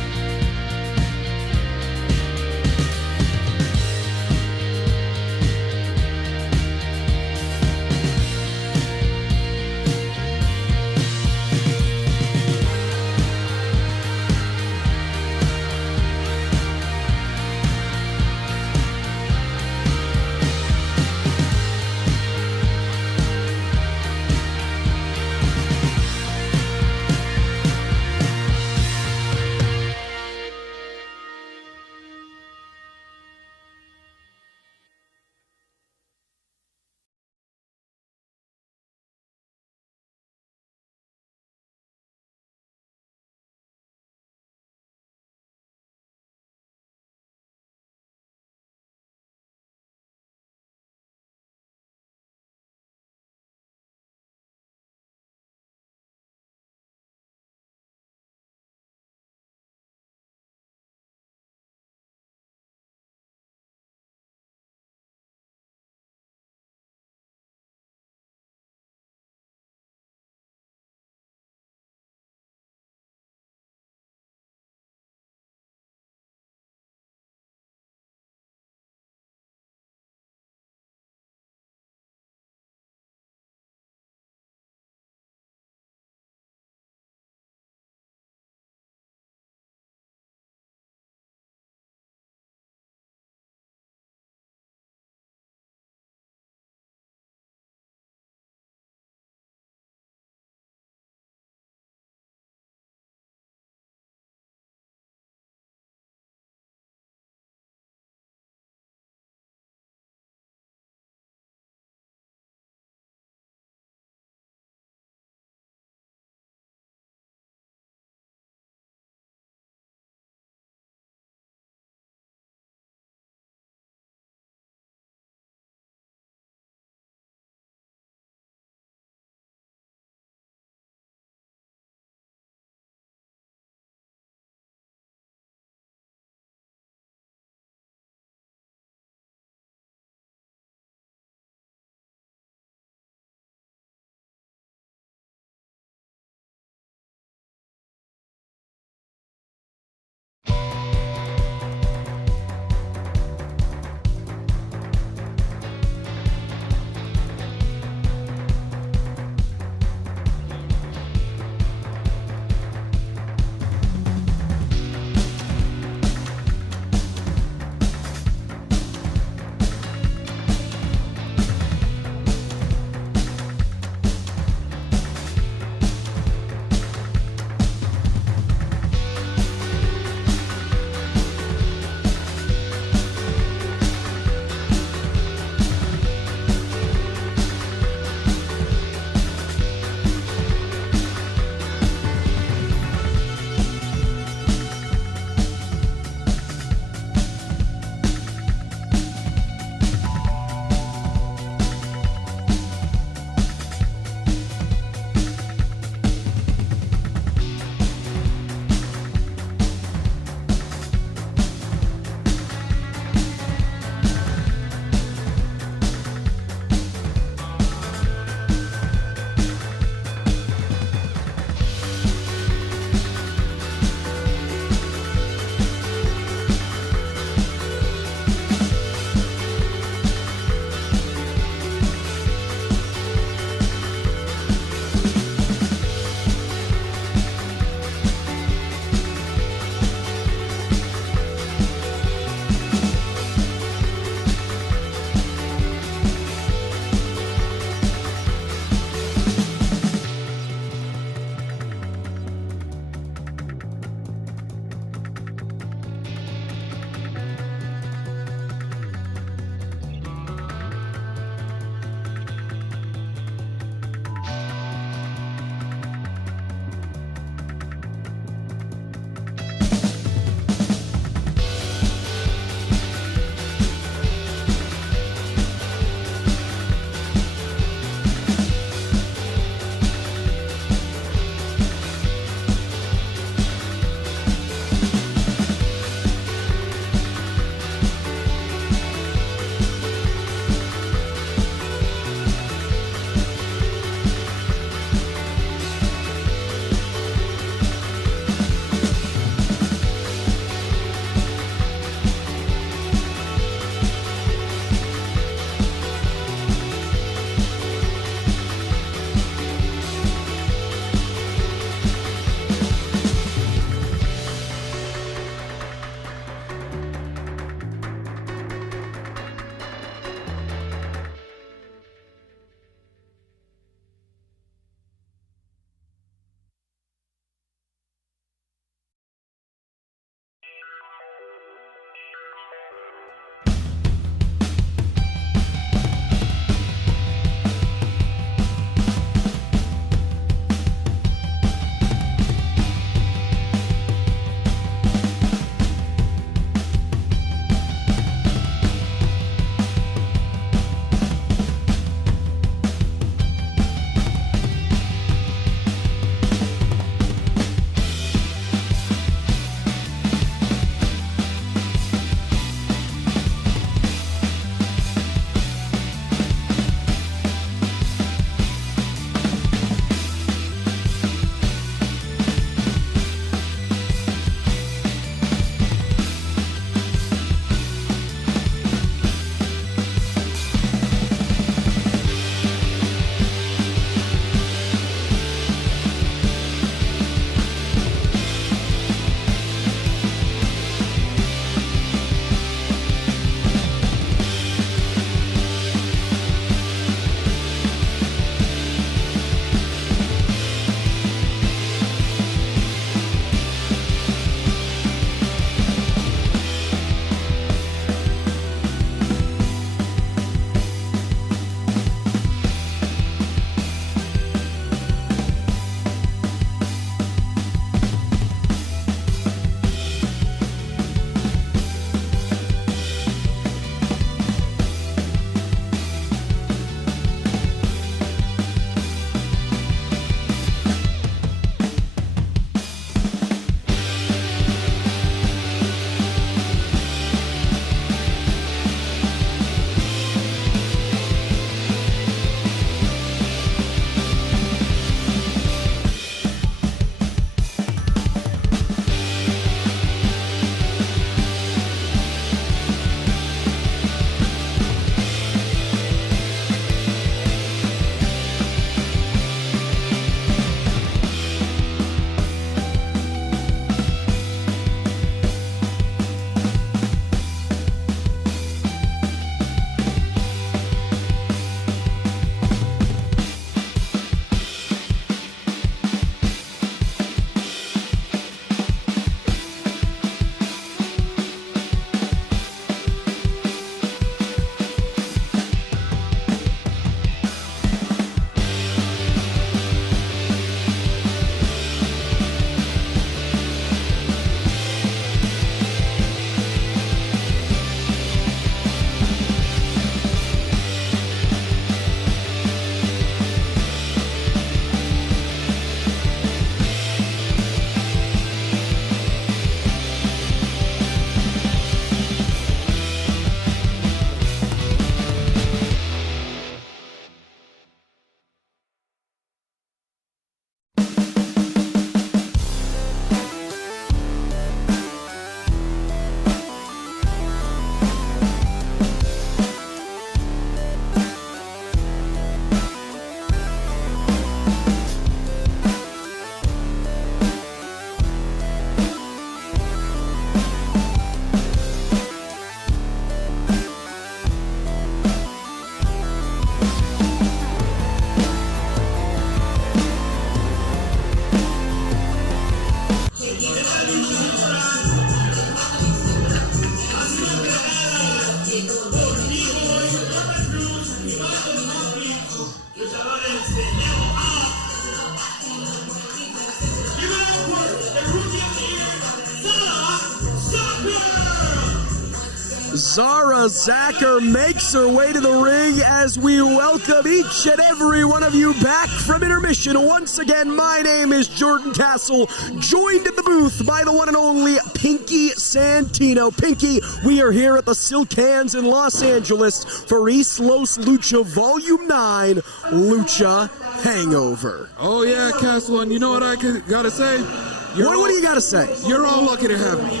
Zara Zacher makes her way to the ring as we welcome each and every one of you back from intermission. Once again, my name is Jordan Castle, joined in the booth by the one and only Pinky Santino. Pinky, we are here at the Silk Hands in Los Angeles for EastLos Lucha Volume 9, Lucha Hangover. Oh yeah, Castle, and you know what I gotta say? What do you gotta say? You're all lucky to have me.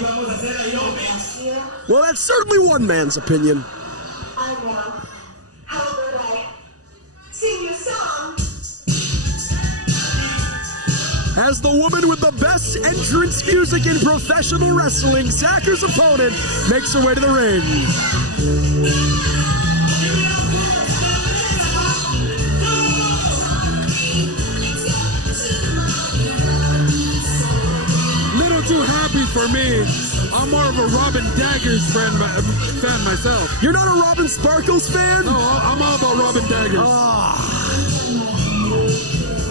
Well, that's certainly one man's opinion. I know. Albert, sing your song. As the woman with the best entrance music in professional wrestling, Zacher's opponent makes her way to the ring. Little too happy for me. I'm more of a Robin Daggers fan myself. You're not a Robin Sparkles fan? No, I'm all about Robin Daggers.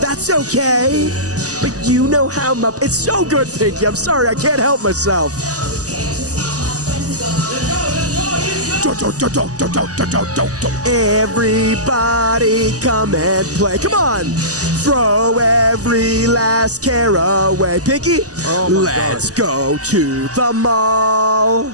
That's okay. But you know how much. It's so good, Pinky. I'm sorry, I can't help myself. Everybody come and play. Come on. Throw every last care away. Pinky, let's go to the mall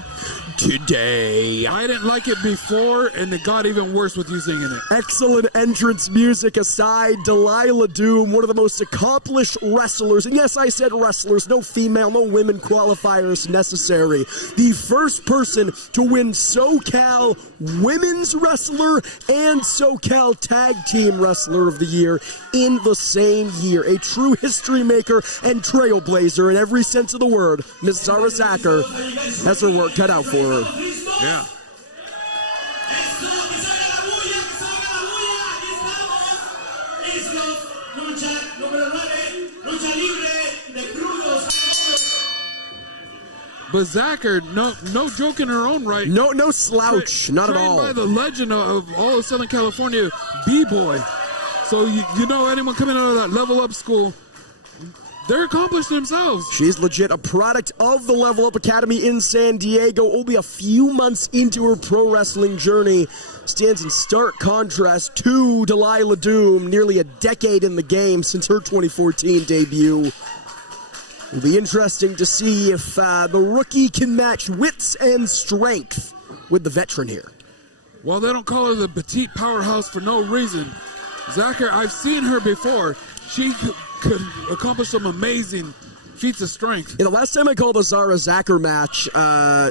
today. I didn't like it before, and it got even worse with you singing it. Excellent entrance music aside, Delilah Doom, one of the most accomplished wrestlers, and yes, I said wrestlers, no female, no women qualifiers necessary. The first person to win SoCal Women's Wrestler and SoCal Tag Team Wrestler of the Year in the same year. A true history maker and trailblazer in every sense of the word. Miss Zara Zacher has her work cut out for her. Yeah. But Zacher, no joke in her own right. No slouch, not at all. Trained by the legend of all of Southern California, B-Boy. So you know anyone coming out of that Level Up school, they're accomplished themselves. She's legit a product of the Level Up Academy in San Diego. Only a few months into her pro wrestling journey, stands in stark contrast to Delilah Doom, nearly a decade in the game since her 2014 debut. It'll be interesting to see if the rookie can match wits and strength with the veteran here. Well, they don't call her the petite powerhouse for no reason. Zacher, I've seen her before. She could accomplish some amazing feats of strength. The last time I called a Zara Zacher match,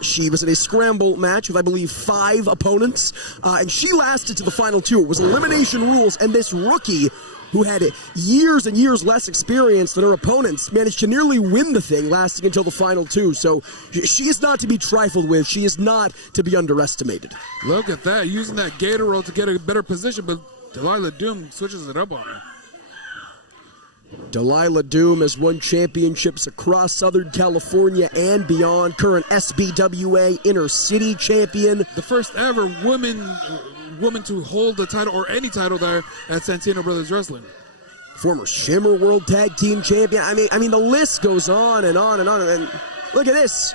she was in a scramble match with, I believe, 5 opponents, and she lasted to the final 2. It was elimination rules, and this rookie, who had years and years less experience than her opponents, managed to nearly win the thing, lasting until the final 2. So she is not to be trifled with. She is not to be underestimated. Look at that, using that gator roll to get a better position, but Delilah Doom switches it up on her. Delilah Doom has won championships across Southern California and beyond. Current SBWA Inner City champion. The first ever woman to hold the title, or any title there, at Santino Brothers Wrestling. Former Shimmer World Tag Team champion. I mean, the list goes on and on and on. And look at this.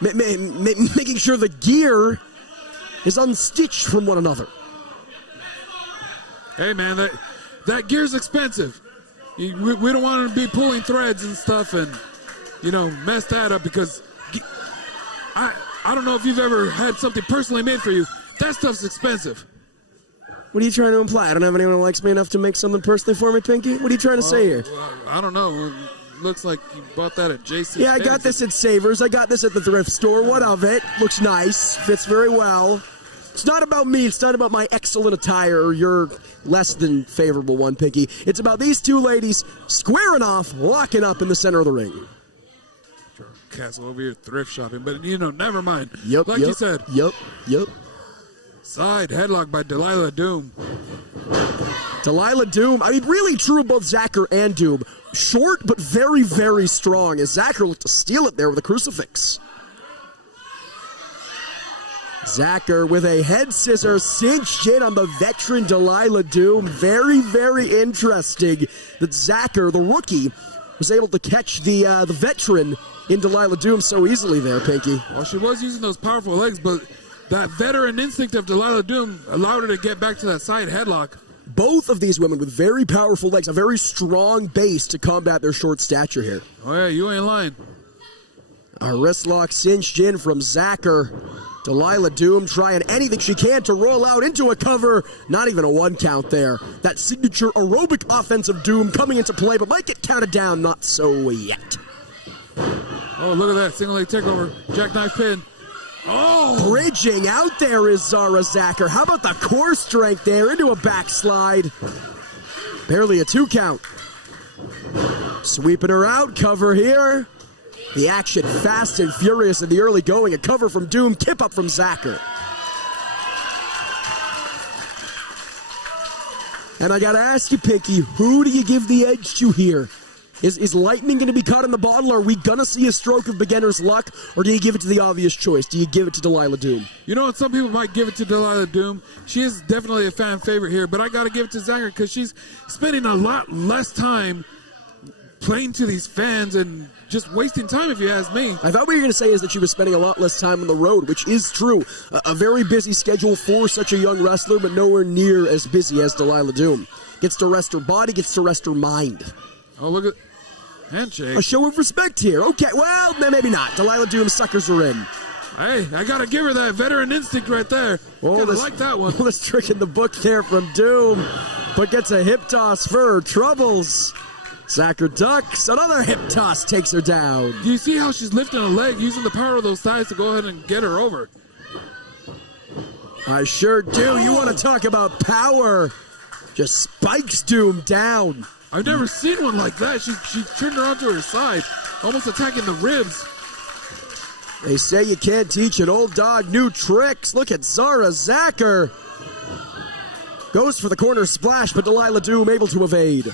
Making sure the gear is unstitched from one another. Hey, man, that gear's expensive. We don't want to be pulling threads and stuff and, mess that up, because I don't know if you've ever had something personally made for you. That stuff's expensive. What are you trying to imply? I don't have anyone who likes me enough to make something personally for me, Pinky? What are you trying to say here? I don't know. Looks like you bought that at JC. Yeah, I got this at Savers. I got this at the thrift store. What of it? Looks nice. Fits very well. It's not about me. It's not about my excellent attire or your less than favorable one, Pinky. It's about these two ladies squaring off, locking up in the center of the ring. Castle over here thrift shopping, but never mind. You said. Yep. Side headlock by Delilah Doom. Delilah Doom, really true of both Zacher and Doom. Short, but very, very strong, as Zacher looked to steal it there with a crucifix. Zacher with a head scissor cinched in on the veteran Delilah Doom. Very, very interesting that Zacher, the rookie, was able to catch the veteran in Delilah Doom so easily there, Pinky. Well, she was using those powerful legs, but that veteran instinct of Delilah Doom allowed her to get back to that side headlock. Both of these women with very powerful legs, a very strong base to combat their short stature here. Oh, yeah, you ain't lying. A wrist lock cinched in from Zacher. Delilah Doom trying anything she can to roll out into a cover. Not even a 1 count there. That signature aerobic offensive Doom coming into play, but might get counted down. Not so yet. Oh, look at that. Single leg takeover. Jackknife pin. Oh! Bridging out there is Zara Zacher. How about the core strength there into a backslide? Barely a 2 count. Sweeping her out. Cover here. The action fast and furious in the early going. A cover from Doom, kip up from Zacher. And I gotta ask you, Pinky, who do you give the edge to here? Is lightning gonna be caught in the bottle? Are we gonna see a stroke of beginner's luck? Or do you give it to the obvious choice? Do you give it to Delilah Doom? You know what? Some people might give it to Delilah Doom. She is definitely a fan favorite here, but I gotta give it to Zacher because she's spending a lot less time playing to these fans and just wasting time, if you ask me. I thought what you were going to say is that she was spending a lot less time on the road, which is true. A very busy schedule for such a young wrestler, but nowhere near as busy as Delilah Doom. Gets to rest her body, gets to rest her mind. Oh, look at handshake. A show of respect here. Okay, well, maybe not. Delilah Doom suckers her in. Hey, I got to give her that veteran instinct right there. I like that one. This trick in the book there from Doom, but gets a hip toss for her troubles. Zacher ducks, another hip toss takes her down. Do you see how she's lifting a leg, using the power of those thighs to go ahead and get her over? I sure do. You want to talk about power? Just spikes Doom down. I've never seen one like that. She turned her onto her side, almost attacking the ribs. They say you can't teach an old dog new tricks. Look at Zara Zacher. Goes for the corner splash, but Delilah Doom able to evade.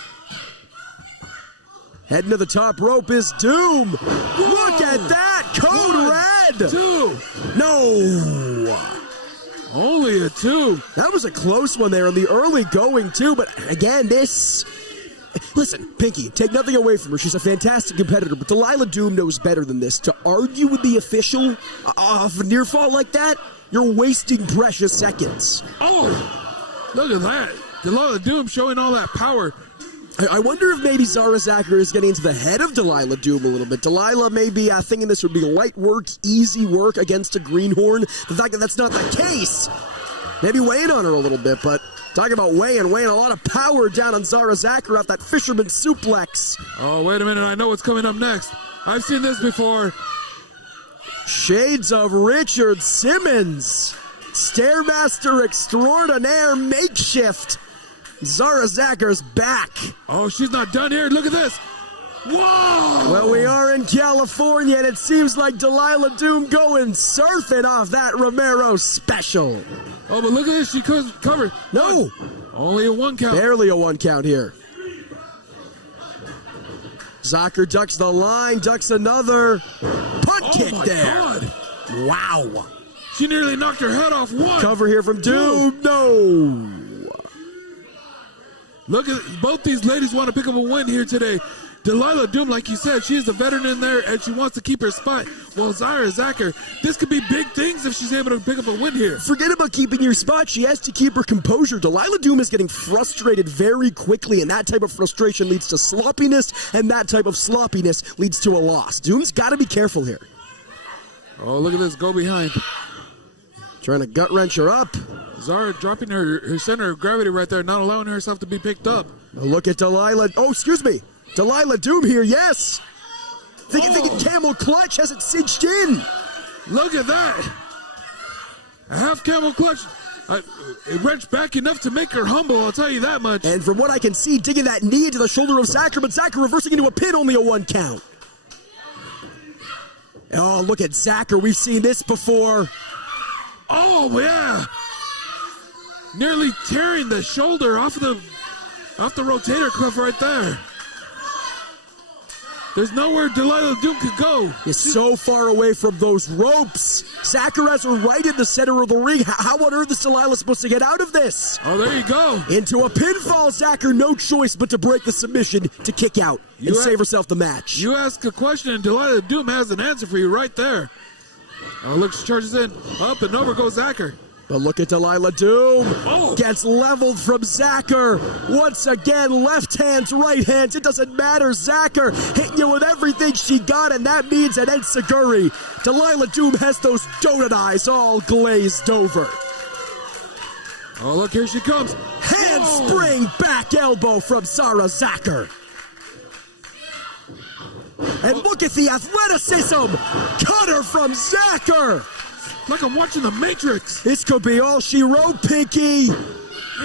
Heading to the top rope is Doom. Whoa. Look at that. Code 1, red. 2. No. Only a 2. That was a close one there in the early going, too. But again, this... Listen, Pinky, take nothing away from her. She's a fantastic competitor, but Delilah Doom knows better than this. To argue with the official off a near fall like that, you're wasting precious seconds. Oh, look at that. Delilah Doom showing all that power. I wonder if maybe Zara Zacher is getting into the head of Delilah Doom a little bit. Delilah may be thinking this would be light work, easy work against a greenhorn. The fact that that's not the case, maybe weighing on her a little bit, but talking about weighing a lot of power down on Zara Zacher off that fisherman suplex. Oh, wait a minute. I know what's coming up next. I've seen this before. Shades of Richard Simmons. Stairmaster extraordinaire makeshift. Zara Zacher's back. Oh, she's not done here. Look at this. Whoa! Well, we are in California, and it seems like Delilah Doom going surfing off that Romero special. Oh, but look at this. She covered. No. Only a 1 count. Barely a 1 count here. Zacher ducks the line, ducks another. Punt kick there. God. Wow. She nearly knocked her head off. 1. Cover here from Doom. No. Look at both these ladies want to pick up a win here today. Delilah Doom, like you said, she's the veteran in there and she wants to keep her spot. While Zara Zacher, this could be big things if she's able to pick up a win here. Forget about keeping your spot. She has to keep her composure. Delilah Doom is getting frustrated very quickly, and that type of frustration leads to sloppiness, and that type of sloppiness leads to a loss. Doom's got to be careful here. Oh, look at this. Go behind. Trying to gut wrench her up. Zara dropping her center of gravity right there, not allowing herself to be picked up. Look at Delilah. Oh, excuse me. Delilah Doom here, yes. Thinking camel clutch has it cinched in. Look at that. A half camel clutch. It wrenched back enough to make her humble, I'll tell you that much. And from what I can see, digging that knee into the shoulder of Zacher, but Zacher reversing into a pin, only a 1 count. Oh, look at Zacher. We've seen this before. Oh, yeah. Nearly tearing the shoulder off the rotator cuff right there. There's nowhere Delilah Doom could go. Is so far away from those ropes. Zachar has her right in the center of the ring. How on earth is Delilah supposed to get out of this? Oh, there you go. Into a pinfall. Zachar, no choice but to break the submission to kick out and save herself the match. You ask a question and Delilah Doom has an answer for you right there. Oh, look, she charges in. Up and over goes Zachar. But look at Delilah Doom. Oh. Gets leveled from Zachar. Once again, left hands, right hands. It doesn't matter. Zachar hitting you with everything she got, and that means an enziguri. Delilah Doom has those donut eyes all glazed over. Oh, look, here she comes. Handspring back elbow from Zara Zachar. And look at the athleticism. Cutter from Zachar. Like I'm watching The Matrix. This could be all she wrote, Pinky.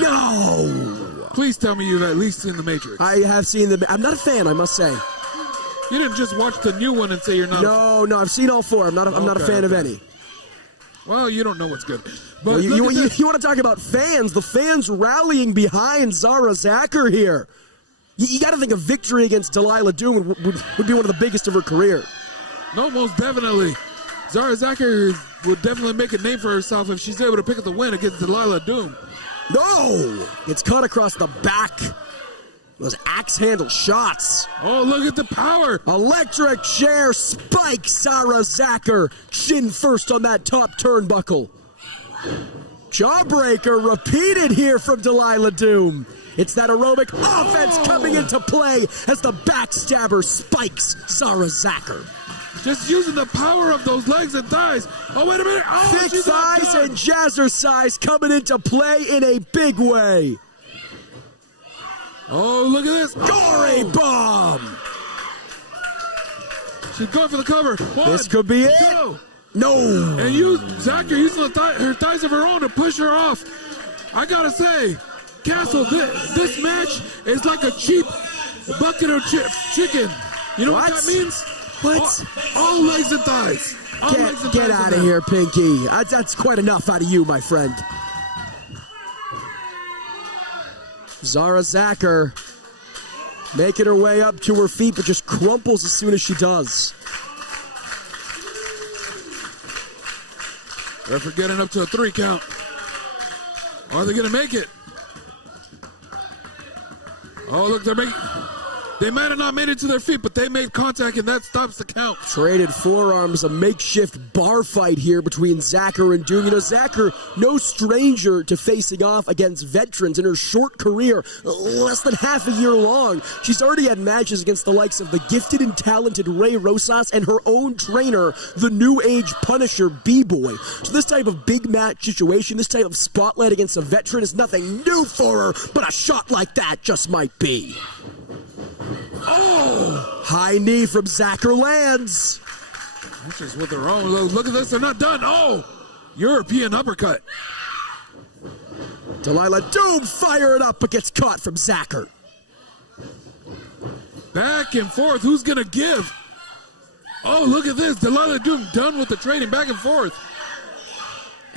No. Please tell me you've at least seen The Matrix. I have seen I'm not a fan, I must say. You didn't just watch the new one and say you're not. No, I've seen all four. I'm not a fan of any. Well, you don't know what's good. But well, you want to talk about fans? The fans rallying behind Zara Zachar here. You got to think a victory against Delilah Doom would be one of the biggest of her career. No, most definitely. Zara Zachar would definitely make a name for herself if she's able to pick up the win against Delilah Doom. No! It's cut across the back. Those axe handle shots. Oh, look at the power. Electric chair spike Zara Zachar. Chin first on that top turnbuckle. Jawbreaker repeated here from Delilah Doom. It's that aerobic offense coming into play as the backstabber spikes Zara Zachar. Just using the power of those legs and thighs. Oh, wait a minute. Oh, thick thighs and jazzercise coming into play in a big way. Oh, look at this. Gory bomb. She's going for the cover. This could be it. Two. No. And Zachar using her thighs of her own to push her off. I got to say, Castle, this match is like a cheap bucket of chicken. You know what that means? What? All legs and thighs. Get out of here, Pinky. That's quite enough out of you, my friend. Zara Zachar making her way up to her feet, but just crumples as soon as she does. They're getting up to a 3 count. Are they going to make it? Oh, look, they might have not made it to their feet, but they made contact, and that stops the count. Traded forearms, a makeshift bar fight here between Zachar and Doom. You know, Zachar, no stranger to facing off against veterans in her short career, less than half a year long. She's already had matches against the likes of the gifted and talented Ray Rosas and her own trainer, the New Age Punisher B-Boy. So this type of big match situation, this type of spotlight against a veteran is nothing new for her, but a shot like that just might be. Oh! High knee from Zachar lands. That's just with their own. Look at this, they're not done. Oh! European uppercut. Delilah Doom firing up, but gets caught from Zachar. Back and forth, who's gonna give? Oh, look at this, Delilah Doom done with the trading back and forth.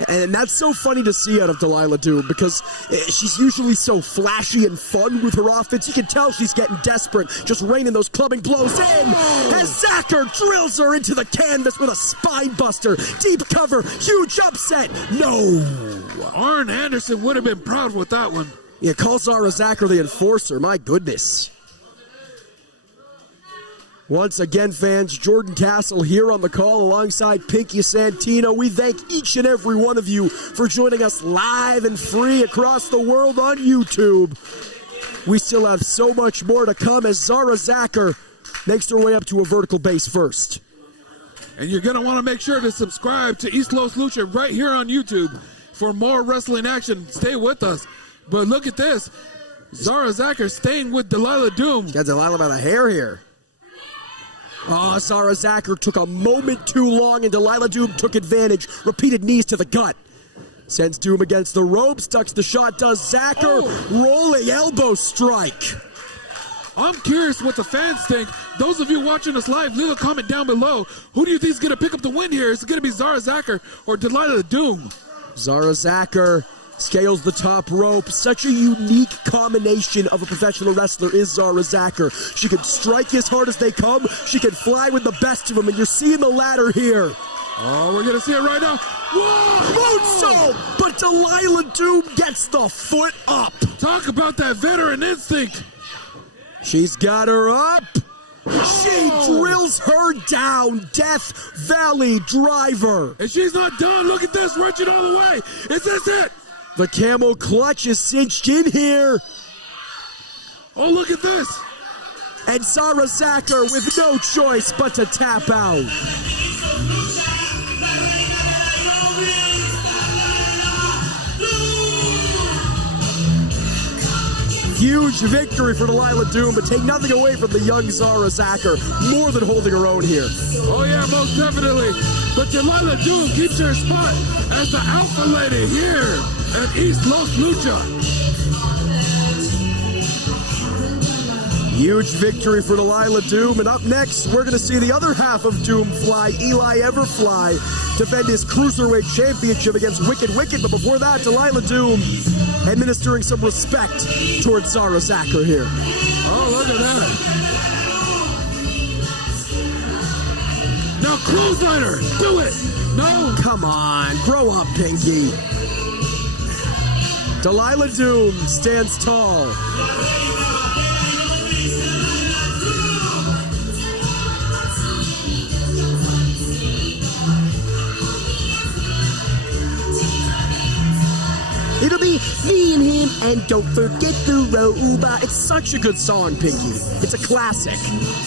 And that's so funny to see out of Delilah Doom because she's usually so flashy and fun with her offense. You can tell she's getting desperate, just raining those clubbing blows in. As Zachar drills her into the canvas with a spine buster. Deep cover, huge upset. No. Arn Anderson would have been proud with that one. Yeah, call Zara Zachar the enforcer. My goodness. Once again, fans, Jordan Castle here on the call alongside Pinky Santino. We thank each and every one of you for joining us live and free across the world on YouTube. We still have so much more to come as Zara Zachar makes her way up to a vertical base first. And you're going to want to make sure to subscribe to EastLos Lucha right here on YouTube for more wrestling action. Stay with us. But look at this. Zara Zachar staying with Delilah Doom. Got Delilah by the hair here. Oh, Zara Zachar took a moment too long, and Delilah Doom took advantage. Repeated knees to the gut. Sends Doom against the ropes. Ducks the shot, does Zachar. Rolling elbow strike. I'm curious what the fans think. Those of you watching us live, leave a comment down below. Who do you think is going to pick up the win here? Is it going to be Zara Zachar or Delilah Doom? Zara Zachar Scales the top rope. Such a unique combination of a professional wrestler is Zara Zacher. She can strike as hard as they come. She can fly with the best of them, and you're seeing the ladder here. Oh, we're going to see it right now. Whoa! Moonsault! But Delilah Doom gets the foot up. Talk about that veteran instinct. She's got her up. She drills her down. Death Valley Driver. And she's not done. Look at this. Wrenching all the way. Is this it? The camel clutch is cinched in here. Oh, look at this. And Zara Zacher with no choice but to tap out. Huge victory for Delilah Doom, but take nothing away from the young Zara Zacher. More than holding her own here. Oh, yeah, most definitely. But Delilah Doom keeps her spot as the alpha lady here at EastLos Lucha. Huge victory for Delilah Doom, and up next, we're going to see the other half of Doomfly, Eli Everfly, defend his Cruiserweight Championship against Wicked Wicked, but before that, Delilah Doom administering some respect towards Zara Zacher here. Oh, look at that. Now, Clothesliner, do it! No? Come on, grow up, Pinky. Delilah Doom stands tall. It'll be me and him, and don't forget the robot. It's such a good song, Pinky. It's a classic.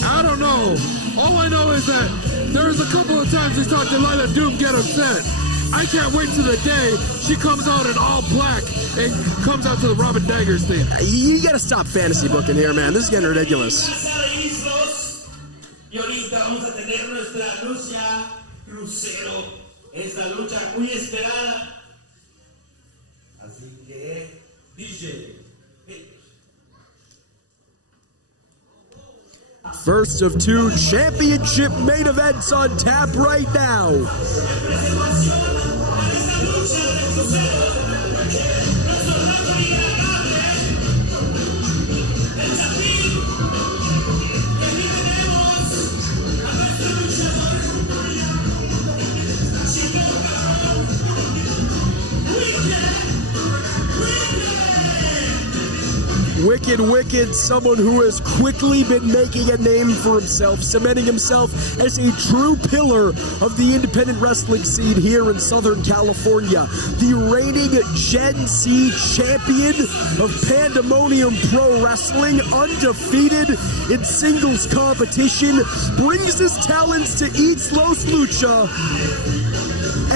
I don't know. All I know is that there's a couple of times we saw Delilah Doom get upset. I can't wait till the day she comes out in all black and comes out to the Robin Daggers theme. You gotta stop fantasy booking here, man. This is getting ridiculous. Y ahorita vamos a tener nuestra lucha crucero. Esta lucha muy esperada. Así que, DJ. First of two championship main events on tap right now. Wicked Wicked, someone who has quickly been making a name for himself, cementing himself as a true pillar of the independent wrestling scene here in Southern California. The reigning Gen Z champion of Pandemonium Pro Wrestling, undefeated in singles competition, brings his talents to EastLos Lucha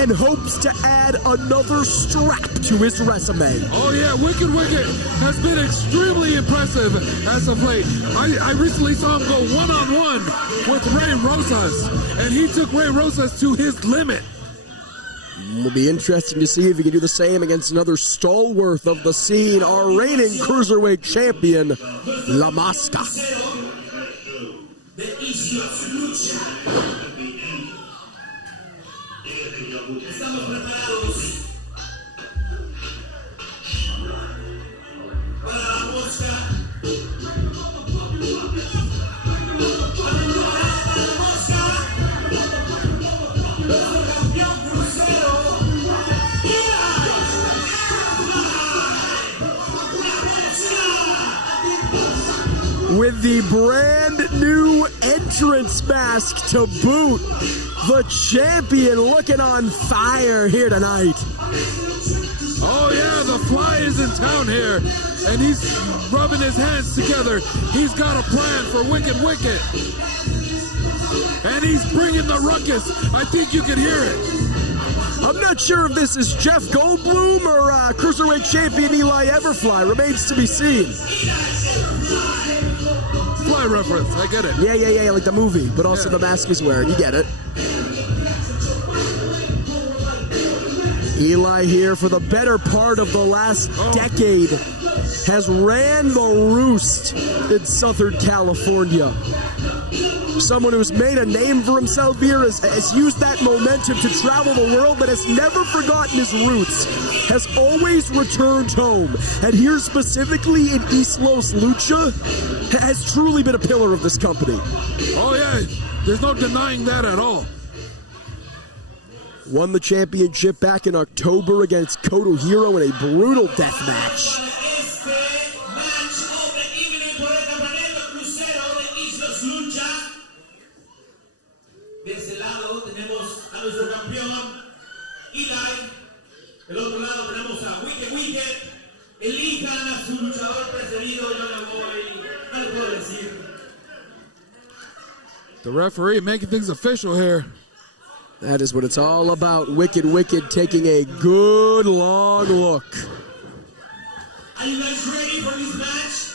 and hopes to add another strap to his resume. Oh yeah, Wicked Wicked has been extremely impressive as of late. I recently saw him go one-on-one with Ray Rosas, and he took Ray Rosas to his limit. Will be interesting to see if he can do the same against another stalwart of the scene, our reigning Cruiserweight champion, La Mosca. Estamos preparados para la mosca. Nuestro campeón crucero. With the brand new entrance mask to boot, the champion looking on fire here tonight. Oh yeah, the Fly is in town here, and he's rubbing his hands together. He's got a plan for Wicked Wicked, and he's bringing the ruckus. I think you can hear it. I'm not sure if this is Jeff Goldblum or Cruiserweight champion Eli Everfly. Remains to be seen. Fly reference, I get it. Yeah, like the movie, but also the mask he's wearing. You get it. Eli here for the better part of the last decade has ran the roost in Southern California. someone who's made a name for himself here, has used that momentum to travel the world, but has never forgotten his roots, has always returned home, and here specifically in EastLos Lucha, has truly been a pillar of this company. Oh yeah, there's no denying that at all. Won the championship back in October against Koto Hiro in a brutal death match. De ese lado tenemos a nuestro campeón, Eli. Del otro lado tenemos a Wicked. Elijan a su luchador preferido, yo no le puedo decir. The referee making things official here. That is what it's all about. Wicked taking a good long look. Are you guys ready for this match?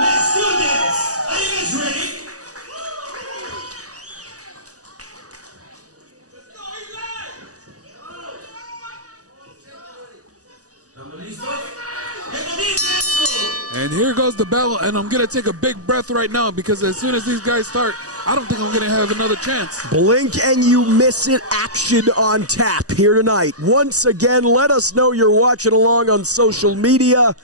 Let's do this! Are you guys ready? And here goes the bell, and I'm going to take a big breath right now because as soon as these guys start, I don't think I'm going to have another chance. Blink and you miss it. Action on tap here tonight. Once again, let us know you're watching along on social media.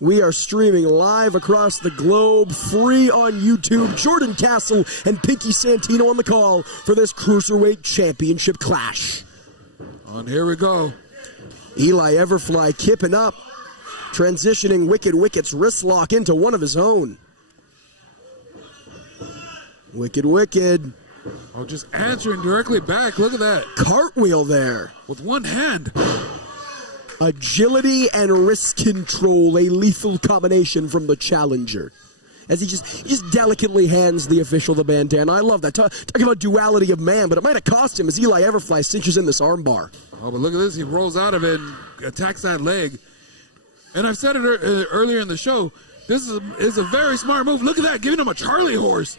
We are streaming live across the globe, free on YouTube. Jordan Castle and Pinky Santino on the call for this Cruiserweight Championship clash. And here we go. Eli Everfly kipping up, transitioning Wicked's wrist lock into one of his own. Wicked. Oh, just answering directly back. Look at that. Cartwheel there. With one hand. Agility and wrist control, a lethal combination from the challenger. As he just delicately hands the official the bandana. I love that. Talking about duality of man, but it might have cost him as Eli Everfly cinches in this armbar. Oh, but look at this. He rolls out of it and attacks that leg. And I've said it earlier in the show. This is a very smart move. Look at that, giving him a Charlie horse.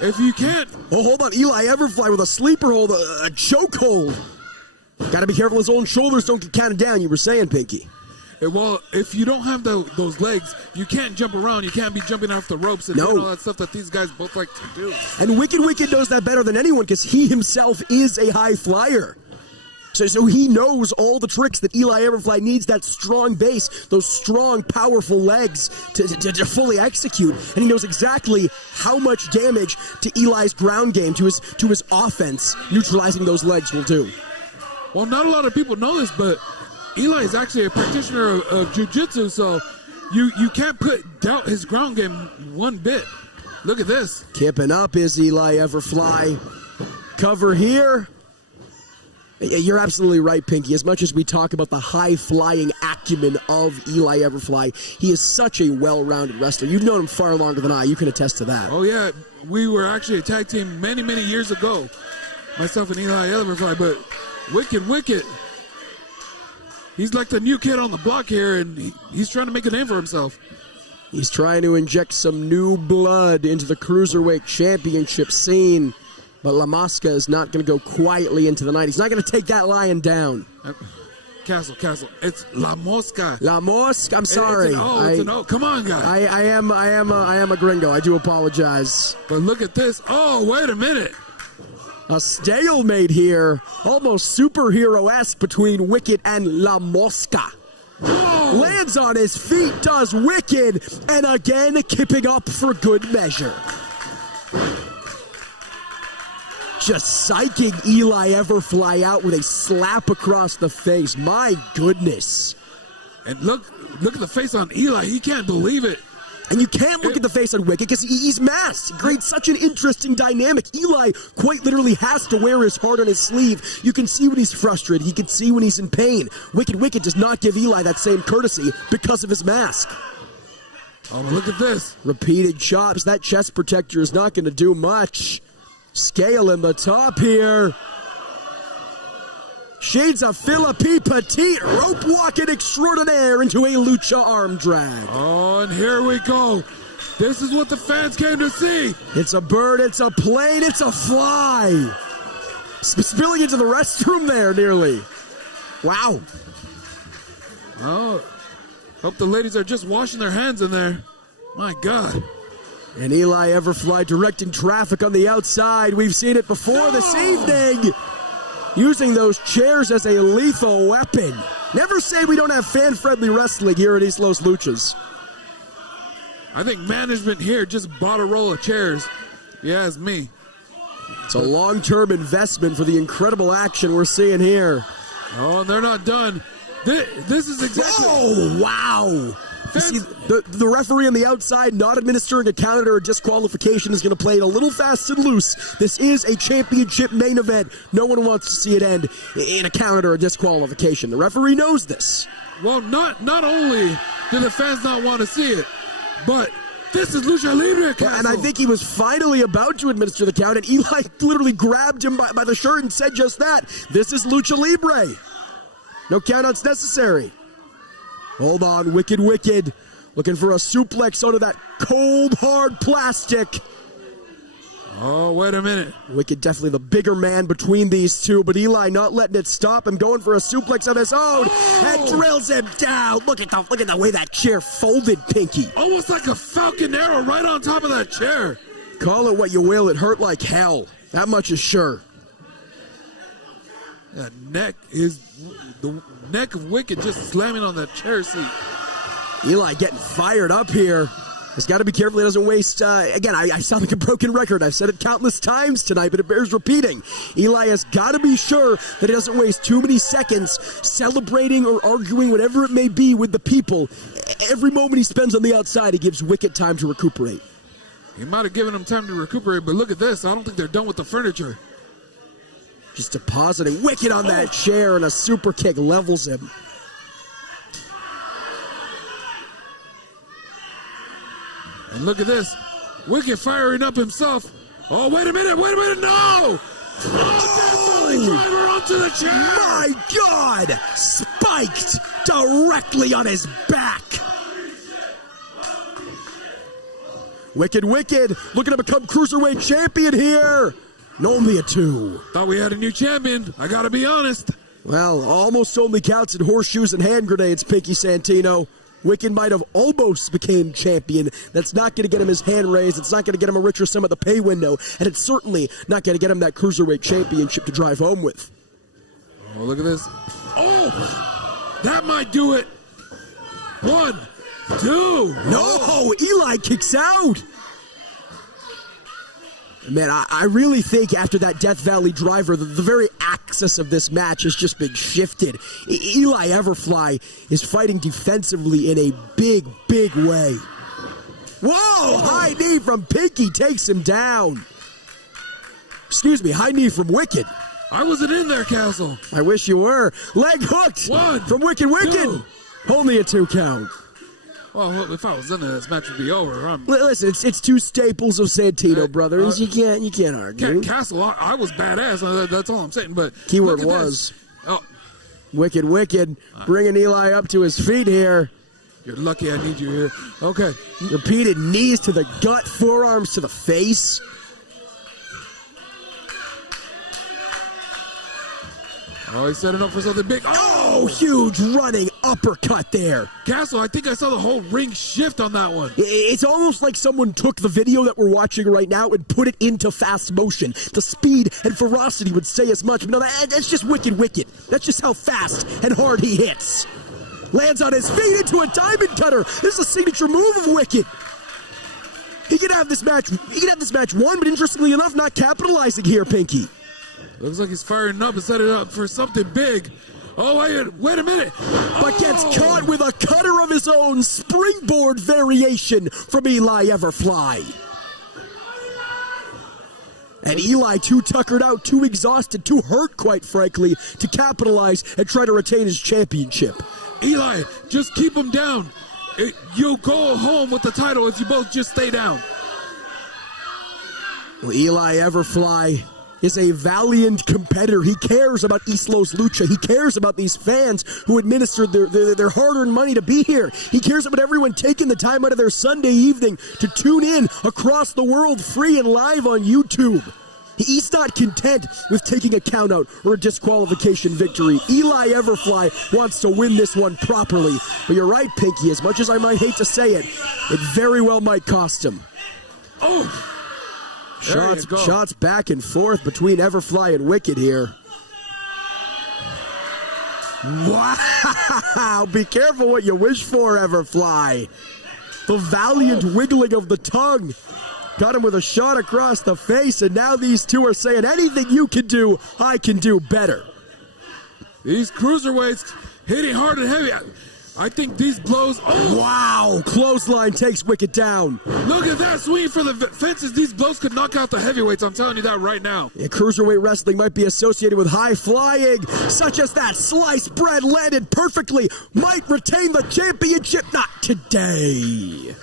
If you can't... Oh, hold on. Eli Everfly with a sleeper hold, a choke hold. Got to be careful his own shoulders don't get counted down, you were saying, Pinky. Well, if you don't have those legs, you can't jump around. You can't be jumping off the ropes and doing all that stuff that these guys both like to do. And Wicked knows that better than anyone because he himself is a high flyer. So he knows all the tricks that Eli Everfly needs, that strong base, those strong, powerful legs to fully execute. And he knows exactly how much damage to Eli's ground game, to his offense, neutralizing those legs will do. Well, not a lot of people know this, but Eli is actually a practitioner of jiu-jitsu, so you can't doubt his ground game one bit. Look at this. Kipping up is Eli Everfly. Cover here. You're absolutely right, Pinky. As much as we talk about the high-flying acumen of Eli Everfly, he is such a well-rounded wrestler. You've known him far longer than I. You can attest to that. Oh, yeah. We were actually a tag team many, many years ago. Myself and Eli Everfly, but Wicked. He's like the new kid on the block here, and he's trying to make a name for himself. He's trying to inject some new blood into the Cruiserweight Championship scene. But La Mosca is not going to go quietly into the night. He's not going to take that lion down. Castle. It's La Mosca. La Mosca. I'm sorry. It's an O. Come on, guy. I am a gringo. I do apologize. But look at this. Oh, wait a minute. A stalemate here, almost superhero-esque between Wicked and La Mosca. Whoa. Lands on his feet, does Wicked, and again kipping up for good measure. Just psyching Eli Everfly out with a slap across the face. My goodness. And look at the face on Eli. He can't believe it. And you can't look at the face on Wicked because he's masked. It creates such an interesting dynamic. Eli quite literally has to wear his heart on his sleeve. You can see when he's frustrated. He can see when he's in pain. Wicked does not give Eli that same courtesy because of his mask. Oh, look at this. Repeated chops. That chest protector is not going to do much. Scale in the top here. Shades of Philippi Petite, rope walking extraordinaire into a Lucha arm drag. Oh, and here we go. This is what the fans came to see. It's a bird, it's a plane, it's a fly. Spilling into the restroom there nearly. Wow. Oh, hope the ladies are just washing their hands in there. My God. And Eli Everfly directing traffic on the outside. We've seen it before this evening. Using those chairs as a lethal weapon. Never say we don't have fan-friendly wrestling here at EastLos Luchas. I think management here just bought a roll of chairs. Yeah, it's me. It's a long-term investment for the incredible action we're seeing here. Oh, and they're not done. This is exactly... Oh, wow. You see, the referee on the outside not administering a counter or a disqualification is going to play it a little fast and loose. This is a championship main event. No one wants to see it end in a counter or a disqualification. The referee knows this. Well, not only do the fans not want to see it, but this is Lucha Libre, Castle. And I think he was finally about to administer the count, and Eli literally grabbed him by the shirt and said just that. This is Lucha Libre. No countouts necessary. Hold on, Wicked looking for a suplex onto that cold, hard plastic. Oh, wait a minute. Wicked definitely the bigger man between these two, but Eli not letting it stop him, going for a suplex of his own, and drills him down. Look at the way that chair folded, Pinky. Almost like a falcon arrow right on top of that chair. Call it what you will, it hurt like hell. That much is sure. The neck of Wicked just slamming on that chair seat. Eli getting fired up here. He's got to be careful he doesn't waste... again, I sound like a broken record. I've said it countless times tonight, but it bears repeating. Eli has got to be sure that he doesn't waste too many seconds celebrating or arguing, whatever it may be, with the people. Every moment he spends on the outside, he gives Wicked time to recuperate. He might have given him time to recuperate, but look at this. I don't think they're done with the furniture. Just depositing Wicked on that chair, and a super kick levels him. And look at this. Wicked firing up himself. Oh, wait a minute, no! Oh, definitely driver onto the chair! My God! Spiked directly on his back. Wicked looking to become Cruiserweight champion here. And only a 2. Thought we had a new champion. I gotta be honest. Well, almost only counts in horseshoes and hand grenades, Pinky Santino. Wicked might have almost became champion. That's not going to get him his hand raised. It's not going to get him a richer sum at the pay window. And it's certainly not going to get him that Cruiserweight championship to drive home with. Oh, look at this. Oh, that might do it. 1, 2. No, Eli kicks out. Man, I really think after that Death Valley driver, the very axis of this match has just been shifted. Eli Everfly is fighting defensively in a big way. Whoa! High knee from Pinky takes him down. Excuse me, high knee from Wicked. I wasn't in there, Castle. I wish you were. Leg hooked 1 from Wicked. 2. Only a 2 count. Well, if I was in there, this match would be over. Listen, it's 2 staples of Santino brothers. You can't argue. Castle, I was badass. That's all I'm saying. But keyword was. Oh, Wicked, bringing Eli up to his feet here. You're lucky I need you here. Okay. Repeated knees to the gut, forearms to the face. Oh, he's setting up for something big. Oh, huge running uppercut there. Castle, I think I saw the whole ring shift on that one. It's almost like someone took the video that we're watching right now and put it into fast motion. The speed and ferocity would say as much. But no, that's just Wicked. That's just how fast and hard he hits. Lands on his feet into a diamond cutter. This is a signature move of Wicked. He could have this match won, but interestingly enough, not capitalizing here, Pinky. Looks like he's firing up and setting up for something big. Oh, wait a minute. But gets caught with a cutter of his own. Springboard variation from Eli Everfly. And Eli too tuckered out, too exhausted, too hurt, quite frankly, to capitalize and try to retain his championship. Eli, just keep him down. You'll go home with the title if you both just stay down. Well, Eli Everfly is a valiant competitor. He cares about EastLos Lucha. He cares about these fans who administered their hard-earned money to be here. He cares about everyone taking the time out of their Sunday evening to tune in across the world free and live on YouTube. He's not content with taking a countout or a disqualification victory. Eli Everfly wants to win this one properly. But you're right, Pinky. As much as I might hate to say it, it very well might cost him. Shots back and forth between Everfly and Wicked here. Wow! Be careful what you wish for, Everfly. The valiant wiggling of the tongue got him with a shot across the face, and now these two are saying, anything you can do, I can do better. These cruiserweights hitting hard and heavy. I think these blows... Wow! Clothesline takes Wicked down. Look at that swing for the fences. These blows could knock out the heavyweights. I'm telling you that right now. Yeah, cruiserweight wrestling might be associated with high flying, such as that sliced bread landed perfectly. Might retain the championship. Not today.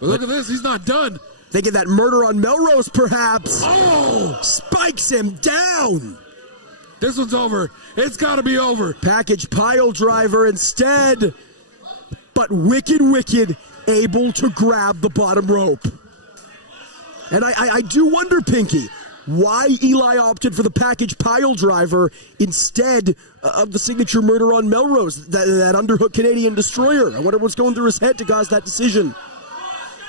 But look at this. He's not done. Thinking that murder on Melrose, perhaps. Oh! Spikes him down. This one's over. It's got to be over. Package pile driver instead. But Wicked able to grab the bottom rope. And I do wonder, Pinky, why Eli opted for the package pile driver instead of the signature murder on Melrose, that underhook Canadian destroyer. I wonder what's going through his head to cause that decision.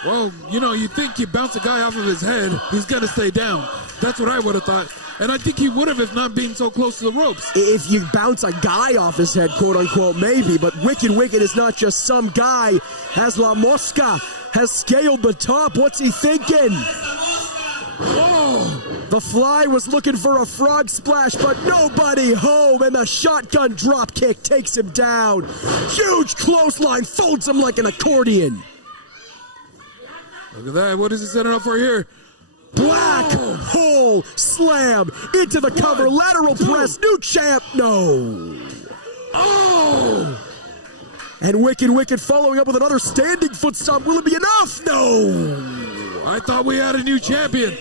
Well, you know, you think you bounce a guy off of his head, he's going to stay down. That's what I would have thought. And I think he would have if not being so close to the ropes. If you bounce a guy off his head, quote unquote, maybe. But Wicked is not just some guy. As La Mosca has scaled the top, what's he thinking? Oh! The Fly was looking for a frog splash, but nobody home. And the shotgun drop kick takes him down. Huge clothesline folds him like an accordion. Look at that. What is he setting up for here? Black hole slam into the cover. Lateral press. New champ. No. Oh! And Wicked following up with another standing foot stomp. Will it be enough? No. I thought we had a new champion.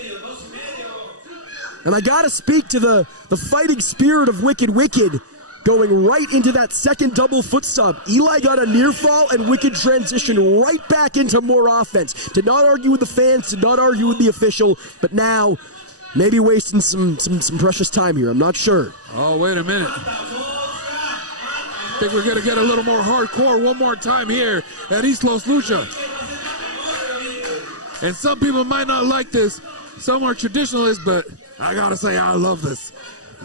And I got to speak to the fighting spirit of Wicked. Going right into that second double foot stomp. Eli got a near fall, and Wicked transitioned right back into more offense. Did not argue with the fans, did not argue with the official, but now maybe wasting some precious time here. I'm not sure. Oh, wait a minute. I think we're going to get a little more hardcore one more time here at EastLos Lucha. And some people might not like this. Some are traditionalists, but I got to say I love this.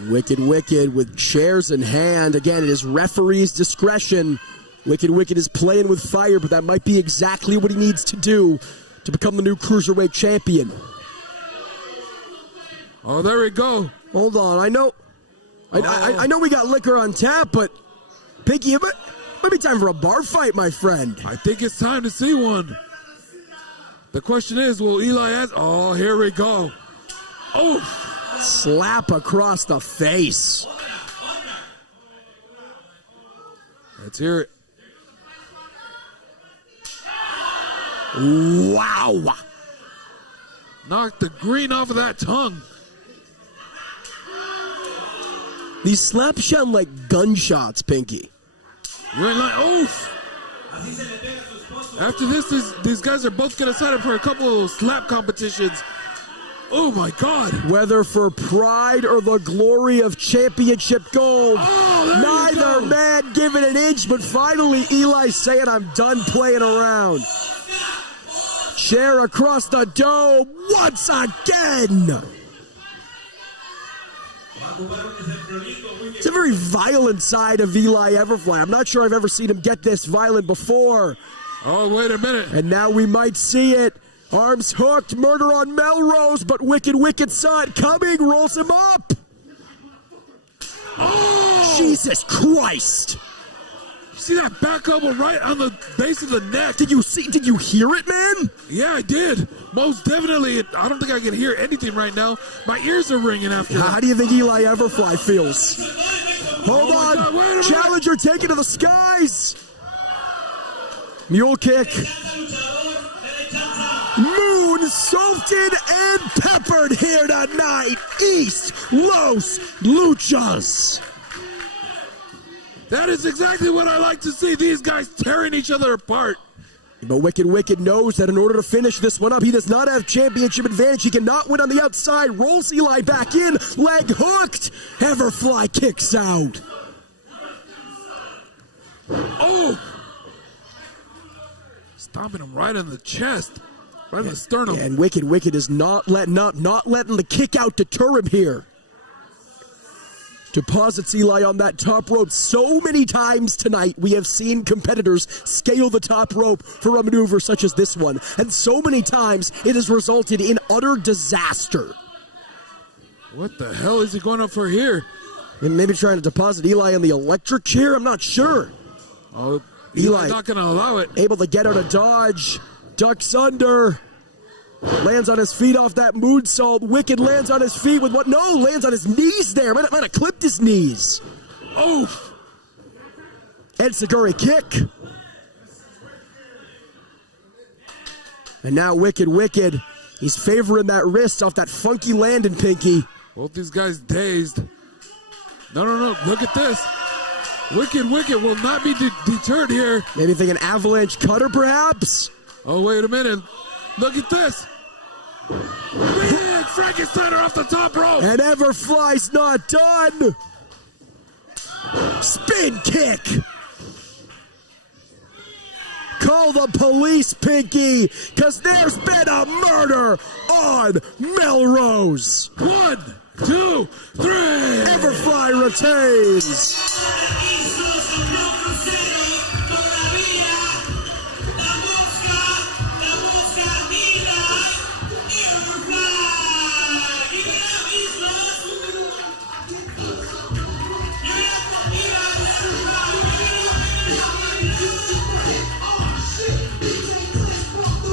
Wicked with chairs in hand. Again, it is referee's discretion. Wicked is playing with fire, but that might be exactly what he needs to do to become the new Cruiserweight champion. Oh, there we go. Hold on. I know we got liquor on tap, but Pinky, it might be time for a bar fight, my friend. I think it's time to see one. The question is, will Eli ask? Oh, here we go. Oh! Slap across the face. Let's hear it. Wow. Knocked the green off of that tongue. These slaps sound like gunshots, Pinky. You're in line. Oof. After this, these guys are both going to sign up for a couple of slap competitions. Oh, my God. Whether for pride or the glory of championship gold, neither man giving an inch, but finally Eli saying, I'm done playing around. Chair across the dome once again. It's a very violent side of Eli Everfly. I'm not sure I've ever seen him get this violent before. Oh, wait a minute. And now we might see it. Arms hooked, murder on Melrose, but Wicked saw it coming, rolls him up. Oh! Jesus Christ. See that back elbow right on the base of the neck? Did you hear it, man? Yeah, I did. Most definitely. I don't think I can hear anything right now. My ears are ringing after that. How do you think Eli Everfly feels? Hold on. God, Challenger taken to the skies. Mule kick. Moon salted and peppered here tonight. EastLos Luchas. That is exactly what I like to see. These guys tearing each other apart. But Wicked knows that in order to finish this one up, he does not have championship advantage. He cannot win on the outside. Rolls Eli back in. Leg hooked. Everfly kicks out. Oh! Stomping him right in the chest. Right in the sternum. And Wicked is not letting up, not letting the kick out deter him here. Deposits Eli on that top rope. So many times tonight we have seen competitors scale the top rope for a maneuver such as this one. And so many times it has resulted in utter disaster. What the hell is he going up for here? And maybe trying to deposit Eli in the electric chair? I'm not sure. Oh, Eli not going to allow it. Able to get out of dodge. Ducks under. Lands on his feet off that moonsault. Wicked lands on his feet with what? No, lands on his knees there. Might have clipped his knees. Oh. Enziguri kick. And now Wicked. He's favoring that wrist off that funky landing, Pinky. Both these guys dazed. No. Look at this. Wicked will not be deterred here. Maybe thinking avalanche cutter, perhaps? Oh, wait a minute. Look at this. Big Frankensteiner off the top rope. And Everfly's not done. Spin kick. Call the police, Pinky, because there's been a murder on Melrose. 1, 2, 3. Everfly retains.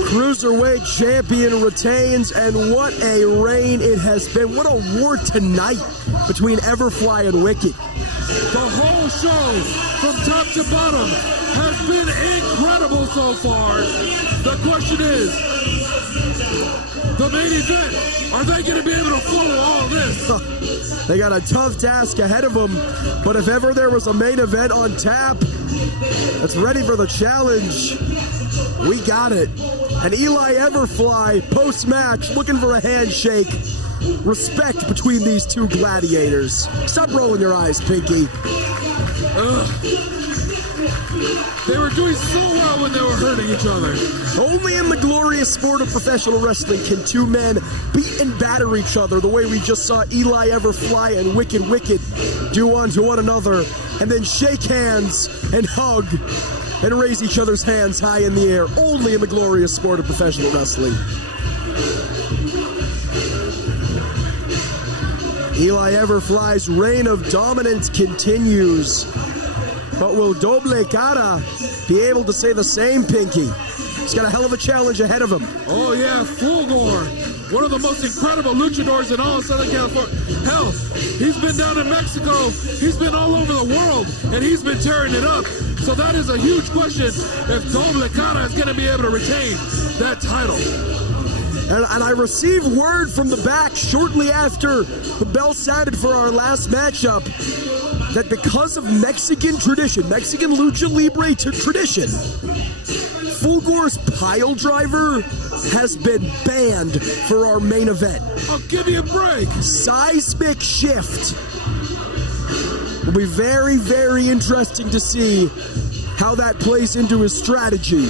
Cruiserweight champion retains, and what a reign it has been. What a war tonight between Everfly and Wicked. The whole show, from top to bottom, has been incredible so far. The question is, the main event, are they going to be able to follow all of this? They got a tough task ahead of them, but if ever there was a main event on tap that's ready for the challenge, we got it. And Eli Everfly, post-match, looking for a handshake. Respect between these two gladiators. Stop rolling your eyes, Pinky. They were doing so well when they were hurting each other. Only in the glorious sport of professional wrestling can two men beat and batter each other the way we just saw Eli Everfly and Wicked do unto one another, and then shake hands and hug and raise each other's hands high in the air. Only in the glorious sport of professional wrestling. Eli Everfly's reign of dominance continues. But will Doble Cara be able to say the same, Pinky? He's got a hell of a challenge ahead of him. Oh yeah, Fulgor, one of the most incredible luchadors in all of Southern California. Hell, he's been down in Mexico, he's been all over the world, and he's been tearing it up. So that is a huge question if Doble Cara is going to be able to retain that title. And I received word from the back shortly after the bell sounded for our last matchup that because of Mexican tradition, Mexican Lucha Libre tradition, Fulgor's pile driver has been banned for our main event. Oh, give me a break. Seismic shift. Will be very, very interesting to see how that plays into his strategy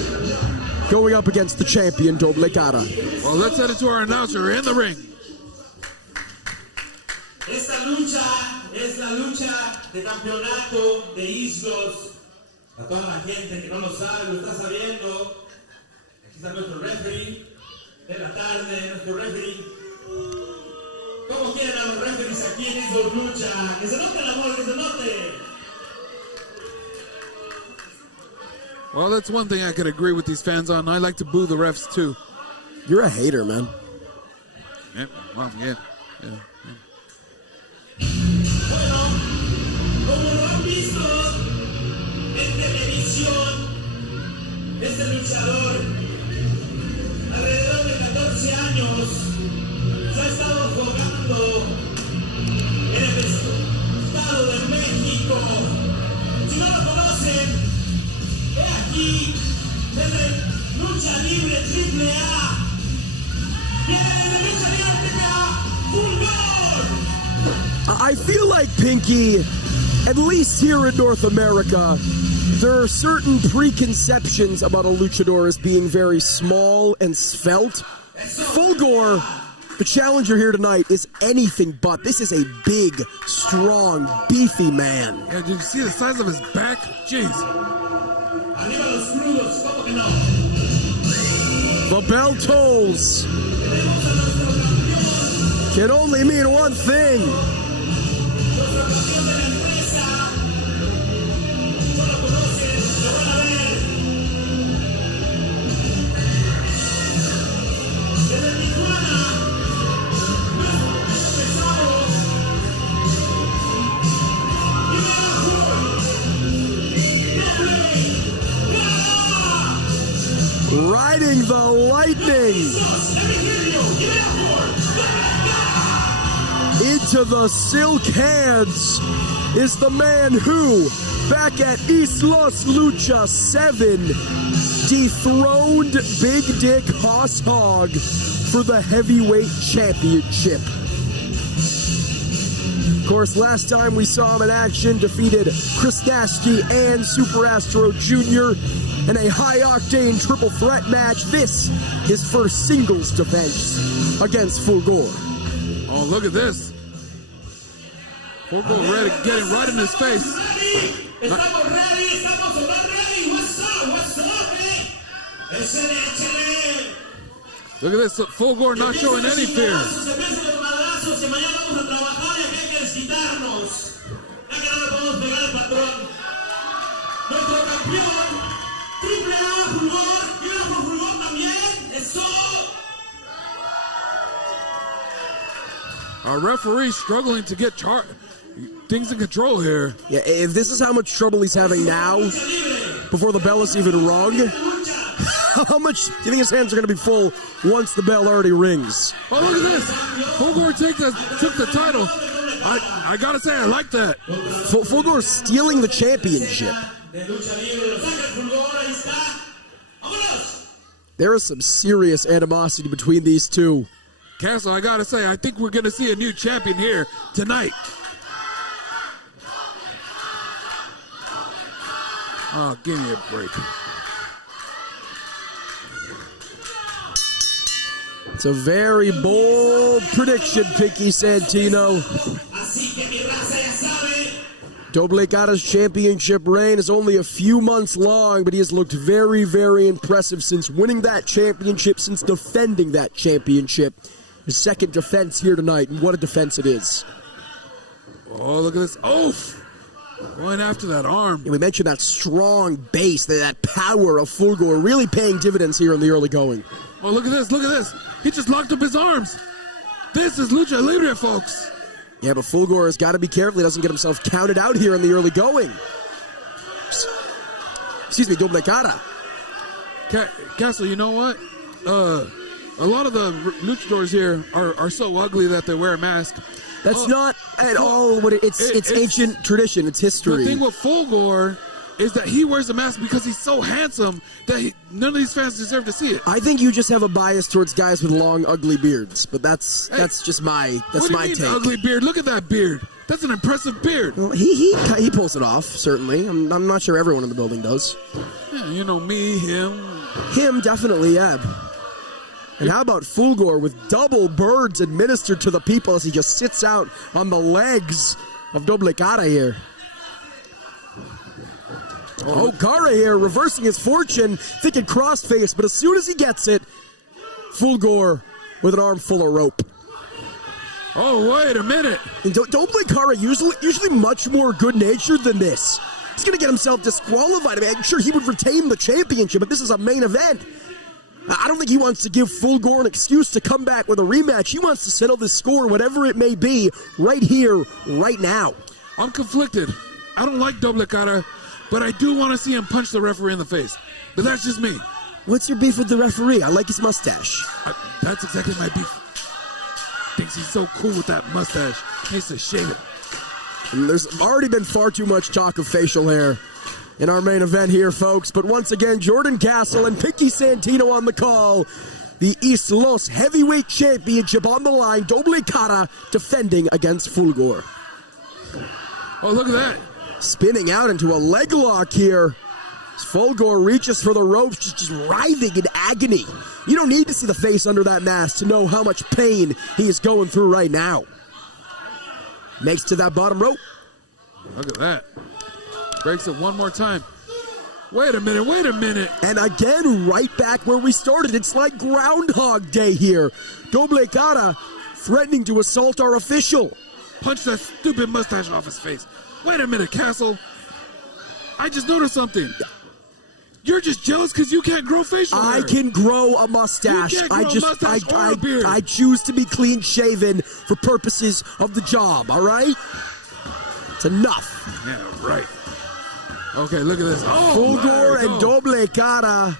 going up against the champion, Doble Cara. Well, let's head it to our announcer in the ring. Esta lucha es la lucha de campeonato de EastLos. A toda la gente que no lo sabe, lo está sabiendo. Aquí está nuestro referee de la tarde, nuestro referee. ¿Cómo quieren a los referees aquí en EastLos Lucha? Que se note el amor, que se note. Well, that's one thing I could agree with these fans on. I like to boo the refs too. You're a hater, man. Yeah, well, yeah. Bueno, como lo han visto en televisión, este luchador, alrededor de 14 años, se ha estado jugando en el estado de México. Si no lo conocen, ve aquí, desde Lucha Libre AAA. Viene desde Lucha Libre AAA, Fulgor. I feel like Pinky, at least here in North America, There are certain preconceptions about a luchador as being very small and svelte. Fulgor, the challenger here tonight, is anything but. This is a big, strong, beefy man. And you can see the size of his back. Jeez. The bell tolls. Can only mean one thing. Riding the lightning into the silk hands is the man who, back at EastLos Lucha 7, dethroned Big Dick Hoss Hogg for the heavyweight championship. Of course, last time we saw him in action, defeated Chris Nasty and Super Astro Jr. in a high-octane triple threat match. This is first singles defense against Fulgor. Oh, look at this. Fulgor ready, getting right in his face. Estamos ready. What's up, Look at this. Fulgor not showing any fear. Our referee struggling to get things in control here. Yeah, if this is how much trouble he's having now, before the bell is even rung, how much do you think his hands are going to be full once the bell already rings? Oh, look at this. Fulgor took the title. I gotta say, I like that. Fulgor stealing the championship. There is some serious animosity between these two. Castle, I gotta say, I think we're gonna see a new champion here tonight. Oh, give me a break. It's a very bold prediction, Pinky Santino. Doble Cara's championship reign is only a few months long, but he has looked very, very impressive since winning that championship, since defending that championship. His second defense here tonight, and what a defense it is. Oh, look at this. Oof! Going after that arm. And we mentioned that strong base, that power of Fulgor really paying dividends here in the early going. Oh, look at this, look at this. He just locked up his arms. This is Lucha Libre, folks. Yeah, but Fulgor has got to be careful he doesn't get himself counted out here in the early going. Excuse me, Doble Cara. Castle, you know what? A lot of the luchadors here are so ugly that they wear a mask. That's not at all what it's ancient tradition. It's history. The thing with Fulgor is that he wears a mask because he's so handsome that none of these fans deserve to see it. I think you just have a bias towards guys with long, ugly beards, but that's just my what do you mean, take. Ugly beard? Look at that beard. That's an impressive beard. Well, he pulls it off. Certainly, I'm not sure everyone in the building does. Yeah, you know, me, him, definitely, yeah. And how about Fulgor with double birds administered to the people as he just sits out on the legs of Doble Cara here. Oh, Cara here reversing his fortune, thinking crossface, but as soon as he gets it, Fulgor with an arm full of rope. Oh, wait a minute. And Doble Cara usually much more good-natured than this. He's going to get himself disqualified. I mean, I'm sure he would retain the championship, but this is a main event. I don't think he wants to give Fulgor an excuse to come back with a rematch. He wants to settle this score, whatever it may be, right here, right now. I'm conflicted. I don't like Doble Cara, but I do want to see him punch the referee in the face. But that's just me. What's your beef with the referee? I like his mustache. That's exactly my beef. Thinks he's so cool with that mustache. Needs to shave it. And there's already been far too much talk of facial hair in our main event here, folks. But once again, Jordan Castle and Pinky Santino on the call. The EastLos Heavyweight Championship on the line. Doble Cara defending against Fulgor. Oh, look at that. Spinning out into a leg lock here. Fulgor reaches for the ropes, just writhing in agony. You don't need to see the face under that mask to know how much pain he is going through right now. Makes to that bottom rope. Look at that. Breaks it one more time. Wait a minute. And again, right back where we started. It's like Groundhog Day here. Doble Cara threatening to assault our official. Punch that stupid mustache off his face. Wait a minute, Castle. I just noticed something. You're just jealous because you can't grow facial hair. I can grow a mustache. You can't grow a mustache or a beard. I choose to be clean shaven for purposes of the job, all right? It's enough. Yeah, right. Okay, look at this. Fulgor and Doble Cara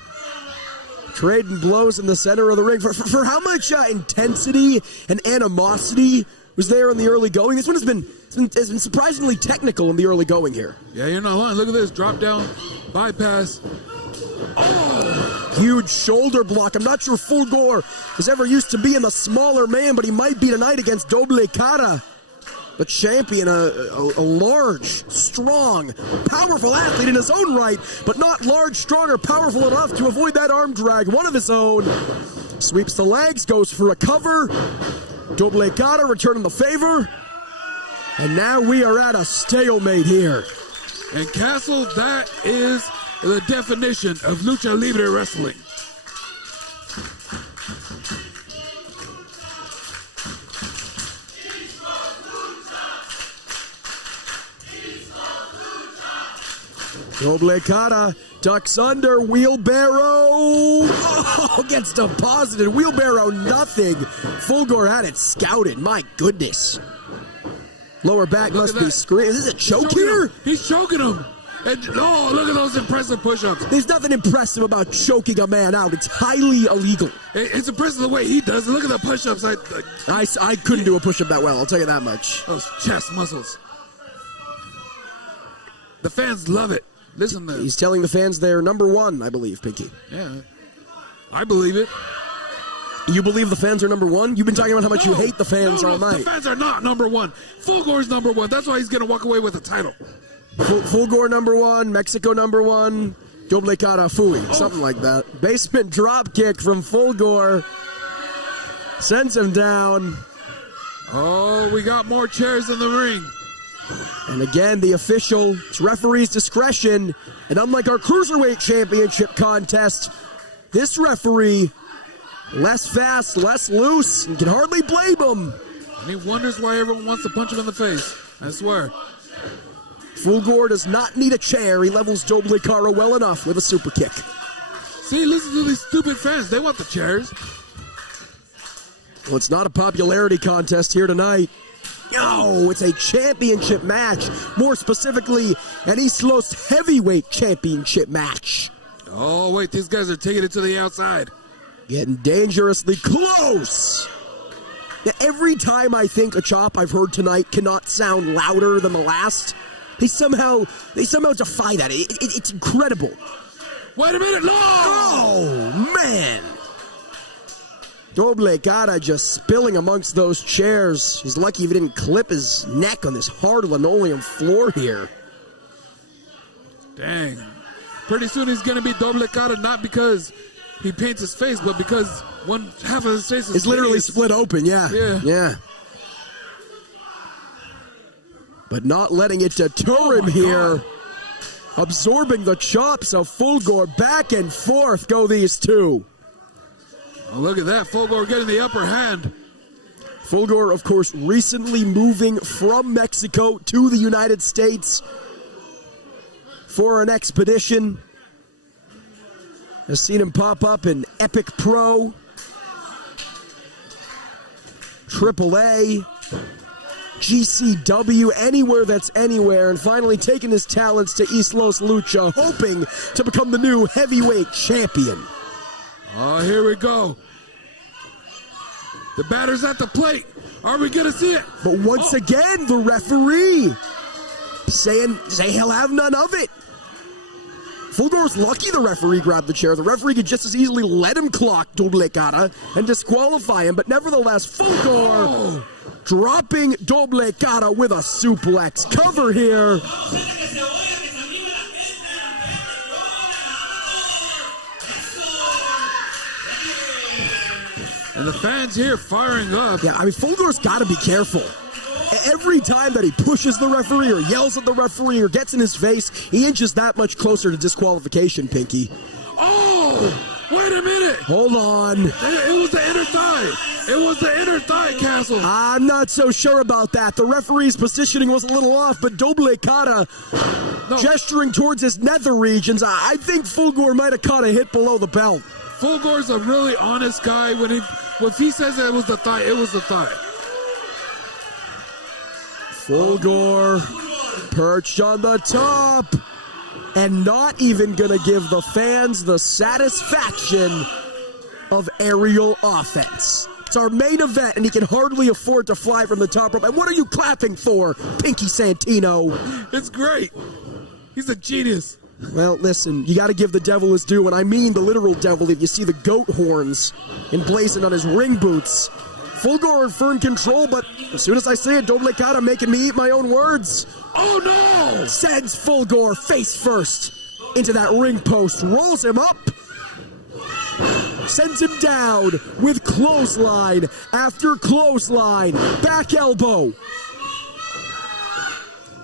trading blows in the center of the ring. For how much intensity and animosity was there in the early going? This one has been surprisingly technical in the early going here. Yeah, you're not lying. Look at this. Drop down, bypass. Huge shoulder block. I'm not sure Fulgor is ever used to being a smaller man, but he might be tonight against Doble Cara. The champion, a large, strong, powerful athlete in his own right, but not large, strong, or powerful enough to avoid that arm drag. One of his own. Sweeps the legs, goes for a cover. Doble Cara returning the favor. And now we are at a stalemate here. And Castle, that is the definition of Lucha Libre wrestling. Doble Cara ducks under, wheelbarrow. Oh, gets deposited. Wheelbarrow, nothing. Fulgor had it scouted. My goodness. Lower back must be screaming. Is this a choke here? He's choking him. And, oh, look at those impressive push-ups. There's nothing impressive about choking a man out. It's highly illegal. It's impressive the way he does it. Look at the push-ups. I couldn't do a push-up that well, I'll tell you that much. Those chest muscles. The fans love it. Listen to this. He's telling the fans they're number one, I believe, Pinky. Yeah, I believe it. You believe the fans are number one? You've been talking about how much you hate the fans all night. The fans are not number one. Fulgor's number one. That's why he's going to walk away with the title. Fulgor number one, Mexico number one, Doble Cara Fui, something like that. Basement drop kick from Fulgor. Sends him down. Oh, we got more chairs in the ring. And again, the official, it's referee's discretion. And unlike our Cruiserweight Championship contest, this referee, less fast, less loose, and can hardly blame him. And he wonders why everyone wants to punch him in the face. I swear. Fulgor does not need a chair. He levels Doble Cara well enough with a super kick. See, listen to these stupid fans. They want the chairs. Well, it's not a popularity contest here tonight. No, it's a championship match. More specifically, an EastLos heavyweight championship match. Oh, wait, these guys are taking it to the outside. Getting dangerously close. Now, every time I think a chop I've heard tonight cannot sound louder than the last, they somehow defy that. It's incredible. Wait a minute, no! Oh, man. Doble Cara just spilling amongst those chairs. He's lucky if he didn't clip his neck on this hard linoleum floor here. Dang. Pretty soon he's going to be Doble Cara, not because he paints his face, but because one half of his face is it's literally split open, yeah. But not letting it deter him here. Absorbing the chops of Fulgor. Back and forth go these two. Oh, look at that. Fulgor getting the upper hand. Fulgor, of course, recently moving from Mexico to the United States for an expedition. I've seen him pop up in Epic Pro, AAA, GCW, anywhere that's anywhere, and finally taking his talents to EastLos Lucha, hoping to become the new heavyweight champion. Oh, here we go. The batter's at the plate. Are we going to see it? But once again, the referee saying he'll have none of it. Fulgor's lucky the referee grabbed the chair. The referee could just as easily let him clock Doble Cara and disqualify him. But nevertheless, Fulgor dropping Doble Cara with a suplex. Cover here. And the fans here firing up. Yeah, I mean, Fulgor's got to be careful. Every time that he pushes the referee or yells at the referee or gets in his face, he inches that much closer to disqualification, Pinky. Oh, wait a minute. Hold on. It was the inner thigh. It was the inner thigh, Castle. I'm not so sure about that. The referee's positioning was a little off, but Doble Cara gesturing towards his nether regions. I think Fulgor might have caught a hit below the belt. Fulgor's a really honest guy. If he says that it was the thigh, it was the thigh. Fulgor perched on the top and not even gonna give the fans the satisfaction of aerial offense. It's our main event, and he can hardly afford to fly from the top rope. And what are you clapping for, Pinky Santino? It's great. He's a genius. Well, listen, you got to give the devil his due, and I mean the literal devil. If you see the goat horns emblazoned on his ring boots, Fulgor in firm control, but as soon as I say it, Doble Cara making me eat my own words. Oh no! Sends Fulgor face first into that ring post, rolls him up, sends him down with clothesline after clothesline, back elbow,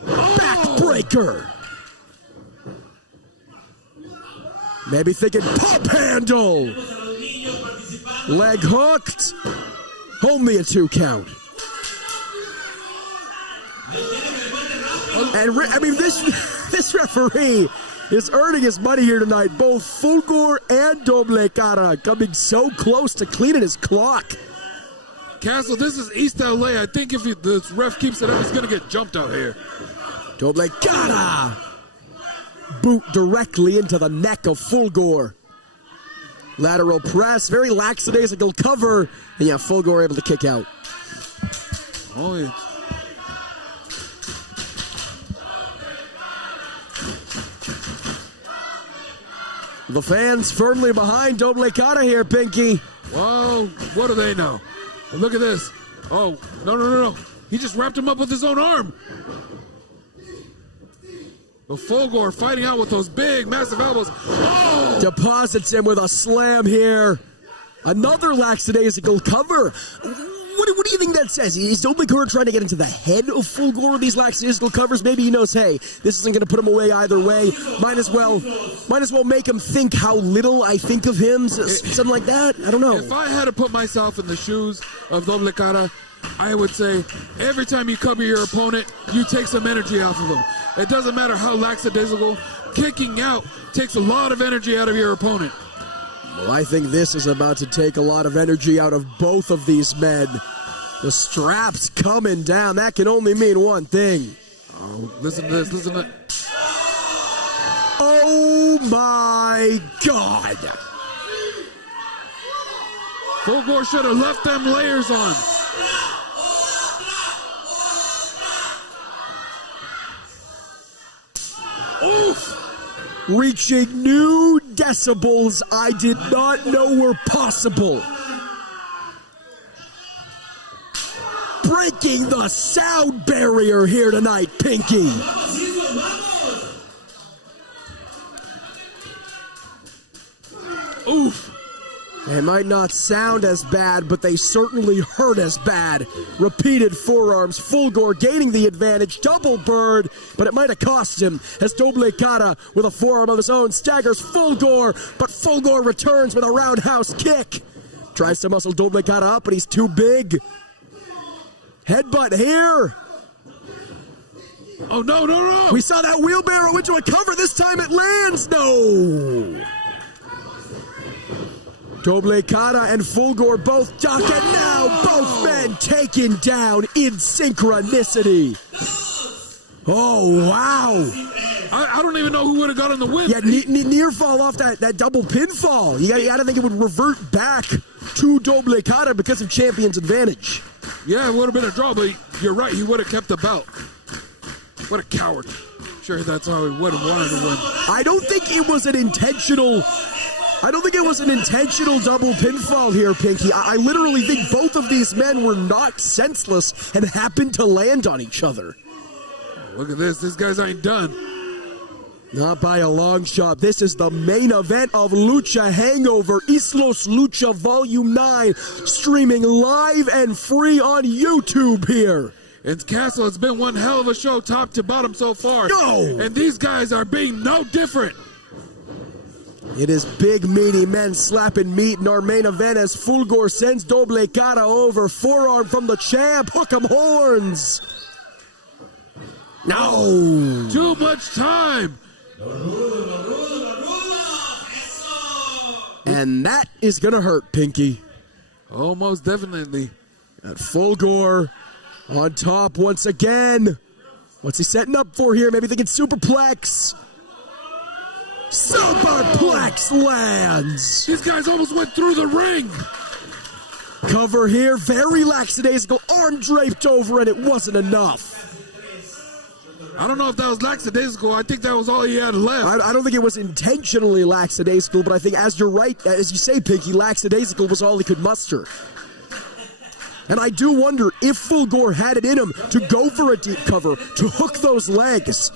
backbreaker. Maybe thinking pop handle. Leg hooked. Only a 2 count. And I mean, this referee is earning his money here tonight. Both Fulgor and Doble Cara coming so close to cleaning his clock. Castle, this is East LA. I think if this ref keeps it up, he's going to get jumped out here. Doble Cara. Boot directly into the neck of Fulgor. Lateral press, very lackadaisical cover, and yeah, Fulgor able to kick out. Oh, yeah. The fans firmly behind Doble Cara here, Pinky. Whoa, what do they know? Look at this. Oh, no. He just wrapped him up with his own arm. The Fulgor fighting out with those big, massive elbows. Oh! Deposits him with a slam here. Another lackadaisical cover. What do you think that says? Is Doble Cara trying to get into the head of Fulgor with these lackadaisical covers? Maybe he knows, hey, this isn't going to put him away either way. Might as well make him think how little I think of him. Something like that. I don't know. If I had to put myself in the shoes of Doble Cara, I would say every time you cover your opponent, you take some energy off of him. It doesn't matter how lackadaisical. Kicking out takes a lot of energy out of your opponent. Well, I think this is about to take a lot of energy out of both of these men. The straps coming down. That can only mean one thing. Oh, listen to this. Listen to this. Oh, my God. Fulgor should have left them layers on. Oof! Reaching new decibels I did not know were possible. Breaking the sound barrier here tonight, Pinky. Oof! They might not sound as bad, but they certainly hurt as bad. Repeated forearms, Fulgor gaining the advantage, double bird, but it might have cost him as Doble Cara with a forearm of his own staggers Fulgor, but Fulgor returns with a roundhouse kick. Tries to muscle Doble Cara up, but he's too big. Headbutt here. Oh, no. We saw that wheelbarrow into a cover. This time it lands. No. Doble Cara and Fulgor both duck, and now both men taken down in synchronicity. Oh, wow. I don't even know who would have got on the win. Yeah, near fall off that double pinfall. You gotta think it would revert back to Doble Cara because of champion's advantage. Yeah, it would have been a draw, but you're right. He would have kept the belt. What a coward. Sure, that's how he would have wanted to win. I don't think it was an intentional double pinfall here, Pinky. I literally think both of these men were knocked senseless and happened to land on each other. Look at this. These guys ain't done. Not by a long shot. This is the main event of Lucha Hangover, EastLos Lucha Volume 9, streaming live and free on YouTube here. And Castle, it's been one hell of a show top to bottom so far. Go! And these guys are being no different. It is big, meaty men slapping meat in our main event as Fulgor sends Doble Cara over. Forearm from the champ. Hook 'em horns. No. Too much time. And that is going to hurt, Pinky. Oh, most definitely. At Fulgor on top once again. What's he setting up for here? Maybe thinking superplex. Superplex lands. These guys almost went through the ring. Cover here, very lackadaisical, arm draped over, and it wasn't enough. I don't know if that was lackadaisical. I think that was all he had left. I don't think it was intentionally lackadaisical, but I think, as you're right, as you say, Pinky, lackadaisical was all he could muster. And I do wonder if Fulgor had it in him to go for a deep cover, to hook those legs.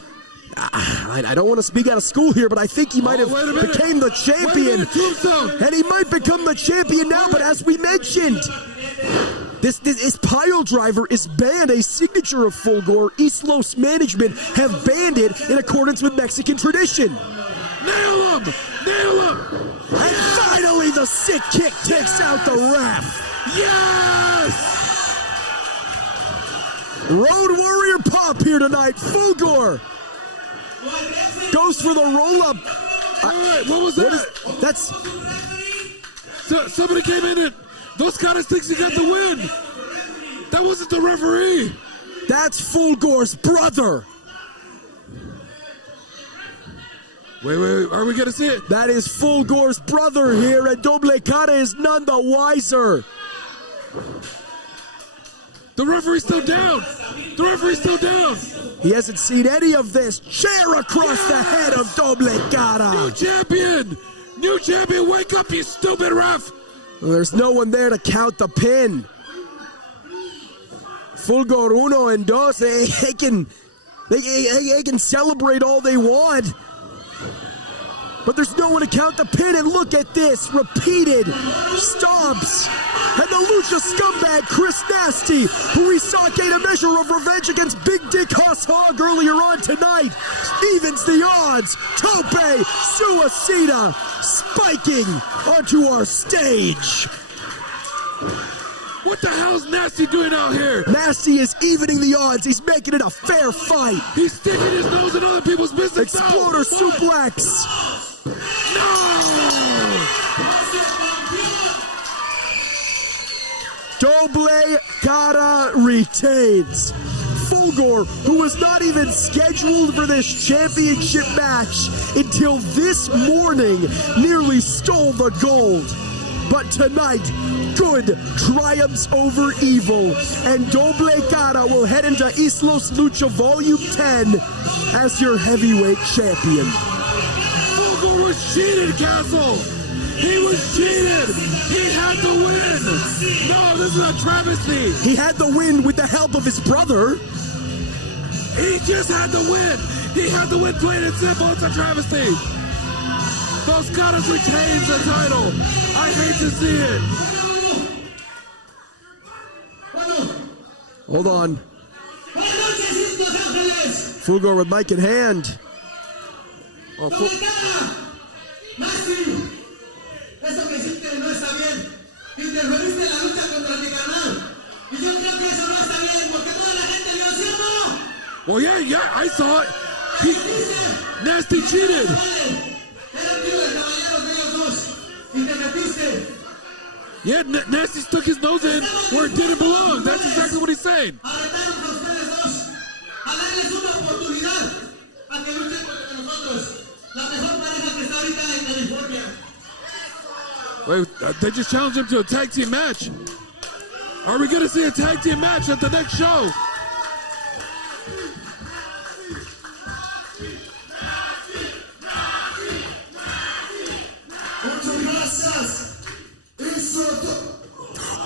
I don't want to speak out of school here, but I think he might have became the champion. And he might become the champion now, but as we mentioned, this pile driver is banned, a signature of Fulgor. EastLos management have banned it in accordance with Mexican tradition. Nail him! Nail him! And finally the sick kick takes out the ref. Yes! Road Warrior pop here tonight. Fulgor goes for the roll-up. Alright, what was that? That's... Somebody came in and Dos Caras thinks he got the win. That wasn't the referee. That's Fulgor's brother. Wait, are we gonna see it? That is Fulgor's brother here, and Doble Cara is none the wiser. The referee's still down. The referee's still down. He hasn't seen any of this. Chair across the head of Doble Cara. New champion! New champion, wake up, you stupid ref! Well, there's no one there to count the pin. Fulgor uno and dos, they can celebrate all they want. But there's no one to count the pin, and look at this. Repeated stomps. And the Lucha scumbag, Chris Nasty, who we saw gain a measure of revenge against Big Dick Hoss Hog earlier on tonight, evens the odds. Tope Suicida spiking onto our stage. What the hell's Nasty doing out here? Nasty is evening the odds. He's making it a fair fight. He's sticking his nose in other people's business. Exploder suplex. No! Doble Cara retains. Fulgor, who was not even scheduled for this championship match until this morning, nearly stole the gold. But tonight, good triumphs over evil, and Doble Cara will head into EastLos Lucha Volume 10 as your heavyweight champion. Fulgor was cheated, Castle! He was cheated! He had the win! No, this is a travesty! He had the win with the help of his brother. He just had the win! He had the win, plain and simple, it's a travesty! Dos Caras retains the title! I hate to see it! Hold on. Fulgor with mic in hand. Oh, Eso que hiciste no está bien. Interferiste en la lucha contra mi canal. Y yo creo que eso no está bien porque toda la gente vio, ¿sí o no? well, yeah, I saw it. Nasty cheated. Eran libres caballeros de ellos dos. Y te metiste. Yeah, Nasty stuck his nose in where it didn't belong. That's exactly what he's saying. Arretaron a ustedes dos. A darles una oportunidad a que luchen contra nosotros. La mejor pareja que está ahorita en California. Wait, they just challenged him to a tag team match. Are we going to see a tag team match at the next show?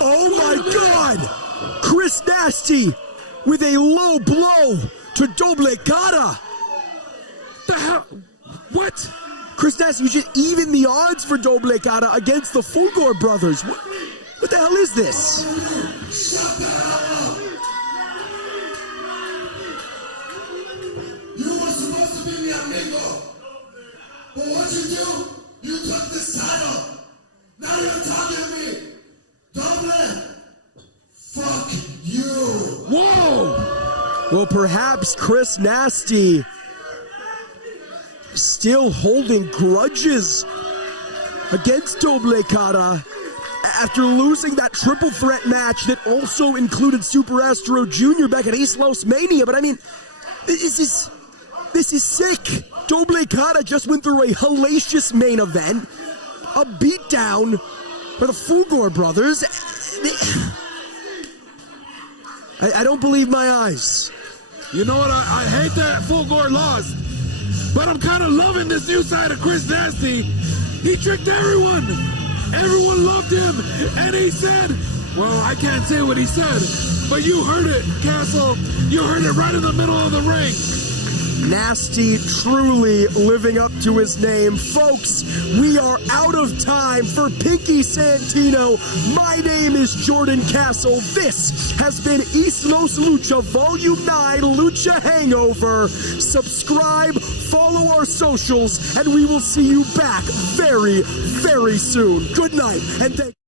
Oh my God! Chris Nasty with a low blow to Doble Cara. The hell? What? Chris Nasty, you should even the odds for Doble Cara against the Fulgor brothers. What the hell is this? Shut the hell up! You were supposed to be mi amigo. But what you do? You took this title. Now you're talking to me. Doble. Fuck you. Whoa! Well, perhaps Chris Nasty still holding grudges against Doble Cara after losing that triple threat match that also included Super Astro Jr. back at EastLos Mania. But I mean, this is sick. Doble Cara just went through a hellacious main event, a beatdown for the Fulgor brothers. I don't believe my eyes. You know what? I hate that Fulgor lost, but I'm kind of loving this new side of Chris Nasty. He tricked everyone. Everyone loved him, and he said, well, I can't say what he said, but you heard it, Castle. You heard it right in the middle of the ring. Nasty truly living up to his name. Folks, we are out of time. For Pinky Santino, my name is Jordan Castle. This has been EastLos Lucha Volume 9 Lucha Hangover. Subscribe, follow our socials, and we will see you back very, very soon. Good night, and thank you.